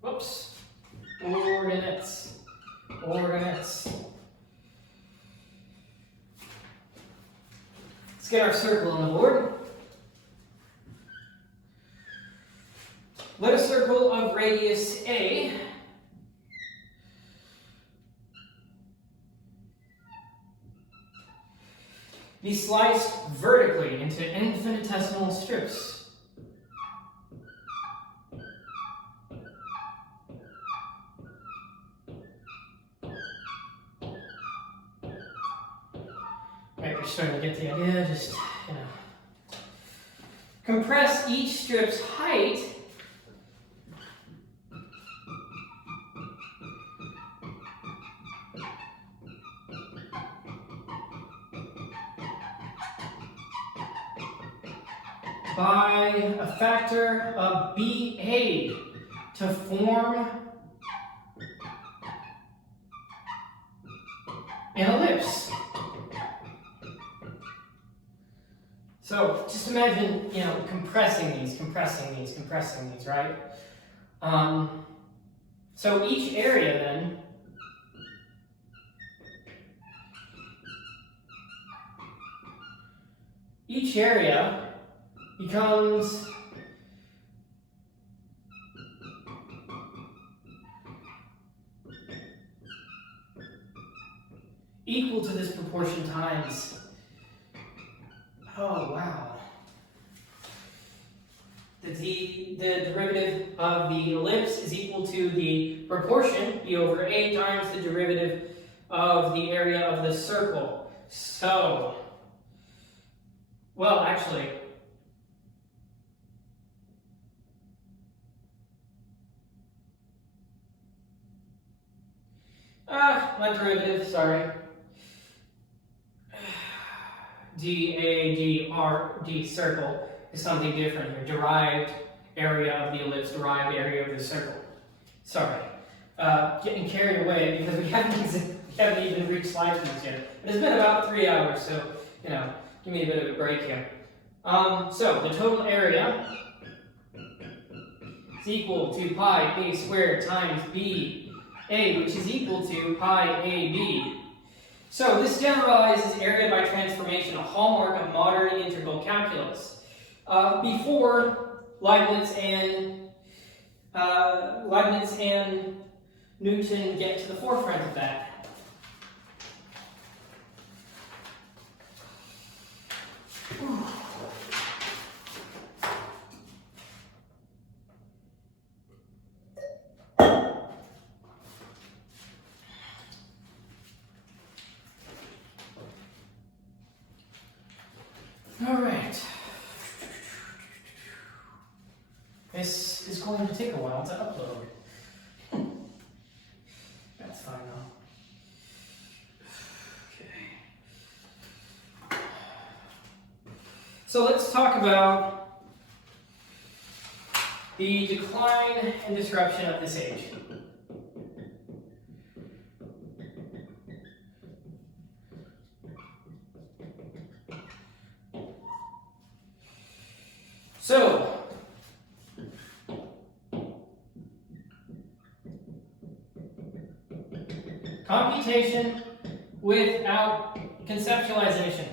Whoops. Ordinates. Let's get our circle on the board. Let a circle of radius A be sliced vertically into infinitesimal strips. Right, we're starting to get the idea, just, you know. Compress each strip's height by a factor of BA to form an ellipse. So just imagine, compressing these, right? So each area then becomes equal to this proportion times. Oh, wow. The derivative of the ellipse is equal to the proportion, b over a, times the derivative of the area of the circle. So, well, actually, my derivative, sorry. D circle is something different here. Derived area of the ellipse, derived area of the circle. Sorry. Getting carried away because we haven't even reached slide points yet. It's been about 3 hours, so, give me a bit of a break here. So, the total area is equal to pi a squared times b a, which is equal to pi ab. So this generalizes area by transformation, a hallmark of modern integral calculus. Before Leibniz and Newton get to the forefront of that. All right. This is going to take a while to upload. That's fine though. Okay. So let's talk about the decline and disruption of this age. So, computation without conceptualization.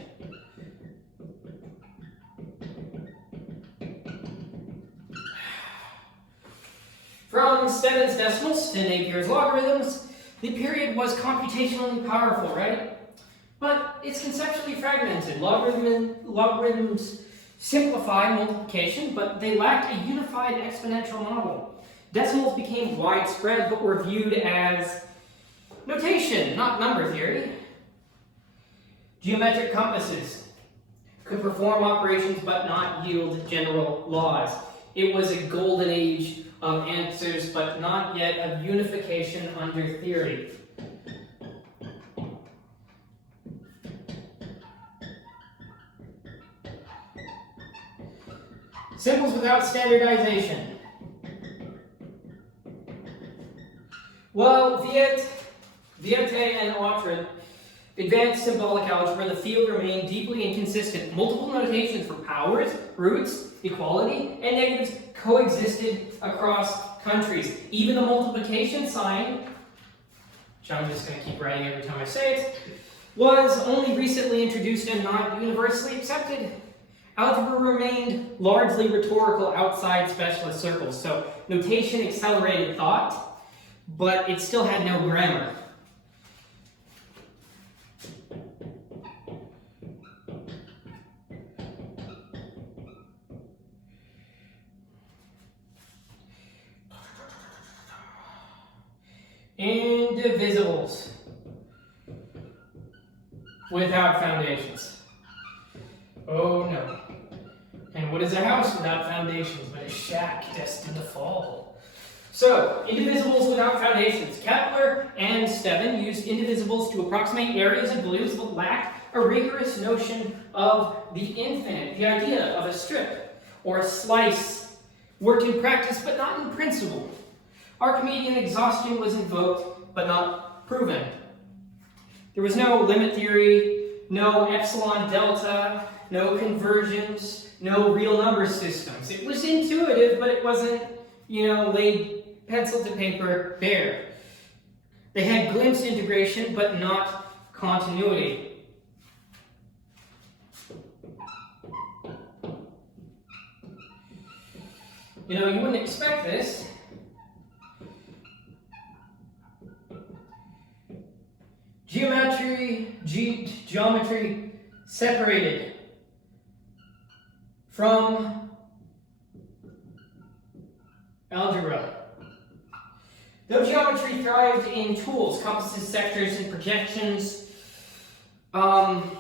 From Stevin's decimals to Napier's logarithms, the period was computationally powerful, right? But it's conceptually fragmented. Logarithms simplify multiplication, but they lacked a unified exponential model. Decimals became widespread, but were viewed as notation, not number theory. Geometric compasses could perform operations but not yield general laws. It was a golden age of answers, but not yet of unification under theory. Symbols without standardization. Well, Viète and Ch8 advanced symbolic algebra. The field remained deeply inconsistent. Multiple notations for powers, roots, equality, and negatives coexisted across countries. Even the multiplication sign, which I'm just going to keep writing every time I say it, was only recently introduced and not universally accepted. Algebra remained largely rhetorical outside specialist circles, so notation accelerated thought, but it still had no grammar. Indivisibles without foundations. Oh no. And what is a house without foundations but a shack destined to fall? So, indivisibles without foundations. Kepler and Steven used indivisibles to approximate areas of blues but lacked a rigorous notion of the infinite, the idea of a strip. or a slice worked in practice but not in principle. Archimedean exhaustion was invoked but not proven. There was no limit theory, no epsilon delta, no conversions, no real number systems. It was intuitive, but it wasn't, laid pencil to paper bare. They had glimpsed integration, but not continuity. You wouldn't expect this. Geometry separated from algebra. Though geometry thrived in tools, compasses, sectors, and projections, Keplerian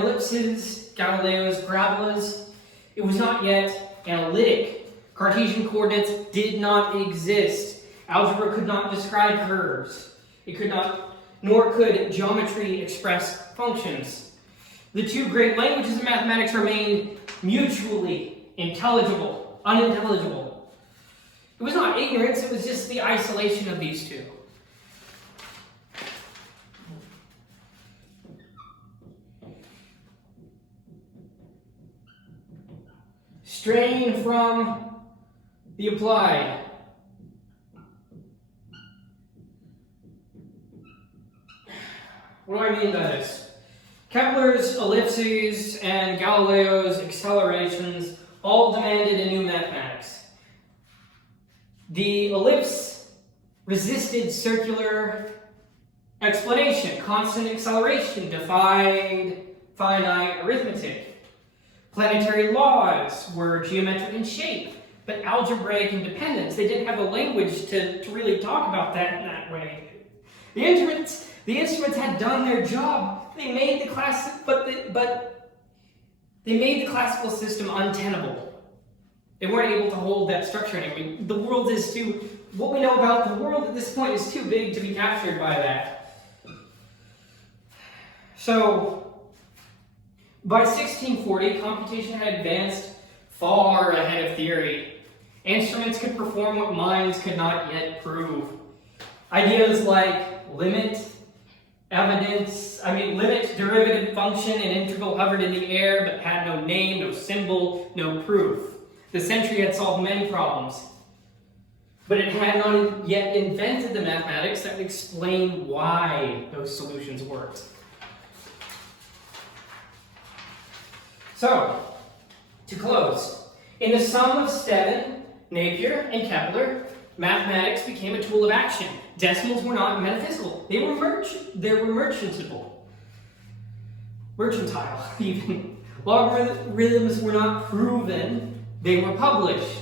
ellipses, Galileo's parabolas, it was not yet analytic. Cartesian coordinates did not exist. Algebra could not describe curves. It could not, nor could geometry express functions. The two great languages of mathematics remained mutually unintelligible. It was not ignorance, it was just the isolation of these two. Strain from the applied. What do I mean by this? Kepler's ellipses and Galileo's accelerations all demanded a new mathematics. The ellipse resisted circular explanation. Constant acceleration defied finite arithmetic. Planetary laws were geometric in shape, but algebraic in dependence. They didn't have a language to really talk about that in that way. The instruments had done their job. They made the they made the classical system untenable. They weren't able to hold that structure anymore. The world is what we know about the world at this point is too big to be captured by that. So, by 1640, computation had advanced far ahead of theory. Instruments could perform what minds could not yet prove. Ideas like limit, derivative function, and integral hovered in the air but had no name, no symbol, no proof. The century had solved many problems, but it had not yet invented the mathematics that would explain why those solutions worked. So, to close, in the sum of Stevin, Napier, and Kepler, mathematics became a tool of action. Decimals were not metaphysical. They were merchantile, even. Logarithms were not proven. They were published.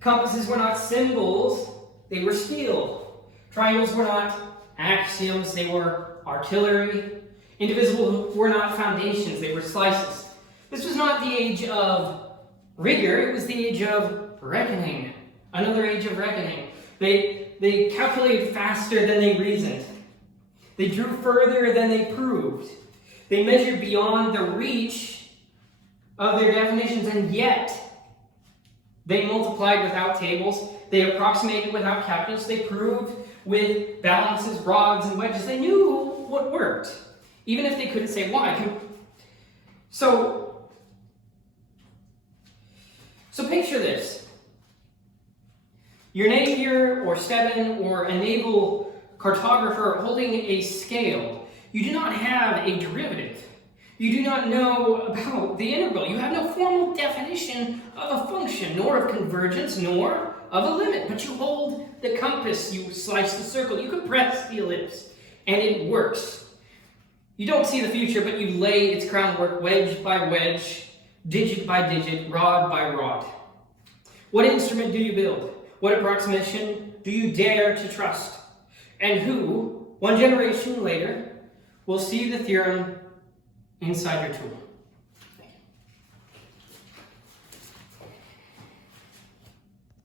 Compasses were not symbols. They were steel. Triangles were not axioms. They were artillery. Indivisible were not foundations. They were slices. This was not the age of rigor. It was the age of reckoning. Another age of reckoning. They calculated faster than they reasoned. They drew further than they proved. They measured beyond the reach of their definitions, and yet they multiplied without tables. They approximated without calculus. They proved with balances, rods, and wedges. They knew what worked, even if they couldn't say why. So picture this. Your Napier or Stevin or a naval cartographer holding a scale. You do not have a derivative. You do not know about the integral. You have no formal definition of a function, nor of convergence, nor of a limit. But you hold the compass, you slice the circle, you compress the ellipse, and it works. You don't see the future, but you lay its groundwork wedge by wedge, digit by digit, rod by rod. What instrument do you build? What approximation do you dare to trust? And who, one generation later, will see the theorem inside your tool?